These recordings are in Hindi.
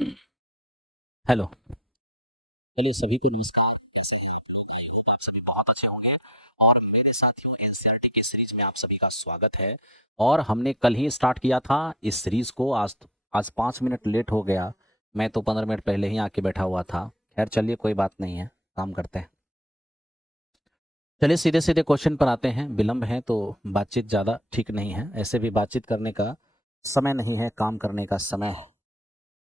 हेलो। चलिए सभी को नमस्कार। कैसे हैं आप लोग? आई होप आप सभी बहुत अच्छे होंगे। और मेरे साथियों, एनसीईआरटी की सीरीज में आप सभी का स्वागत है। और हमने कल ही स्टार्ट किया था इस सीरीज को। आज 5 मिनट लेट हो गया। मैं तो 15 मिनट पहले ही आके बैठा हुआ था। खैर चलिए, कोई बात नहीं है, काम करते हैं। चलिए सीधे सीधे क्वेश्चन पर आते हैं। विलंब है तो बातचीत ज़्यादा ठीक नहीं है। ऐसे भी बातचीत करने का समय नहीं है, काम करने का समय है।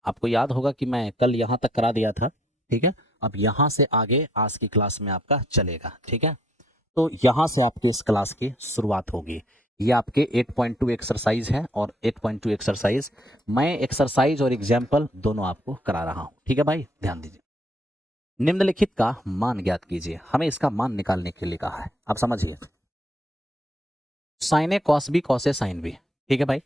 आपको याद होगा कि मैं कल यहाँ तक करा दिया था, ठीक है। अब यहाँ से आगे आज की क्लास में आपका चलेगा, ठीक है। तो यहाँ से आपके इस क्लास की शुरुआत होगी। ये आपके 8.2 एक्सरसाइज है और 8.2 एक्सरसाइज मैं एक्सरसाइज और एग्जाम्पल दोनों आपको करा रहा हूँ, ठीक है भाई, ध्यान दीजिए। निम्नलिखित का मान ज्ञात कीजिए। हमें इसका मान निकालने के लिए कहा है। आप समझिए, साइन ए कॉस बी कॉस ए साइन बी, ठीक है भाई।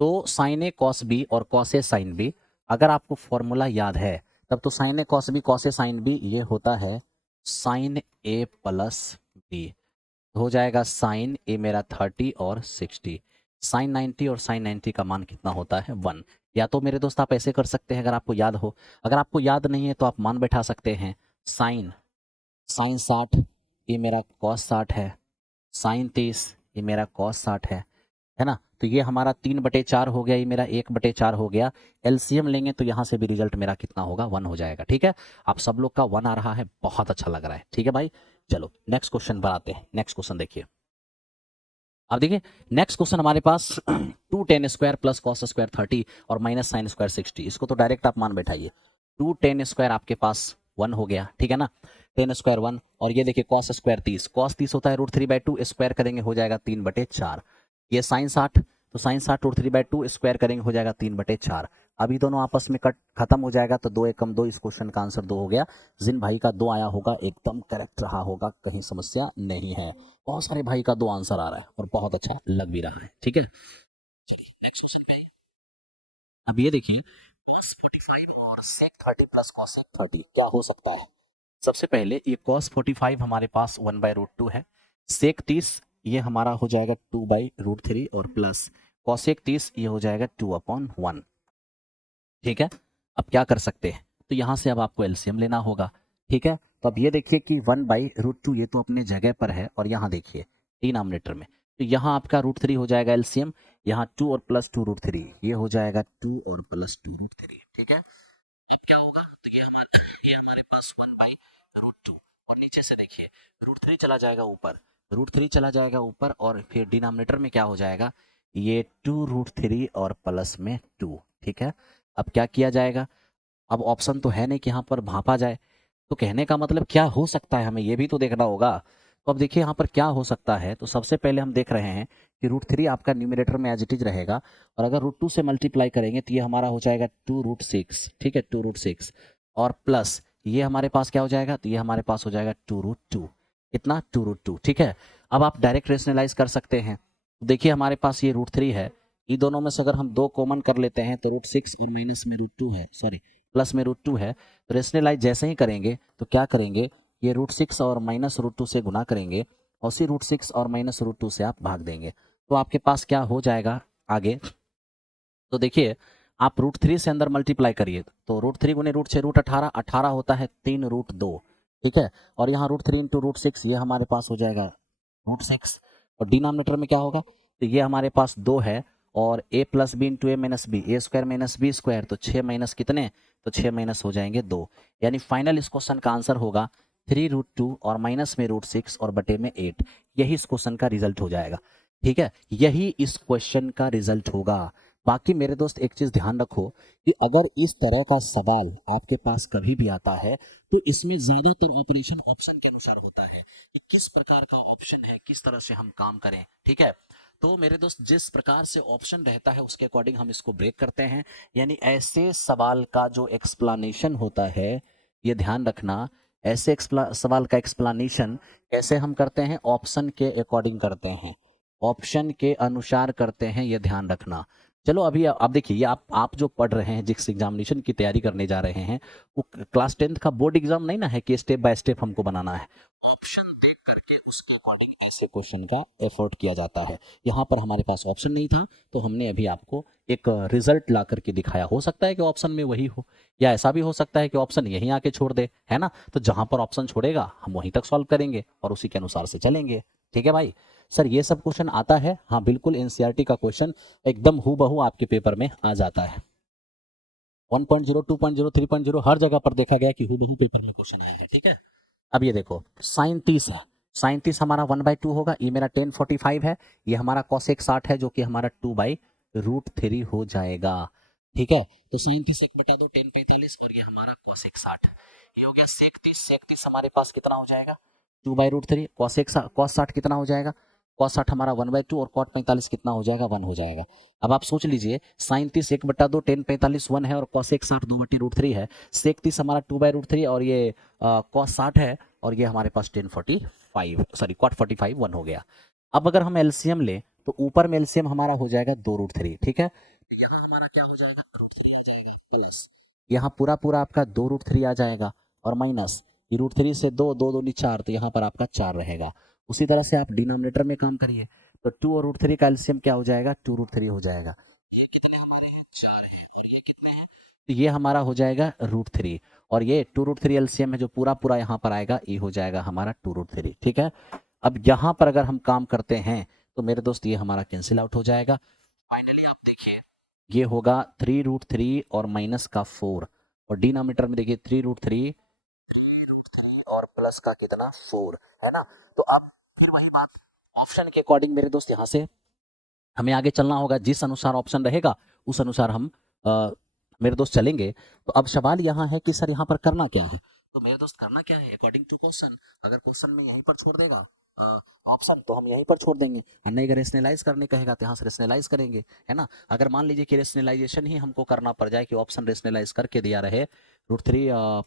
तो साइन ए कॉस बी और कॉस ए साइन बी, अगर आपको फॉर्मूला याद है तब तो साइन ए कॉस बी कॉस ए साइन बी ये होता है साइन ए प्लस बी। हो जाएगा साइन ए मेरा 30 और 60। साइन 90 और साइन 90 का मान कितना होता है? 1। या तो मेरे दोस्त आप ऐसे कर सकते हैं, अगर आपको याद हो। अगर आपको याद नहीं है तो आप मान बैठा सकते हैं। साइन साइन 60 ये मेरा कॉस 60 है। साइन 30 ये मेरा कॉस 60 है ना। तो ये हमारा 3/4 हो गया, ये मेरा 1/4 हो गया। एलसीएम लेंगे तो यहाँ से भी रिजल्ट मेरा कितना होगा? 1 हो जाएगा, ठीक है। आप सब लोग का 1 आ रहा है, बहुत अच्छा लग रहा है, ठीक है भाई। चलो नेक्स्ट क्वेश्चन पर आते हैं। नेक्स्ट क्वेश्चन देखिए। अब देखिए नेक्स्ट क्वेश्चन हमारे पास 2 tan square plus cos square 30 और माइनस साइन स्क्वायर 60। इसको तो डायरेक्ट आप मान बैठाइए। 2 tan स्क्वायर आपके पास 1 हो गया, ठीक है ना। tan स्क्वायर 1 और ये देखिए कॉस स्क्वायर 30। कॉस 30 होता है √3/2, स्क्वायर करेंगे हो जाएगा 3/4। ये साइन 60, तो साइन 60 √3/2 स्क्वायर करेंगे हो जाएगा 3/4। अभी दोनों आपस में कट खत्म हो जाएगा तो 2 एकम 2। इस क्वेश्चन का आंसर 2 हो गया। जिन भाई का 2 आया होगा एकदम करेक्ट रहा होगा, कहीं समस्या नहीं है। बहुत सारे भाई का 2 आंसर आ रहा है और बहुत अच्छा लग भी रहा है, ठीक है। नेक्स्ट क्वेश्चन पे अब ये देखिए, cos 45 और sec 30 प्लस cosec 30 क्या हो सकता है? सबसे पहले ये cos 45 हमारे पास 1/√2 है। sec 30 ये हमारा हो जाएगा 2/√3 और प्लस cosec 30 ये हो जाएगा 2/1, ठीक है। अब क्या कर सकते हैं? तो यहाँ से अब आपको एलसीएम लेना होगा, ठीक है। तो अब ये देखिए कि 1/√2 ये तो अपने जगह पर है और यहाँ देखिए डिनोमिनेटर में, तो यहाँ आपका √3 हो जाएगा एलसीएम। यहाँ 2 और प्लस 2 √3 ये हो जाएगा 2 और प्लस 2 √3, ठीक है। अब क्या होगा? तो ये हमारे पास 1/√2 और नीचे से देखिए √3 चला जाएगा ऊपर, √3 चला जाएगा ऊपर और फिर डिनोमिनेटर में क्या हो जाएगा? ये 2√3 और प्लस में 2, ठीक है। अब क्या किया जाएगा? अब ऑप्शन तो है नहीं कि यहाँ पर भापा जाए, तो कहने का मतलब क्या हो सकता है हमें ये भी तो देखना होगा। तो अब देखिए यहाँ पर क्या हो सकता है। तो सबसे पहले हम देख रहे हैं कि √3 आपका न्यूमिनेटर में एज इट इज रहेगा और अगर √2 से मल्टीप्लाई करेंगे तो ये हमारा हो जाएगा 2√6, ठीक है, 2√6 और प्लस ये हमारे पास क्या हो जाएगा? तो ये हमारे पास हो जाएगा 2√2। कितना? 2√2, ठीक है। अब आप डायरेक्ट रेशनलाइज कर सकते हैं। देखिए हमारे पास ये √3 है, इन दोनों में से अगर हम 2 कॉमन कर लेते हैं तो √6 और माइनस में √2 है, सॉरी प्लस में √2 है। तो रेशनलाइज जैसे ही करेंगे तो क्या करेंगे? ये √6 और माइनस √2 से गुना करेंगे और उसी √6 और माइनस √2 से आप भाग देंगे तो आपके पास क्या हो जाएगा आगे? तो देखिए आप √3 से अंदर मल्टीप्लाई करिए तो √3 गुने √6 √18, 18 होता है 3√2, ठीक है। और यहाँ √3 इंटू √6 ये हमारे पास हो जाएगा √6 और डिनोमिनेटर में क्या होगा? तो ये हमारे पास 2 है और a plus B into A minus B, A square minus B square, तो 6 माइनस कितने? तो 6 माइनस हो जाएंगे 2। यानी फाइनल इस क्वेश्चन का आंसर होगा 3√2 और माइनस में √6 और बटे में 8। यही इस क्वेश्चन का रिजल्ट हो जाएगा, ठीक है। यही इस क्वेश्चन का रिजल्ट होगा। बाकी मेरे दोस्त एक चीज ध्यान रखो कि अगर इस तरह का सवाल आपके पास कभी भी आता है तो इसमें ज्यादातर ऑपरेशन ऑप्शन के अनुसार होता है कि किस प्रकार का ऑप्शन है, किस तरह से हम काम करें, ठीक है। तो मेरे दोस्त जिस प्रकार से ऑप्शन रहता है उसके अकॉर्डिंग हम इसको ब्रेक करते हैं। यानी ऐसे सवाल का जो एक्सप्लेनेशन होता है, ये ध्यान रखना, ऐसे सवाल का एक्सप्लेनेशन कैसे हम करते हैं? ऑप्शन के अकॉर्डिंग करते हैं, ऑप्शन के अनुसार करते हैं, ये ध्यान रखना। चलो अभी आप देखिए, ये आप जो पढ़ रहे हैं, जिस एग्जामिनेशन की तैयारी करने जा रहे हैं, वो क्लास 10th का बोर्ड एग्जाम नहीं ना है कि स्टेप बाय स्टेप हमको बनाना है। ऑप्शन देख करके उसके अकॉर्डिंग से क्वेश्चन का एफर्ट किया जाता है। यहाँ पर हमारे पास ऑप्शन नहीं था तो हमने अभी आपको एक रिजल्ट ला करके दिखाया। हो सकता है कि ऑप्शन में वही हो, या ऐसा भी हो सकता है कि ऑप्शन यहीं आके छोड़ दे, है ना। तो जहाँ पर ऑप्शन छोड़ेगा हम वहीं तक सॉल्व करेंगे और उसी के अनुसार से चलेंगे। ठीक है भाई। सर ये सब क्वेश्चन आता है? हाँ बिल्कुल, एनसीईआरटी का क्वेश्चन एकदम हूबहू आपके पेपर में आ जाता है। 1.0, 2.0, 3.0 हर जगह पर देखा गया कि हूबहू पेपर में क्वेश्चन आया है। ठीक है। अब ये देखो साइन 30 है, साइन 30 हमारा 1/2 होगा, ये मेरा 1045 है, ये हमारा कॉसेक 60 है जो कि हमारा 2/√3 हो जाएगा। ठीक है। तो साइन 30 1 बटा 2 1045 और ये हमारा कॉसेक 60, ये हो गया सेक 30। सेक 30 हमारे पास कितना हो जाएगा 2/√3। कॉस 60 कितना हो जाएगा, कॉस 60 हमारा 1/2 और कॉट 45 कितना हो जाएगा 1 हो जाएगा। अब आप सोच लीजिए साइन 30 1 बटा 2 1045 1 है और कॉसेक 60 2/√3 है, सेक 30 हमारा 2/√3 और ये कॉस 60 है और ये हमारे पास 1045 सॉरी कॉट 45 1 हो गया। अब अगर हम एलसीएम लें तो ऊपर में एलसीएम हमारा हो जाएगा 2√3। ठीक है। तो यहाँ हमारा क्या हो जाएगा √3 आ जाएगा, प्लस यहाँ पूरा पूरा आपका 2√3 आ जाएगा और माइनस ये √3 से 2 2 2 4 तो यहाँ पर आपका 4 रहेगा। उसी तरह से आप डिनोमिनेटर में काम करिए तो 2 और √3 का एलसीएम क्या हो जाएगा 2√3 हो जाएगा। ये कितने हमारे हैं 4 है और ये कितने हैं, तो ये हमारा हो जाएगा √3 और ये 2√3 एलसीएम है जो पूरा पूरा यहाँ पर आएगा, ये हो जाएगा हमारा 2√3। ठीक है। अब यहाँ पर अगर हम काम करते हैं तो मेरे दोस्त ये हमारा कैंसिल आउट हो जाएगा। फाइनली आप देखिए ये होगा 3√3 और माइनस का 4 और डिनोमिनेटर में देखिए 3√3 और प्लस का कितना 4 है ना। तो अब फिर वही बात ऑप्शन के अकॉर्डिंग मेरे दोस्त यहाँ से हमें आगे चलना होगा, जिस अनुसार ऑप्शन रहेगा उस अनुसार हम मेरे दोस्त चलेंगे। तो अब सवाल यहाँ है कि सर यहाँ पर करना क्या है, तो मेरे दोस्त करना क्या है अकॉर्डिंग टू क्वेश्चन। अगर क्वेश्चन में यहीं पर छोड़ देगा ऑप्शन तो हम यहीं पर छोड़ देंगे, और नहीं अगर रेशनलाइज करने कहेगा तो यहाँ से रेशनलाइज करेंगे, है ना। अगर मान लीजिए कि रेशनलाइजेशन ही हमको करना पड़ जाए कि ऑप्शन रेशनलाइज करके दिया रहे √3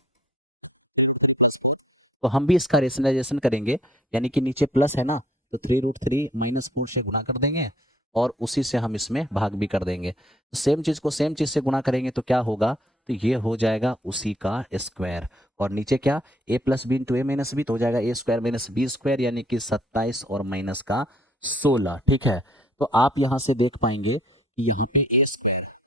तो हम भी इसका रेशनलाइजेशन करेंगे, यानी कि नीचे प्लस है ना तो 3√3 -4 से गुणा कर देंगे और उसी से हम इसमें भाग भी कर देंगे। तो सेम चीज को सेम चीज से गुणा करेंगे तो क्या होगा, तो ये हो जाएगा उसी का स्क्वायर और नीचे क्या a + b × a - b तो हो जाएगा a² - b² यानी कि 27 और माइनस का 16। ठीक है। तो आप यहां से देख पाएंगे कि यहाँ पे a²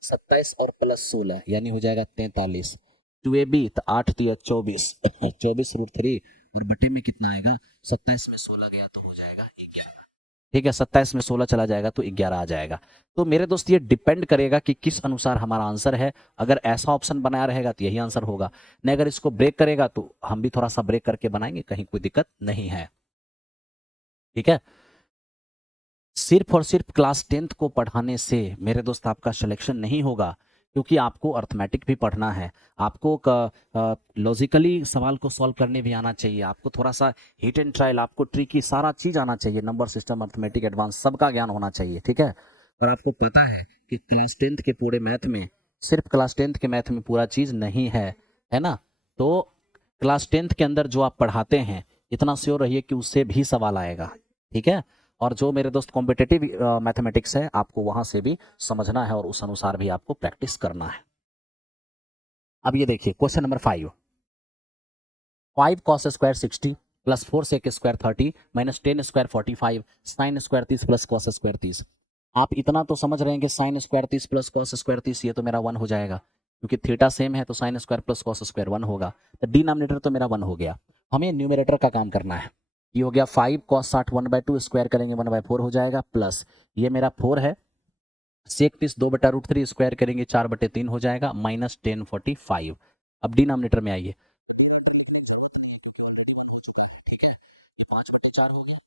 27 और प्लस 16 यानी हो जाएगा 43, 2ab तो 8 × 24 24√3 और बटे में कितना आएगा 27 में 16 गया तो हो जाएगा 11। ठीक है। 27 में 16 चला जाएगा तो 11 आ जाएगा। तो मेरे दोस्त ये डिपेंड करेगा कि किस अनुसार हमारा आंसर है। अगर ऐसा ऑप्शन बनाया रहेगा तो यही आंसर होगा, नहीं अगर इसको ब्रेक करेगा तो हम भी थोड़ा सा ब्रेक करके बनाएंगे, कहीं कोई दिक्कत नहीं है। ठीक है। सिर्फ और सिर्फ क्लास 10th को पढ़ाने से मेरे दोस्त आपका सिलेक्शन नहीं होगा, क्योंकि आपको अर्थमेटिक भी पढ़ना है, आपको लॉजिकली सवाल को सॉल्व करने भी आना चाहिए, आपको थोड़ा सा हिट एंड ट्रायल, आपको ट्रिकी सारा चीज आना चाहिए, नंबर सिस्टम अर्थमेटिक एडवांस सबका ज्ञान होना चाहिए। ठीक है। और आपको पता है कि क्लास 10th के पूरे मैथ में सिर्फ क्लास 10th के मैथ में पूरा चीज नहीं है ना। तो क्लास 10th के अंदर जो आप पढ़ाते हैं इतना श्योर रहिए कि उससे भी सवाल आएगा। ठीक है। और जो मेरे दोस्त कॉम्पिटेटिव मैथमेटिक्स है आपको वहां से भी समझना है और उस अनुसार भी आपको प्रैक्टिस करना है। अब ये देखिए question number 5 cos² 60 + 4 sec² 30 - 10² 45 sin² 30 + cos² 30। आप इतना तो समझ रहे हैं कि sin² 30 + cos² 30 ये तो मेरा 1 हो जाएगा, क्योंकि थीटा सेम है तो sin² + cos² 1 होगा। तो डिनोमिनेटर तो मेरा 1 हो गया। हमें न्यूमरेटर का काम करना है। ये हो गया 5 cos 60 1/2 स्क्वायर करेंगे 1/4 हो जाएगा, प्लस ये मेरा 4 है, sec 30 2/√3 स्क्वायर करेंगे 4/3 हो जाएगा, माइनस 1045। अब डिनोमिनेटर में आइए, 5/4 हो गया,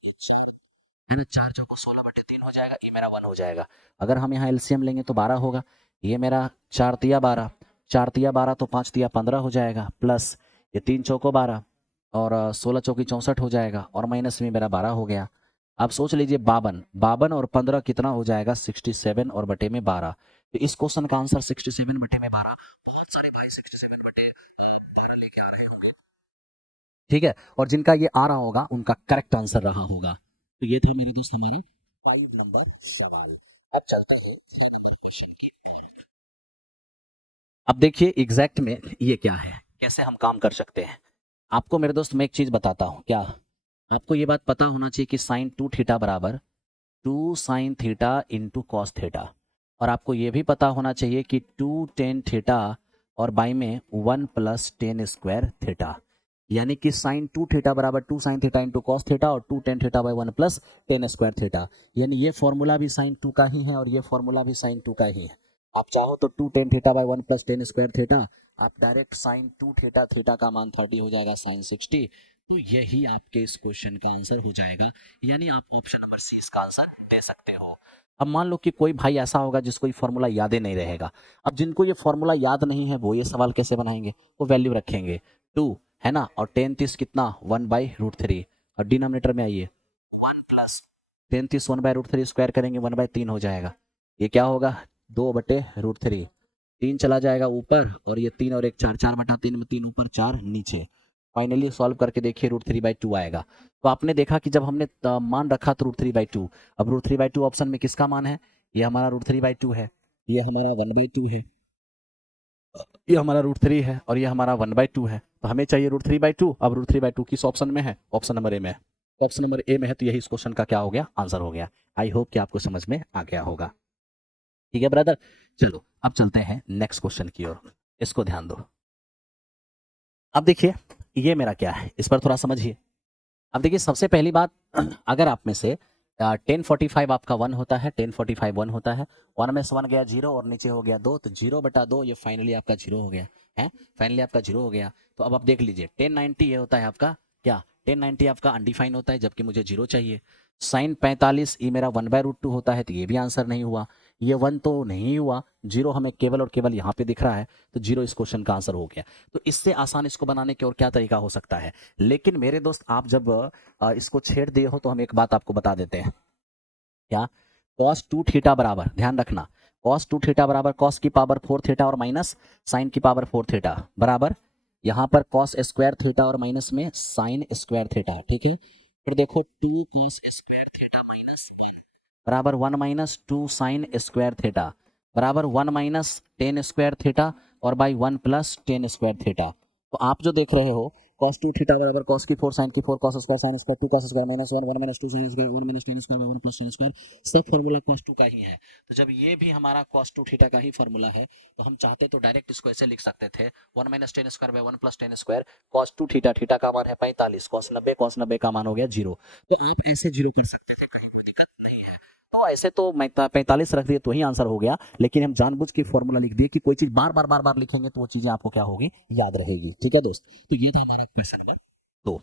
है ना, 4 चौको 16/3 हो जाएगा, ये मेरा 1 हो जाएगा। अगर हम यहाँ एलसीएम लेंगे तो 12 होगा, ये मेरा 4 तिया 12, 4 तिया 12 तो 5 तिया 15 हो जाएगा, प्लस ये 3 चौको 12 और 16 चौकी 64 हो जाएगा और माइनस में मेरा 12 हो गया। अब सोच लीजिए 52 और 15 कितना हो जाएगा 67 और बटे में 12। तो इस क्वेश्चन का आंसर 67 बटे में 12। बहुत सारे भाई 67 बटे 12 लेके आ रहे होंगे। ठीक है। और जिनका ये आ रहा होगा उनका करेक्ट आंसर रहा होगा। तो ये थे मेरे दोस्त हमारे 5 नंबर सवाल। अब चलता है अब देखिए एग्जैक्ट में ये क्या है, कैसे हम काम कर सकते हैं। आपको मेरे दोस्त मैं एक चीज बताता हूं क्या, आपको ये बात पता होना चाहिए कि साइन 2 थीटा बराबर 2 sine theta into cos theta, और आपको ये भी पता होना चाहिए कि 2 टेन थीटा और बाई में 1 प्लस टेन स्क्वायर थीटा, यानी कि साइन 2 थीटा बराबर 2 sine theta into cos theta और 2 tan theta by 1 plus ten square theta, यानी ये फॉर्मूला भी साइन 2 का ही है और ये फॉर्मूला भी साइन 2 का ही है। आप चाहो तो 2 tan theta by 1 plus ten square theta, आप डायरेक्ट साइन 2 थीटा, थीटा का मान 30 हो जाएगा साइन 60, तो यही आपके इस क्वेश्चन का आंसर हो जाएगा, यानी आप ऑप्शन नंबर सी इसका आंसर दे सकते हो। अब मान लो कि कोई भाई ऐसा होगा जिसको ये फॉर्मूला याद ही नहीं रहेगा। अब जिनको ये फॉर्मूला याद नहीं है वो ये सवाल कैसे बनाएंगे, वो वैल्यू रखेंगे 2 है ना, और 10 कितना 1/√3, और डिनोमिनेटर में आइए 1 प्लस 10 1/√3 स्क्वायर करेंगे 1/3 हो जाएगा, ये क्या होगा 2/√3, 3 चला जाएगा ऊपर और ये 3 और 1 4, 4/3 में 3 ऊपर 4 नीचे, फाइनली सॉल्व करके देखिए √3/2 आएगा। तो आपने देखा कि जब हमने मान रखा तो √3/2, अब √3/2 ऑप्शन में किसका मान है, ये हमारा √3/2 है, ये हमारा 1/2 है, ये हमारा √3 है और ये हमारा 1/2 है, तो हमें चाहिए √3/2। अब √3/2 किस ऑप्शन में है, ऑप्शन नंबर ए में है, ऑप्शन नंबर ए में है, तो यही इस क्वेश्चन का क्या हो गया, आंसर हो गया। आई होप कि आपको समझ में आ गया होगा। ठीक है ब्रदर, चलो अब चलते हैं नेक्स्ट क्वेश्चन की ओर, इसको ध्यान दो। अब देखिए ये मेरा क्या है, इस पर थोड़ा समझिए। अब देखिए सबसे पहली बात, अगर आप में से 1045 आपका 1 होता है, 1045 1 होता है, 1 में से 1 गया 0 और नीचे हो गया 2, तो 0/2 ये फाइनली आपका 0 हो गया है, फाइनली आपका 0 हो गया। तो अब आप देख लीजिए 1090 ये होता है आपका क्या, 1090 आपका अनडिफाइन होता है जबकि मुझे 0 चाहिए। साइन 45 ये मेरा 1/√2 होता है, तो ये भी आंसर नहीं हुआ, ये 1 तो नहीं हुआ, 0 हमें केवल और केवल यहाँ पे दिख रहा है, तो 0 इस क्वेश्चन का आंसर हो गया। तो इससे आसान इसको बनाने के और क्या तरीका हो सकता है, लेकिन मेरे दोस्त आप जब इसको छेड़ दिए हो तो हम एक बात आपको बता देते हैं, क्या, cos 2 थीटा बराबर, ध्यान रखना, cos 2 थीटा बराबर cos की पावर 4 थीटा और माइनस साइन की पावर 4 थीटा बराबर, यहाँ पर cos स्क्वायर थीटा और माइनस में साइन स्क्वायर थीटा, ठीक है। फिर देखो 2 cos स्क्वायर थीटा माइनस 1 बराबर 1 माइनस 2 साइन स्क्वायर थीटा बराबर 1 माइनस टेन स्क्वायर थीटा और by 1 plus ten square theta. तो आप जो देख रहे हो cos 2 थीटा बराबर cos की 4 sin की 4 cos square sin square 2 cos square minus 1 1 minus 2 sin square 1 minus ten square 1 plus ten square, सब फॉर्मूला cos 2 का ही है। तो जब ये भी हमारा cos 2 थीटा का ही फॉर्मूला है, तो हम चाहते तो डायरेक्ट इसको ऐसे लिख सकते थे 1 minus ten square by 1 plus ten square cos 2 theta, theta का मान है 45, cos 90 का मान हो गया 0। तो आप ऐसे 0 कर सकते थे, कहीं कोई दिक्कत नहीं है। तो ऐसे तो मैं 45 रख दिए तो ही आंसर हो गया, लेकिन हम जानबूझ के फॉर्मूला लिख दिए कि कोई चीज बार बार बार बार लिखेंगे तो वो चीजें आपको क्या होगी, याद रहेगी। ठीक है दोस्त, तो ये था हमारा क्वेश्चन नंबर 2।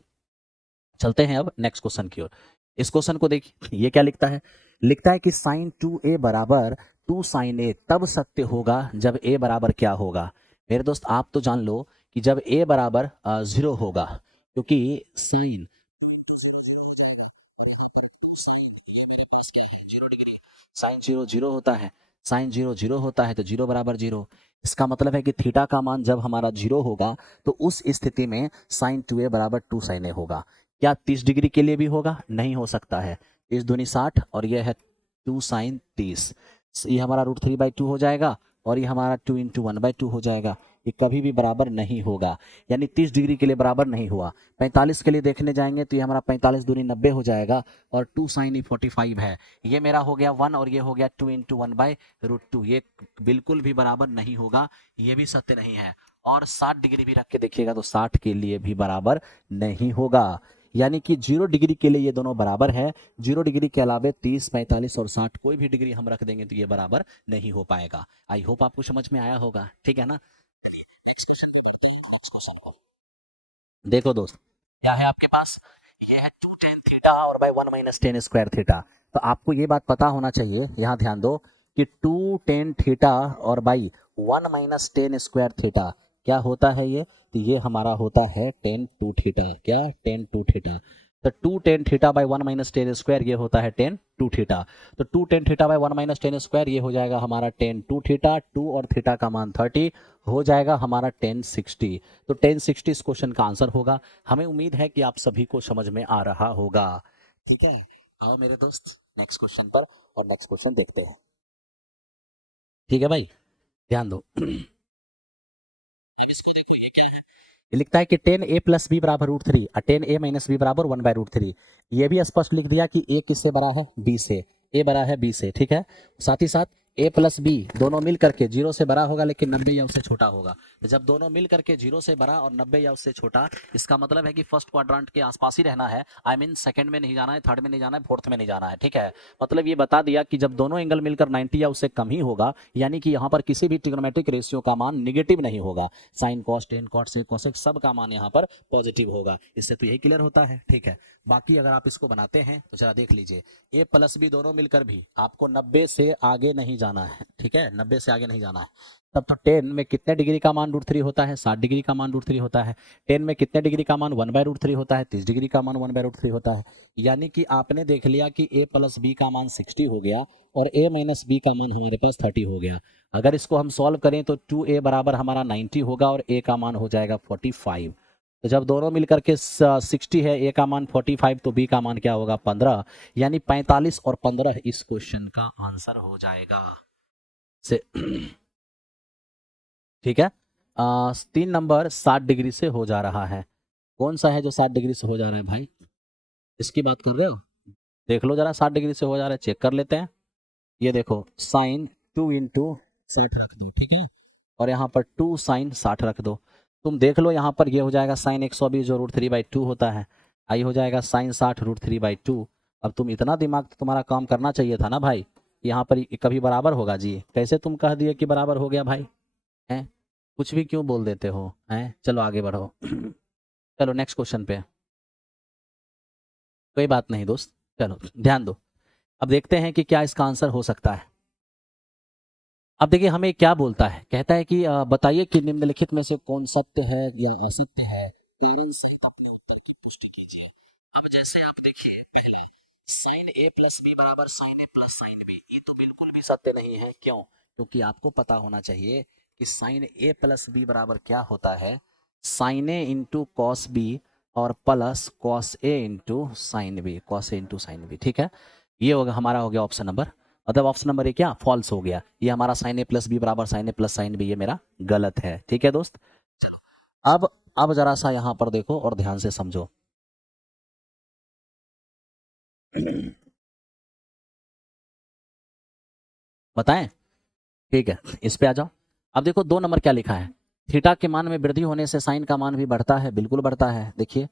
चलते हैं अब नेक्स्ट क्वेश्चन की ओर। इस क्वेश्चन को देखिए, ये क्या लिखता है, लिखता है कि साइन 2a बराबर 2 साइन ए तब सत्य होगा जब a बराबर क्या होगा। मेरे दोस्त आप तो जान लो कि जब a बराबर 0 होगा, क्योंकि साइन साइन 0 0 होता है, साइन 0 0 होता है, तो 0 बराबर 0। इसका मतलब है कि थीटा का मान जब हमारा 0 होगा तो उस स्थिति में साइन 2a बराबर 2 साइन ए होगा। क्या 30 डिग्री के लिए भी होगा, नहीं हो सकता है, 30 दूनी 60 और यह है 2 साइन 30, ये हमारा √3/2 हो जाएगा और ये हमारा 2 इंटू 1/2 हो जाएगा। ये कभी भी बराबर नहीं होगा, यानी 30 डिग्री के लिए बराबर नहीं हुआ। 45 के लिए देखने जाएंगे तो ये हमारा 45 दूनी 90 हो जाएगा और 2 साइन 45 है, ये मेरा हो गया 1 और ये हो गया 2 इंटू 1/√2, ये बिल्कुल भी बराबर नहीं होगा, ये भी सत्य नहीं है। और 60 डिग्री भी रख के देखिएगा तो 60 के लिए भी बराबर नहीं होगा, यानी कि 0 डिग्री के लिए ये दोनों बराबर है, 0 डिग्री के अलावे 30 45 और 60 कोई भी डिग्री हम रख देंगे तो ये बराबर नहीं हो पाएगा। आई होप आपको समझ में आया होगा, ठीक है ना। नेक्स्ट क्वेश्चन को देखो दोस्त, क्या है आपके पास, ये है 2 टेन थीटा और by 1 minus ten square theta. तो आपको ये बात पता होना चाहिए, यहाँ ध्यान दो कि 2 टेन थीटा और by 1 minus ten square theta क्या होता है ये, तो ये हमारा होता है टेन 2 थीटा, क्या टेन 2 थीटा। तो 2 tan theta by 1 minus ten square ये होता है टेन 2 थीटा। तो 2 tan theta by 1 minus ten square ये हो जाएगा हमारा टेन 2 थीटा, 2 और थीटा का मान 30 हो जाएगा हमारा 1060। तो 1060 इस क्वेश्चन का आंसर होगा। हमें उम्मीद है कि आप सभी को समझ में आ रहा होगा, ठीक है। आओ मेरे दोस्त नेक्स्ट क्वेश्चन पर, और नेक्स्ट क्वेश्चन देखते हैं, ठीक है भाई, ध्यान दो। अब इसको देखो ये क्या है, ये लिखता है कि टेन ए प्लस बी बराबर √3 और टेन ए माइनस बी बराबर 1/√3। ये भी स्पष्ट लिख दिया कि ए किससे बड़ा है, बी से, ए बड़ा है बी से, ठीक है। साथ ही साथ ए प्लस बी दोनों मिल करके 0 से बड़ा होगा लेकिन 90 या उससे छोटा होगा। तो जब दोनों मिल करके 0 से बड़ा और 90 या उससे छोटा, इसका मतलब है कि फर्स्ट क्वाड्रेंट के आसपास ही रहना है। आई मीन सेकंड में नहीं जाना है, थर्ड में नहीं जाना है, फोर्थ में नहीं जाना है, ठीक है। मतलब ये बता दिया कि जब दोनों एंगल मिलकर 90 या उससे कम ही होगा, यानी कि यहाँ पर किसी भी ट्रिग्नोमेट्रिक रेशियो का मान निगेटिव नहीं होगा। Sine cos, tan cot, sec cosec सब का मान यहाँ पर पॉजिटिव होगा। इससे तो यही क्लियर होता है, ठीक है। बाकी अगर आप इसको बनाते हैं तो जरा देख लीजिए, ए प्लस बी दोनों मिलकर भी आपको 90 से आगे नहीं जाना है, ठीक है, 90 से आगे नहीं जाना है। तब तो 10 में कितने डिग्री का मान √3 होता है, 60 डिग्री का मान √3 होता है। 10 में कितने डिग्री का मान 1/√3 होता है, 30 डिग्री का मान 1/√3 होता है। यानी कि आपने देख लिया कि a प्लस बी का मान 60 हो गया और a माइनस बी का मान हमारे पास 30 हो गया। अगर इसको हम सॉल्व करें तो 2a बराबर हमारा 90 होगा और a का मान हो जाएगा 45। तो जब दोनों मिलकर के 60 है, ए का मान 45, तो बी का मान क्या होगा 15, यानी 45 और 15 इस क्वेश्चन का आंसर हो जाएगा से ठीक है। 3 नंबर 60 डिग्री से हो जा रहा है। कौन सा है जो 60 डिग्री से हो जा रहा है भाई, इसकी बात कर रहे हो? देख लो जरा, 60 डिग्री से हो जा रहा है, चेक कर लेते हैं। ये देखो, साइन 2 × 60 रख दो, ठीक है, और यहाँ पर 2 साइन 60 रख दो। तुम देख लो यहाँ पर ये हो जाएगा साइन 120 जो √3/2 होता है, आई हो जाएगा साइन 60 √3/2। अब तुम इतना दिमाग तो तुम्हारा काम करना चाहिए था ना भाई, यहाँ पर कभी बराबर होगा जी, कैसे तुम कह दिए कि बराबर हो गया भाई, हैं? कुछ भी क्यों बोल देते हो, हैं? चलो आगे बढ़ो चलो नेक्स्ट क्वेश्चन पे। कोई बात नहीं दोस्त, चलो ध्यान दो। अब देखते हैं कि क्या इसका आंसर हो सकता है। अब देखिए हमें क्या बोलता है, कहता है कि बताइए कि निम्नलिखित में से कौन सत्य है या असत्य है, कारण सहित अपने उत्तर की पुष्टि कीजिए। अब जैसे आप देखिए, पहले साइन a प्लस बी बराबर sine a plus sine B, ये तो बिल्कुल भी सत्य नहीं है। क्यों? क्योंकि आपको पता होना चाहिए कि साइन a प्लस बी बराबर क्या होता है, sine a into cos B और plus cos a into sine B, cos a into sine B, ठीक है। ये होगा हमारा, हो गया ऑप्शन नंबर, मतलब ऑप्शन नंबर ए क्या फॉल्स हो गया। ये हमारा साइन a प्लस बी बराबर sine a plus sine B, ये मेरा गलत है, ठीक है दोस्त। चलो अब जरा सा यहाँ पर देखो और ध्यान से समझो बताएं, ठीक है, इस पे आ जाओ। अब देखो 2 नंबर क्या लिखा है, थीटा के मान में वृद्धि होने से साइन का मान भी बढ़ता है, बिल्कुल बढ़ता है। देखिए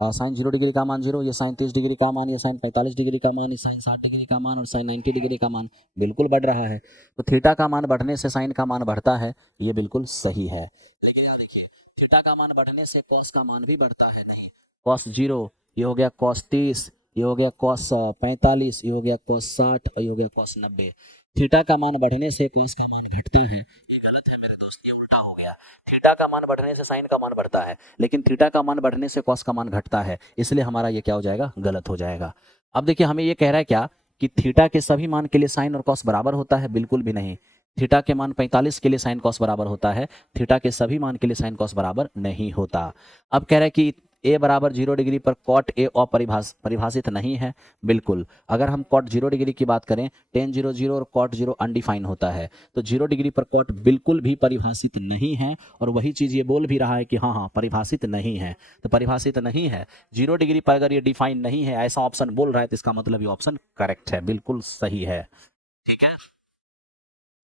साइन 0 डिग्री का मान 0, ये साइन 30 डिग्री का मान, ये साइन 45 डिग्री का मान, ये साइन 60 डिग्री का मान और साइन 90 डिग्री का मान बिल्कुल बढ़ रहा है। तो थीटा का मान बढ़ने से साइन का मान बढ़ता है, ये बिल्कुल सही है। लेकिन यहाँ देखिए, थीटा का मान बढ़ने से कॉस का मान भी बढ़ता है, नहीं, कॉस 0, ये हो गया कॉस 30, ये हो गया कॉस 45, ये हो गया कॉस 60 और ये हो गया कॉस 90। थीटा का मान बढ़ने से कॉस का मान घटता है, ये गलत है मेरे दोस्त, ये उल्टा हो गया। थीटा का मान बढ़ने से साइन का मान बढ़ता है, लेकिन थीटा का मान बढ़ने से कॉस का मान घटता है, इसलिए हमारा ये क्या हो जाएगा, गलत हो जाएगा। अब देखिए हमें ये कह रहा है क्या कि थीटा के सभी मान के लिए साइन और कॉस बराबर होता है, बिल्कुल भी नहीं। थीटा के मान 45 के लिए साइन कॉस बराबर होता है, थीटा के सभी मान के लिए साइन कॉस बराबर नहीं होता। अब कह रहा है कि a बराबर 0 डिग्री पर कॉट a परिभाषित नहीं है, बिल्कुल। अगर हम कॉट 0 डिग्री की बात करें, टेन 0 0 और कॉट 0 अनडिफाइन होता है, तो 0 डिग्री पर कॉट बिल्कुल भी परिभाषित नहीं है। और वही चीज़ ये बोल भी रहा है कि हाँ परिभाषित नहीं है, तो परिभाषित नहीं है 0 डिग्री पर अगर ये डिफाइन नहीं है, ऐसा ऑप्शन बोल रहा है, तो इसका मतलब ये ऑप्शन करेक्ट है, बिल्कुल सही है, ठीक है।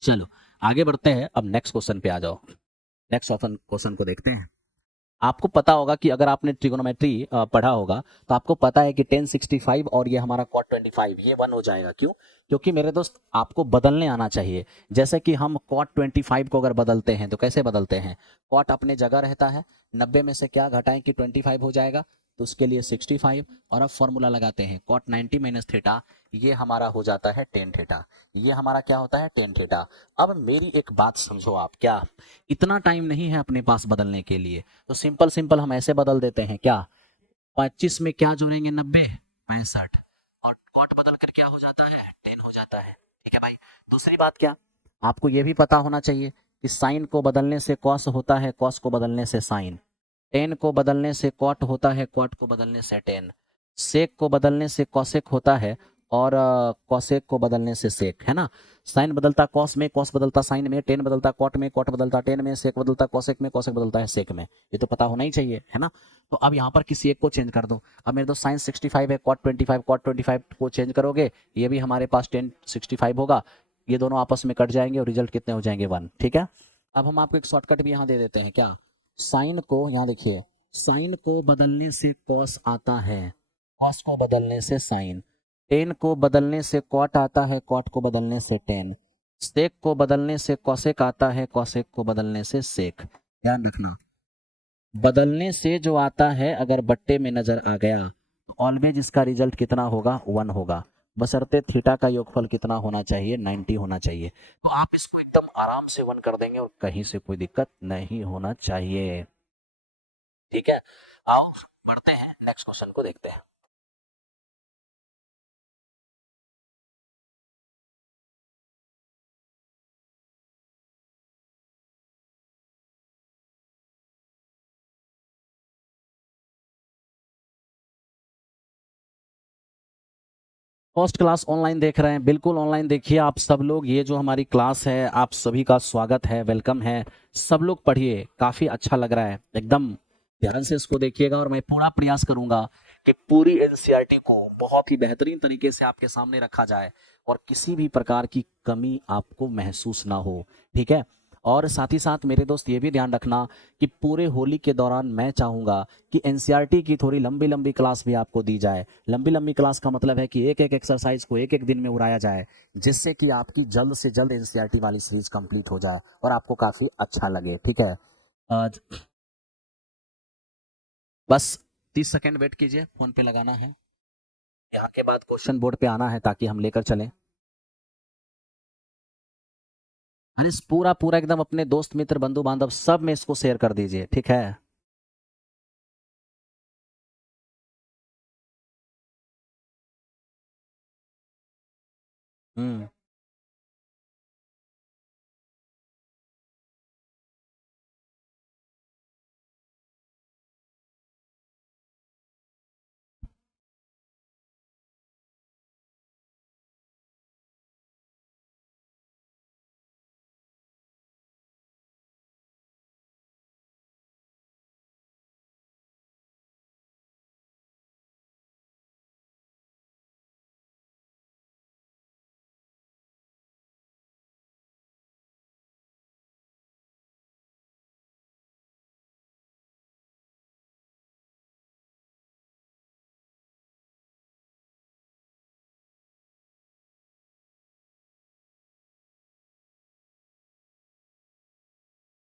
चलो आगे बढ़ते हैं, अब नेक्स्ट क्वेश्चन पे आ जाओ। नेक्स्ट क्वेश्चन को देखते हैं। आपको पता होगा कि अगर आपने ट्रिगोनोमेट्री पढ़ा होगा तो आपको पता है कि tan 65 और ये हमारा cot 25 ये 1 हो जाएगा। क्यों? क्योंकि मेरे दोस्त आपको बदलने आना चाहिए। जैसे कि हम cot 25 को अगर बदलते हैं तो कैसे बदलते हैं, cot अपने जगह रहता है, 90 में से क्या घटाएं कि 25 हो जाएगा, तो उसके लिए 65, और अब फॉर्मूला लगाते हैं cot 90 माइनस थीटा, ये हमारा हो जाता है tan थीटा, ये हमारा क्या होता है tan थीटा। अब मेरी एक बात समझो आप, क्या इतना टाइम नहीं है अपने पास बदलने के लिए, तो सिंपल हम ऐसे बदल देते हैं, क्या 25 में क्या जोड़ेंगे 90, 65, और कॉट बदल कर क्या हो जाता है 10 हो जाता है, ठीक है भाई। दूसरी बात क्या, आपको यह भी पता होना चाहिए कि साइन को बदलने से कॉस होता है, कॉस को बदलने से साइन, टेन को बदलने से कॉट होता है, कॉट को बदलने से टेन, सेक को बदलने से कॉसेक होता है, और कॉसेक को बदलने से सेक, है ना। साइन बदलता कॉस में, कॉस बदलता साइन में, टेन बदलता कॉट में, कॉट बदलता टेन में, सेक बदलता कॉसेक में, कॉसेक बदलता है सेक में। ये तो पता होना ही चाहिए, है ना। तो अब यहाँ पर किसी एक को चेंज कर दो। अब मेरे दोस्त साइन 65 है, कॉट 25, कॉट 25 को चेंज करोगे, ये भी हमारे पास टेन 65 होगा। ये दोनों आपस में कट जाएंगे और रिजल्ट कितने हो जाएंगे 1, ठीक है। अब हम आपको एक शॉर्टकट भी यहाँ दे देते हैं, क्या, साइन को, यहाँ देखिए, साइन को बदलने से कॉस आता है, कॉस को बदलने से साइन, टेन को बदलने से कॉट आता है, कॉट को बदलने से टेन, सेक को बदलने से कॉसेक आता है, कॉसेक को बदलने से सेक। ध्यान रखना, बदलने से जो आता है अगर बट्टे में नजर आ गया तो ऑलवेज इसका रिजल्ट कितना होगा, 1 होगा, बशर्ते थीटा का योगफल कितना होना चाहिए, 90 होना चाहिए। तो आप इसको एकदम आराम से 1 कर देंगे और कहीं से कोई दिक्कत नहीं होना चाहिए, ठीक है। आओ बढ़ते हैं, नेक्स्ट क्वेश्चन को देखते हैं। फर्स्ट क्लास ऑनलाइन देख रहे हैं, बिल्कुल ऑनलाइन देखिए आप सब लोग। ये जो हमारी क्लास है, आप सभी का स्वागत है, वेलकम है। सब लोग पढ़िए, काफी अच्छा लग रहा है, एकदम ध्यान से इसको देखिएगा। और मैं पूरा प्रयास करूंगा कि पूरी एनसीईआरटी को बहुत ही बेहतरीन तरीके से आपके सामने रखा जाए और किसी भी प्रकार की कमी आपको महसूस ना हो, ठीक है। और साथ ही साथ मेरे दोस्त ये भी ध्यान रखना कि पूरे होली के दौरान मैं चाहूंगा कि एनसीईआरटी की थोड़ी लंबी लंबी क्लास भी आपको दी जाए। लंबी लंबी क्लास का मतलब है कि एक एक एक्सरसाइज को एक एक दिन में उड़ाया जाए, जिससे कि आपकी जल्द से जल्द एनसीईआरटी वाली सीरीज कंप्लीट हो जाए और आपको काफी अच्छा लगे, ठीक है। आज बस 30 सेकेंड वेट कीजिए, फोन पे लगाना है, यहाँ के बाद क्वेश्चन बोर्ड पे आना है ताकि हम लेकर चलें। अरे पूरा पूरा एकदम अपने दोस्त मित्र बंधु बांधव सब में इसको शेयर कर दीजिए, ठीक है। हम्म।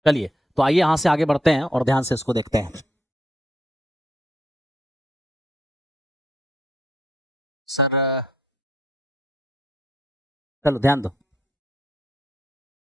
चलिए, तो आइए यहाँ से आगे बढ़ते हैं और ध्यान से इसको देखते हैं। सर चलो ध्यान दो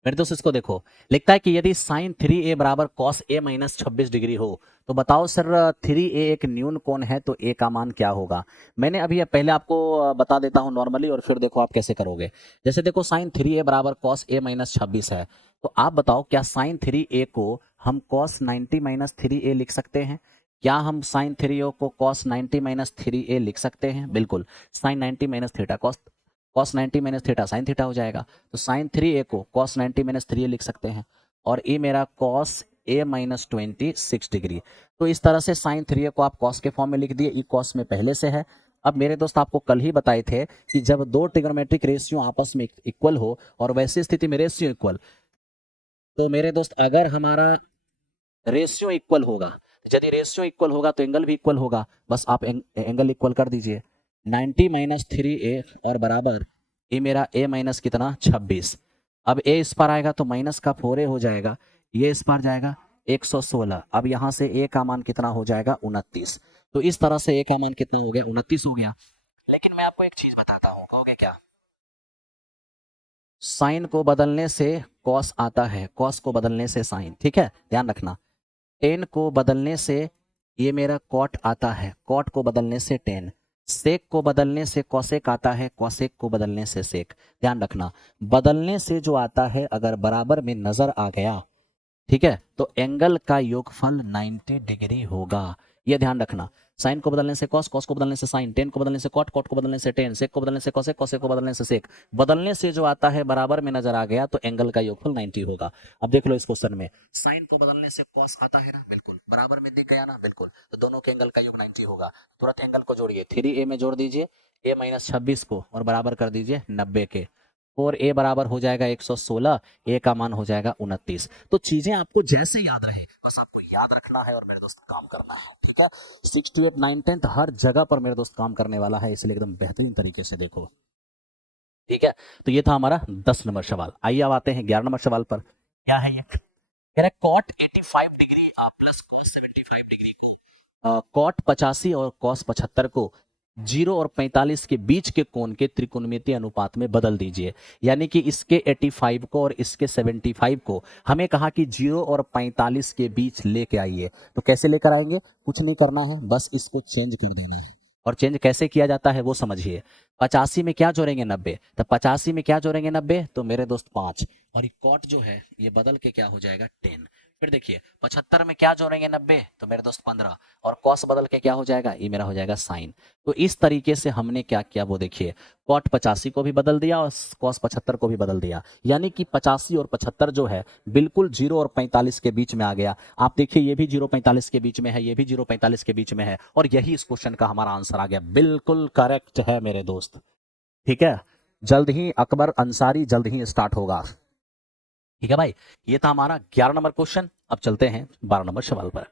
मेरे दोस्त, इसको देखो, लिखता है कि यदि साइन 3a बराबर कॉस a माइनस 26 डिग्री हो तो बताओ सर 3a एक न्यून कोण है तो a का मान क्या होगा। मैंने अभी पहले आपको बता देता हूं नॉर्मली और फिर देखो आप कैसे करोगे। जैसे देखो साइन 3a बराबर कॉस a माइनस 26 है, तो आप बताओ क्या साइन 3a को हम कॉस 90 माइनस 3a लिख सकते हैं। क्या हम साइन 3a को कॉस 90 माइनस 3a लिख सकते हैं, बिल्कुल। Sine 90 minus theta cos cos 90 minus theta sine theta हो जाएगा। तो साइन 3a को कॉस 90 माइनस 3a लिख सकते हैं और ये मेरा कॉस a माइनस 26 डिग्री। तो इस तरह से साइन 3a को आप कॉस के फॉर्म में लिख दिए, ये कॉस में पहले से है। अब मेरे दोस्त आपको कल ही बताए थे कि जब दो ट्रिग्नोमेट्रिक रेशियो आपस में इक्वल हो और वैसी स्थिति में रेशियो इक्वल, तो मेरे दोस्त अगर हमारा रेशियो इक्वल होगा, यदि रेशियो इक्वल होगा तो एंगल भी इक्वल होगा। बस आप एंगल इक्वल कर दीजिए, 90 माइनस 3a और बराबर ये मेरा a माइनस कितना 26। अब a इस पर आएगा तो माइनस का 4a हो जाएगा, ये इस पर जाएगा 116। अब यहाँ से a का मान कितना हो जाएगा 29। तो इस तरह से a का मान कितना हो गया 29 हो गया। लेकिन मैं आपको एक चीज बताता हूँ, कहोगे क्या, साइन को बदलने से कॉस आता है, कॉस को बदलने से साइन, ठीक है, ध्यान रखना। टेन को बदलने से ये मेरा कॉट आता है, कॉट को बदलने से टेन, सेक को बदलने से कॉसेक आता है, कॉसेक को बदलने से सेक। ध्यान रखना, बदलने से जो आता है अगर बराबर में नजर आ गया, ठीक है, तो एंगल का योगफल 90 डिग्री होगा। ये ध्यान रखना, साइन को बदलने से कॉस, कॉस को बदलने से साइन, टेन को बदलने से कॉट, कॉट को बदलने से टेन, सेक को बदलने से कॉसेक, कॉसेक को बदलने से सेक, बदलने से जो आता है बराबर में नजर आ गया तो एंगल का योगफल 90 होगा। अब देख लो इस क्वेश्चन में, साइन को बदलने से कॉस आता है ना, बिल्कुल बराबर में दिख गया ना, बिल्कुल, तो दोनों के एंगल का योग 90 होगा। तुरंत एंगल को जोड़िए, 3a में जोड़ दीजिए a माइनस 26 को और बराबर कर दीजिए 90 के, 4a बराबर हो जाएगा 116, a का मान हो जाएगा 29। तो चीजें आपको जैसे याद रहे बस आपको याद रखना है और मेरे दोस्त काम करना है, ठीक है। 6 to 8 9 10 हर जगह पर मेरे दोस्त काम करने वाला है, इसलिए एकदम बेहतरीन तरीके से देखो, ठीक है। तो ये था हमारा 10 नंबर सवाल। आइए अब आते हैं 11 नंबर सवाल पर। क्या है ये, कह रहा है cot 85 degree plus cos 75 degree को कॉट 85 और कॉस 75 को 0 और 45 के बीच के कोण के त्रिकोणमितीय अनुपात में बदल दीजिए। यानी कि इसके 85 को और इसके 75 को हमें कहा कि 0 और 45 के बीच लेके आइए। तो कैसे लेकर आएंगे, कुछ नहीं करना है, बस इसको चेंज कर देना है। और चेंज कैसे किया जाता है वो समझिए। 85 में क्या जोड़ेंगे 90, तो 85 में क्या जोड़ेंगे 90, तो मेरे दोस्त 5, और ये कॉट जो है ये बदल के क्या हो जाएगा 10। फिर देखिए 75 में क्या जोड़ेंगे 90, तो मेरे दोस्त 15, और कॉस बदल के क्या हो जाएगा, ये मेरा हो जाएगा साइन। तो इस तरीके से हमने क्या किया वो देखिए, कॉट 85 को भी बदल दिया और कॉस 75 को भी बदल दिया। यानी कि 85 और 75 जो है बिल्कुल 0 और 45 के बीच में आ गया। आप देखिए ये भी 0 45 के बीच में है, ये भी 0 45 के बीच में है, और यही इस क्वेश्चन का हमारा आंसर आ गया। बिल्कुल करेक्ट है मेरे दोस्त, ठीक है। जल्द ही अकबर अंसारी जल्द ही स्टार्ट होगा, ठीक है भाई। ये था हमारा 11 नंबर क्वेश्चन। अब चलते हैं 12 नंबर सवाल पर।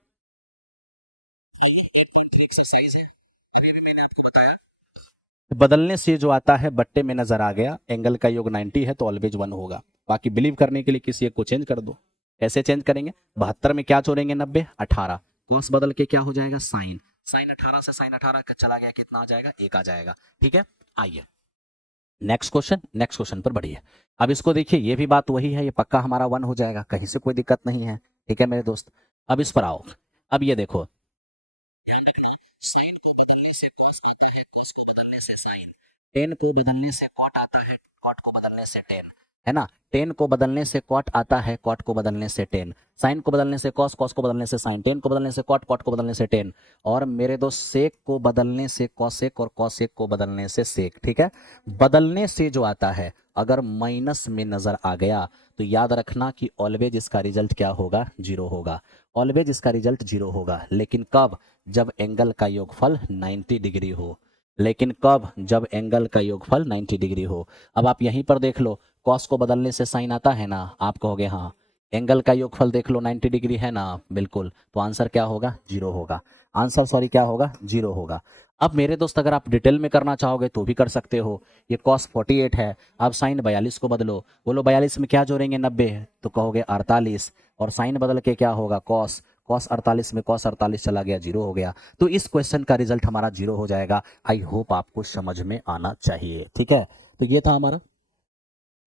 बदलने से जो आता है बट्टे में नजर आ गया, एंगल का योग 90 है तो ऑलवेज 1 होगा। बाकी बिलीव करने के लिए किसी एक को चेंज कर दो। कैसे चेंज करेंगे, 72 में क्या जोड़ेंगे 90, 18, कॉस बदल के क्या हो जाएगा साइन, साइन 18 से साइन 18 का चला गया, कितना आ जाएगा 1 आ जाएगा, ठीक है। आइए नेक्स्ट क्वेश्चन, नेक्स्ट क्वेश्चन पर बढ़िए। अब इसको देखिए, ये भी बात वही है, ये पक्का हमारा 1 हो जाएगा, कहीं से कोई दिक्कत नहीं है, ठीक है मेरे दोस्त। अब इस पर आओ, अब ये देखो, साइन को बदलने से कॉस आता है, कॉस को बदलने से साइन, टेन को बदलने से कॉट आता है, कॉट को बदलने से टेन, है ना। टेन को बदलने से कॉट आता है, कॉट को बदलने से टेन, साइन को बदलने से कॉस, कॉस को बदलने से साइन, टेन को बदलने से कॉट, कॉट को बदलने से टेन, और मेरे दोस्त सेक को बदलने से कॉसेक और कॉसेक को बदलने से सेक, ठीक है। बदलने से जो आता है अगर माइनस में नजर आ गया तो याद रखना कि ऑलवेज इसका रिजल्ट क्या होगा, 0 होगा। ऑलवेज इसका रिजल्ट 0 होगा, लेकिन कब, जब एंगल का योगफल 90 डिग्री हो। लेकिन कब, जब एंगल का योगफल 90 डिग्री हो। अब आप यहीं पर देख लो, कॉस को बदलने से साइन आता है ना, आप कहोगे हाँ, एंगल का योगफल देख लो 90 डिग्री है ना, बिल्कुल, तो आंसर क्या होगा, 0 होगा। आंसर सॉरी क्या होगा, 0 होगा। अब मेरे दोस्त अगर आप डिटेल में करना चाहोगे तो भी कर सकते हो। ये कॉस 48 है, अब साइन 42 को बदलो, बोलो 42 में क्या जोड़ेंगे 90, तो कहोगे 48, और साइन बदल के क्या होगा कॉस, कॉस 48 में कॉस 48 चला गया, 0 हो गया। तो इस क्वेश्चन का रिजल्ट हमारा 0 हो जाएगा। आई होप आपको समझ में आना चाहिए, ठीक है। तो ये था हमारा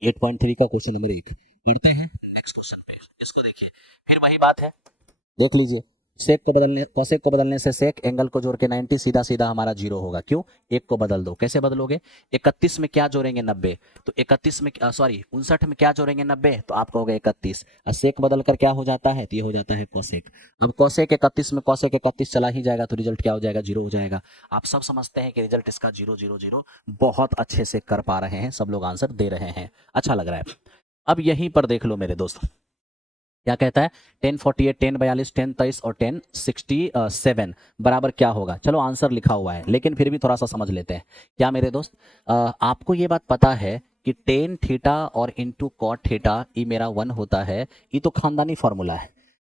8.3 का क्वेश्चन नंबर 1। बढ़ते हैं नेक्स्ट क्वेश्चन पे, इसको देखिए, फिर वही बात है, देख लीजिए, सेक को बदलने, कोसेक को बदलने से सेक, एंगल को जोड़ के 90, सीधा सीधा हमारा 0 होगा। क्यों, एक को बदल दो, कैसे बदलोगे, 31 में क्या जोड़ेंगे 90, तो 31 में सॉरी 59 में क्या जोड़ेंगे 90, तो आप कहोगे 31, और सेक बदल कर क्या हो जाता है, तो ये हो जाता है कोसेक। अब कोसेक 31 में कोसेक 31 चला ही जाएगा, तो रिजल्ट क्या हो जाएगा, 0 हो जाएगा। आप सब समझते हैं कि रिजल्ट इसका 0 0 0, बहुत अच्छे से कर पा रहे हैं, सब लोग आंसर दे रहे हैं, अच्छा लग रहा है। अब यहीं पर देख लो मेरे दोस्त, क्या कहता है, 1048, 1042, 1023 और 1067 बराबर क्या होगा। चलो आंसर लिखा हुआ है, लेकिन फिर भी थोड़ा सा समझ लेते हैं। क्या मेरे दोस्त, आपको ये बात पता है कि टेन थीटा और इंटू कॉट थीटा ये मेरा 1 होता है, ये तो खानदानी फॉर्मूला है,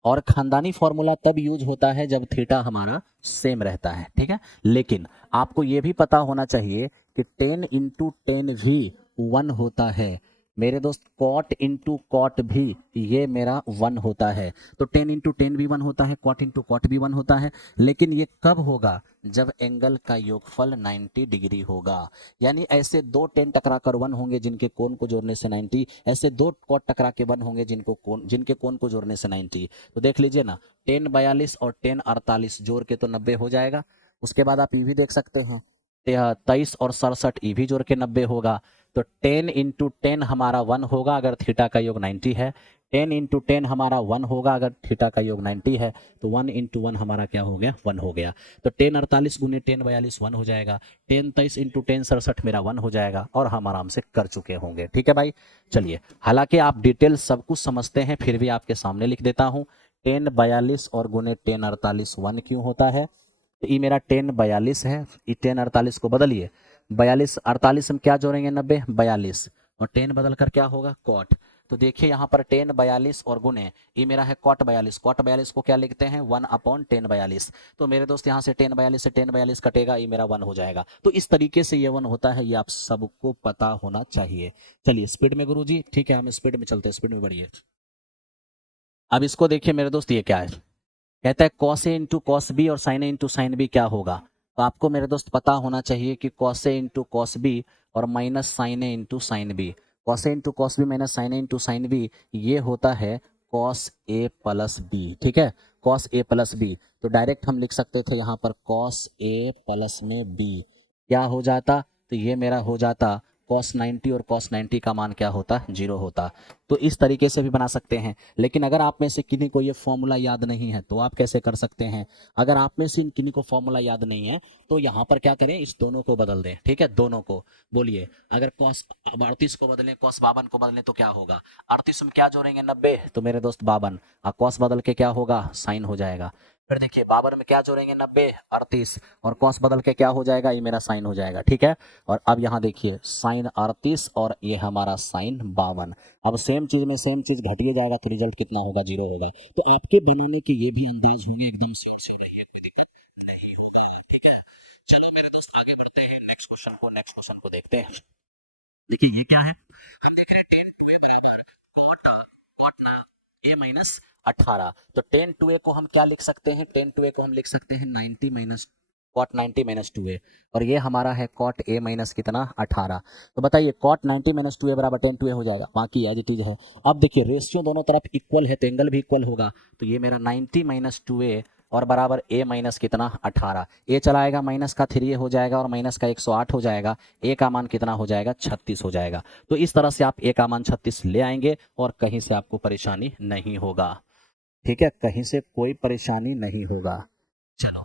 और खानदानी फॉर्मूला तब यूज होता है जब थीटा हमारा सेम रहता है, ठीक है। लेकिन आपको ये भी पता होना चाहिए कि 10 इंटू 10 भी 1 होता है मेरे दोस्त, कॉट इंटू कॉट भी ये मेरा 1 होता है। तो 10 इंटू 10 भी 1 होता है, कॉट इंटू कॉट भी 1 होता है। लेकिन ये कब होगा, जब एंगल का योगफल 90 डिग्री होगा। यानी ऐसे दो 10 टकरा कर 1 होंगे जिनके कोण को जोड़ने से 90, ऐसे दो कॉट टकरा के 1 होंगे जिनके कोण को जोड़ने से 90। तो देख लीजिए ना, 10 42 और 10 48 जोड़ के तो 90 हो जाएगा। उसके बाद आप ये भी देख सकते हैं, 23 और 67 ये भी जोड़ के 90 होगा। तो 10 इंटू 10 हमारा 1 होगा अगर थीटा का योग 90 है। 10 इंटू 10 हमारा 1 होगा, अगर थीटा का योग 90 है तो 1 इंटू 1 हमारा क्या हो गया, 1 हो गया। तो 10 48 गुने 10 42 1 हो जाएगा। 10 23 इंटू 10 67 मेरा 1 हो जाएगा, और हम आराम से कर चुके होंगे। ठीक है भाई, चलिए, हालांकि आप डिटेल सब कुछ समझते हैं, फिर भी आपके सामने लिख देता हूँ। 10 42 और गुने 10 48 1 क्यों होता है? तो ये मेरा 10 42 है, ये 10 48 को बदलिए, 42 48 हम क्या जोड़ेंगे, 90 42, और 10 बदल कर क्या होगा, कॉट। तो देखिए यहाँ पर 10 42 और गुने, ये मेरा है कॉट 42, कॉट 42 को क्या लिखते हैं, 1/10 42। तो मेरे दोस्त यहाँ से 10 42 से 10 42 कटेगा, ये मेरा 1 हो जाएगा। तो इस तरीके से ये 1 होता है, ये आप सबको पता होना चाहिए। चलिए स्पीड में गुरुजी, ठीक है हम स्पीड में चलते हैं, स्पीड में बढ़िए। अब इसको देखिए मेरे दोस्त, ये क्या है, कहता है cos A into cos B और sign A into sine B क्या होगा। तो आपको मेरे दोस्त पता होना चाहिए कि cos A into cos B और minus sine A into sine B, cos A into cos B minus sine A into sine B, ये होता है कॉस ए प्लस बी। ठीक है, कॉस ए प्लस बी। तो डायरेक्ट हम लिख सकते थे यहाँ पर कॉस ए प्लस में बी क्या हो जाता, तो ये मेरा हो जाता कॉस 90, और कॉस 90 का मान क्या होता, 0 होता। तो इस तरीके से भी बना सकते हैं। लेकिन अगर आप में से किन्हीं को ये फॉर्मूला याद नहीं है तो आप कैसे कर सकते हैं, अगर आप में से किन्हीं को फॉर्मूला याद नहीं है तो यहाँ पर क्या करें, इस दोनों को बदल दें। ठीक है, दोनों को बोलिए, अगर कॉस 38 को बदलें, कॉस 52 को बदलें तो क्या होगा, 38 में क्या जोड़ेंगे, 90, तो मेरे दोस्त 52, और कॉस बदल के क्या होगा, साइन हो जाएगा। फिर देखिए 52 में क्या जोड़ेंगे, 90 38, और कॉस बदल के क्या हो जाएगा, ये मेरा साइन हो जाएगा। ठीक है, और अब यहाँ देखिए साइन 38 और ये हमारा साइन 52। अब सेम चीज में सेम चीज घटिए जाएगा तो रिजल्ट कितना होगा, 0 होगा। तो आपके बनाने के ये भी अंदाज होंगे, एकदम सेट रहिए, कोई दिक्कत नहीं होगा। ठीक है, चलो मेरे दोस्त आगे बढ़ते हैं, नेक्स्ट क्वेश्चन को देखते हैं। देखिए ये क्या है, हम देख रहे हैं 10 2a बराबर कॉट कॉट ना a माइनस 18। तो 10 2a को हम क्या लिख सकते हैं, 10 2a को हम लिख सकते हैं 90 माइनस कॉट 90 माइनस 2a, और ये हमारा है कॉट a माइनस कितना, 18। तो बताइए कॉट 90 माइनस 2a बराबर 10 2a हो जाएगा, बाकी एज इट इज है। अब देखिए रेशियो दोनों तरफ इक्वल है तो एंगल भी इक्वल होगा। तो ये मेरा 90 माइनस 2a और बराबर a माइनस कितना, 18। a चलाएगा माइनस का 3 हो जाएगा और माइनस का 108 हो जाएगा, a का मान कितना हो जाएगा, 36 हो जाएगा। तो इस तरह से आप a का मान 36 ले आएंगे और कहीं से आपको परेशानी नहीं होगा। ठीक है, कहीं से कोई परेशानी नहीं होगा। चलो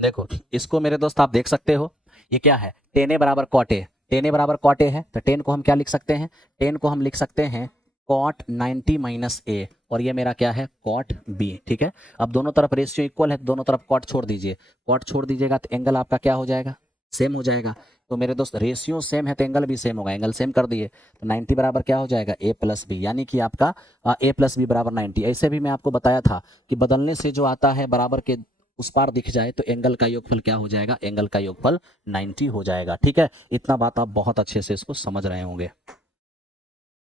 देखो इसको मेरे दोस्त आप देख सकते हो, ये क्या है, टेन ए बराबर कॉट ए, टेन ए बराबर कॉट ए है, तो टेन को हम क्या लिख सकते हैं, टेन को हम लिख सकते हैं कॉट 90 माइनस ए, और ये मेरा क्या है, कॉट बी। ठीक है, अब दोनों तरफ रेशियो इक्वल है तो दोनों तरफ कॉट छोड़ दीजिए, कॉट छोड़ दीजिएगा तो एंगल आपका क्या हो जाएगा, सेम हो जाएगा। तो मेरे दोस्त रेशियो सेम है तो एंगल भी सेम होगा, एंगल सेम कर दिए तो 90 बराबर क्या हो जाएगा, ए प्लस बी, यानी कि आपका ए प्लस बी बराबर 90। ऐसे भी मैं आपको बताया था कि बदलने से जो आता है बराबर के उस पार दिख जाए तो एंगल का योगफल क्या हो जाएगा, एंगल का योगफल 90 हो जाएगा। ठीक है, इतना बात आप बहुत अच्छे से इसको समझ रहे होंगे।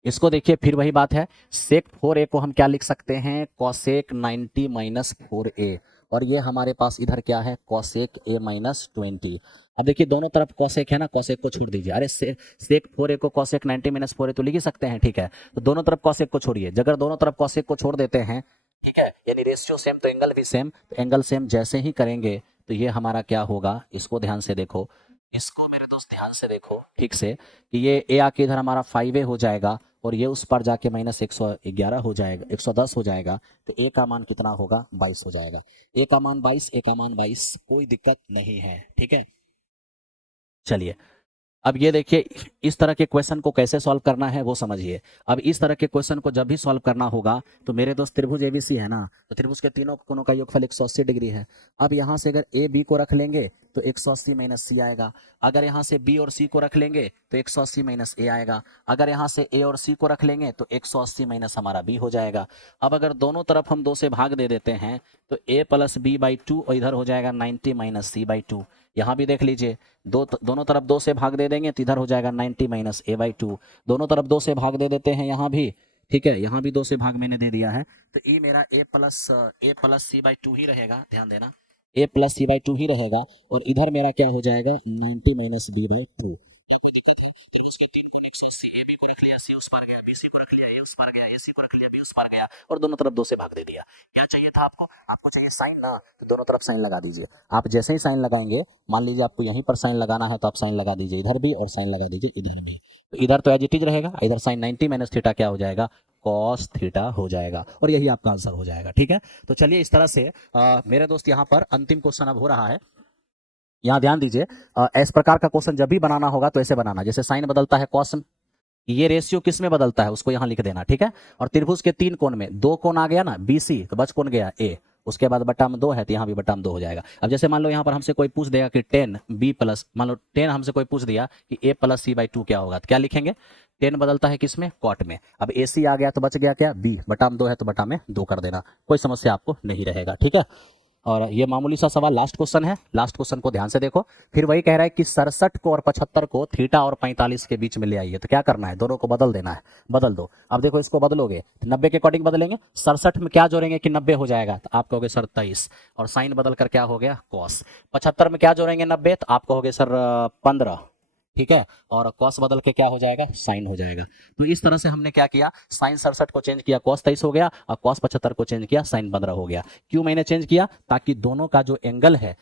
इसको देखिए फिर वही बात है, सेक 4a को हम क्या लिख सकते हैं, कॉसेक 90 माइनस 4a, और ये हमारे पास इधर क्या है, कॉसेक a माइनस 20। अब देखिए दोनों तरफ कॉसेक है ना, कॉसेक को छोड़ दीजिए, अरे सेक 4a को कॉसेक 90 माइनस 4a तो लिख ही सकते हैं। ठीक है, तो दोनों तरफ कॉसेक को छोड़िए, अगर दोनों तरफ कॉसेक को छोड़ देते हैं, ठीक है, यानी रेशियो सेम तो एंगल भी सेम, तो एंगल सेम जैसे ही करेंगे तो ये हमारा क्या होगा, इसको ध्यान से देखो, इसको मेरे दोस्त ध्यान से देखो ठीक से, कि ये ए आके इधर हमारा 5a हो जाएगा और ये उस पर जाके माइनस 111 हो जाएगा, 110 हो जाएगा, तो ए का मान कितना होगा, 22 हो जाएगा। ए का मान 22, ए का मान 22, कोई दिक्कत नहीं है। ठीक है, चलिए अब ये देखिए इस तरह के क्वेश्चन को कैसे सॉल्व करना है वो समझिए। अब इस तरह के क्वेश्चन को जब भी सॉल्व करना होगा तो मेरे दोस्त त्रिभुज एबीसी है ना, तो त्रिभुज के तीनों कोणों का योगफल 180 डिग्री है। अब यहाँ से अगर ए बी को रख लेंगे तो 180 माइनस सी आएगा, अगर यहाँ से बी और सी को रख लेंगे तो 180 माइनस ए आएगा, अगर यहाँ से ए और सी को रख लेंगे तो 180 माइनस हमारा बी हो जाएगा। अब अगर दोनों तरफ हम 2 से भाग दे देते हैं तो ए प्लस बी बाई 2 और इधर हो जाएगा 90 माइनस सी बाई 2। यहाँ भी देख लीजिए दोनों तरफ 2 से भाग दे देंगे तो इधर हो जाएगा 90 माइनस ए बाई 2, दोनों तरफ 2 से भाग दे देते हैं यहाँ भी। ठीक है, यहाँ भी 2 से भाग मैंने दे दिया है, तो ये मेरा ए प्लस सी बाई 2 ही रहेगा, ध्यान देना ए प्लस सी बाई 2 ही रहेगा, और इधर मेरा क्या हो जाएगा 90 माइनस बी बाई 2। उसके 3 को 180, ए बी को रख लिया, सी उस पर गया, बी सी को रख लिया, ए उस पर गया, ए सी को रख लिया, बी उस पार गया और दोनों तरफ 2 से भाग दे दिया। क्या चाहिए था आपको? आपको चाहिए साइन ना, तो दोनों तरफ साइन लगा दीजिए। आप जैसे ही साइन लगाएंगे, मान लीजिए आपको यहीं पर साइन लगाना है तो आप साइन लगा दीजिए इधर भी और साइन लगा दीजिए इधर भी। तो इधर तो एज इट इज रहेगा, इधर साइन 90 माइनस थीटा क्या हो जाएगा? कॉस थीटा हो जाएगा और यही आपका आंसर हो जाएगा। ठीक है, तो चलिए इस तरह से मेरे दोस्त यहाँ पर अंतिम क्वेश्चन अब हो रहा है। यहाँ ध्यान दीजिए, इस प्रकार का क्वेश्चन जब भी बनाना होगा तो ऐसे बनाना, जैसे साइन बदलता है कॉस, ये रेशियो किस में बदलता है उसको यहां लिख देना। ठीक है, और त्रिभुज के 3 कोण में 2 कोण आ गया ना, BC, तो बच कोण गया A, उसके बाद बटा में 2 है तो यहाँ भी बटा में 2 हो जाएगा। अब जैसे मान लो यहाँ पर हमसे कोई पूछ देगा कि 10 B प्लस, मान लो 10 हमसे कोई पूछ दिया कि A प्लस C/2 क्या होगा, तो क्या लिखेंगे? 10 बदलता है किस में? कॉट में। अब AC आ गया तो बच गया क्या? B, बटा में 2 है तो बटा में 2 कर देना, कोई समस्या आपको नहीं रहेगा। ठीक है, और ये मामूली सा सवाल लास्ट क्वेश्चन है, लास्ट क्वेश्चन को ध्यान से देखो। फिर वही कह रहा है कि 67 को और 75 को थीटा और 45 के बीच में ले आइए, तो क्या करना है? दोनों को बदल देना है, बदल दो। अब देखो इसको बदलोगे 90 के अकॉर्डिंग बदलेंगे, 67 में क्या जोड़ेंगे कि 90 हो जाएगा, तो आप कहोगे सर 23, और साइन बदल कर क्या हो गया? कॉस। 75 में क्या जोड़ेंगे 90, तो आप कहोगे सर 15। ठीक है, और कॉस बदल के क्या हो जाएगा? साइन हो जाएगा। तो इस तरह से हमने क्या किया, साइन 67 को चेंज किया, कॉस 23 हो गया, और कॉस 75 को चेंज किया, साइन 15 हो गया। क्यों मैंने चेंज किया? ताकि दोनों का जो एंगल है,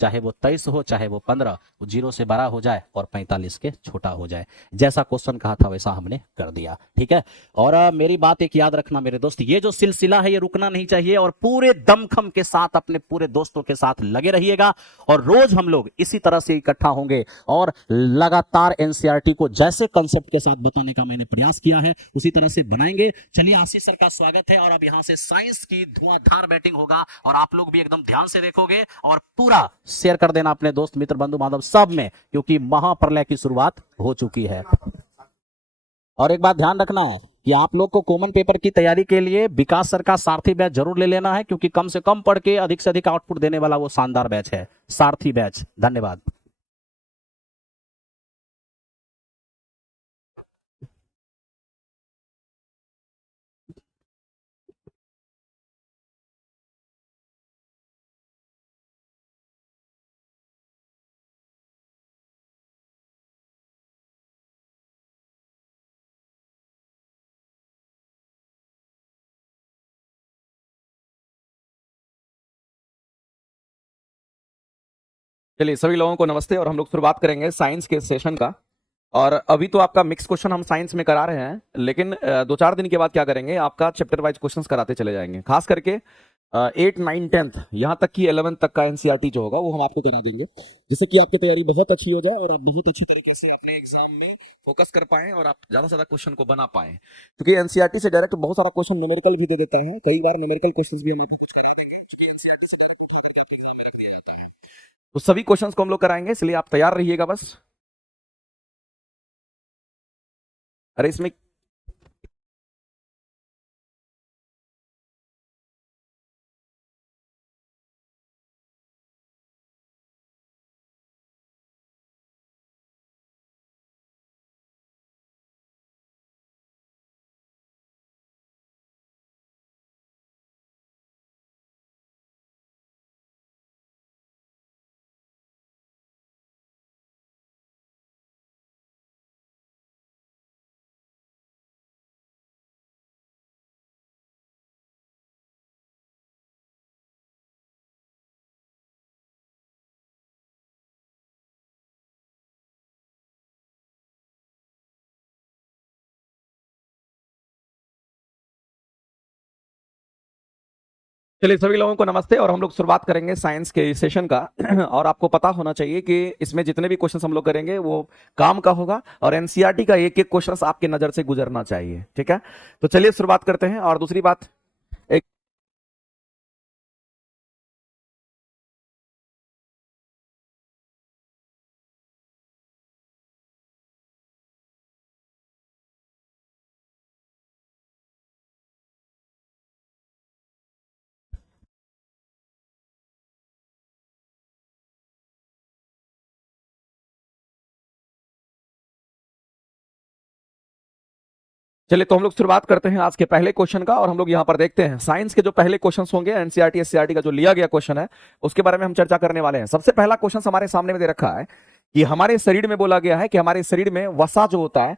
चाहे वो 23 हो चाहे वो 15, वो 0 से बड़ा हो जाए और 45 के छोटा हो जाए। जैसा क्वेश्चन कहा था वैसा हमने कर दिया। ठीक है, और मेरी बात एक याद रखना मेरे दोस्त, ये जो सिलसिला है ये रुकना नहीं चाहिए, और पूरे दमखम के साथ अपने पूरे दोस्तों के साथ लगे रहिएगा, और रोज हम लोग इसी तरह से इकट्ठा होंगे और लगातार एनसीईआरटी को जैसे कंसेप्ट के साथ बताने का मैंने प्रयास किया है उसी तरह से बनाएंगे। चलिए, आशीष सर का स्वागत है, और अब यहां से साइंस की धुआंधार बैटिंग होगा, और आप लोग भी एकदम ध्यान से देखोगे और पूरा शेयर कर देना अपने दोस्त मित्र बंधु बांधव सब में, क्योंकि महाप्रलय की शुरुआत हो चुकी है। और एक बात ध्यान रखना है कि आप लोग को कॉमन पेपर की तैयारी के लिए विकास सर का सारथी बैच जरूर ले लेना है, क्योंकि कम से कम पढ़ के अधिक से अधिक आउटपुट देने वाला वो शानदार बैच है, सारथी बैच। धन्यवाद। चलिए सभी लोगों को नमस्ते, और हम लोग शुरुआत करेंगे साइंस के सेशन का। और अभी तो आपका मिक्स क्वेश्चन हम साइंस में करा रहे हैं, लेकिन 2-4 दिन के बाद क्या करेंगे, आपका चैप्टर वाइज क्वेश्चंस कराते चले जाएंगे। खास करके 8, 9, 10 यहाँ तक की 11 तक का एनसीईआरटी जो होगा वो हम आपको करा देंगे, जिससे कि आपकी तैयारी बहुत अच्छी हो जाए और आप बहुत अच्छी तरीके से अपने एग्जाम में फोकस कर पाएं और आप ज्यादा से ज्यादा क्वेश्चन को बना पाएं। क्योंकि एनसीईआरटी से डायरेक्ट बहुत सारा क्वेश्चन न्यूमेरिकल भी दे देता है, कई बार न्यूमेरिकल क्वेश्चन भी हम आपको कुछ करा देंगे, क्योंकि एनसीईआरटी से डायरेक्ट उठा करके आपके एग्जाम में रख दिया जाता है। तो सभी क्वेश्चंस को हम लोग कराएंगे, इसलिए आप तैयार रहिएगा बस। अरे इसमें चलिए सभी लोगों को नमस्ते, और हम लोग शुरुआत करेंगे साइंस के सेशन का। और आपको पता होना चाहिए कि इसमें जितने भी क्वेश्चन हम लोग करेंगे वो काम का होगा, और एनसीईआरटी का एक एक क्वेश्चन आपके नजर से गुजरना चाहिए। ठीक है, तो चलिए शुरुआत करते हैं। और दूसरी बात, एक चलिए तो हम लोग शुरुआत करते हैं आज के पहले क्वेश्चन का, और हम लोग यहाँ पर देखते हैं साइंस के जो पहले क्वेश्चन होंगे एनसीईआरटी एससीईआरटी का जो लिया गया क्वेश्चन है उसके बारे में हम चर्चा करने वाले हैं। सबसे पहला क्वेश्चन हमारे सामने में दे रखा है कि हमारे शरीर में बोला गया है कि हमारे शरीर में वसा जो होता है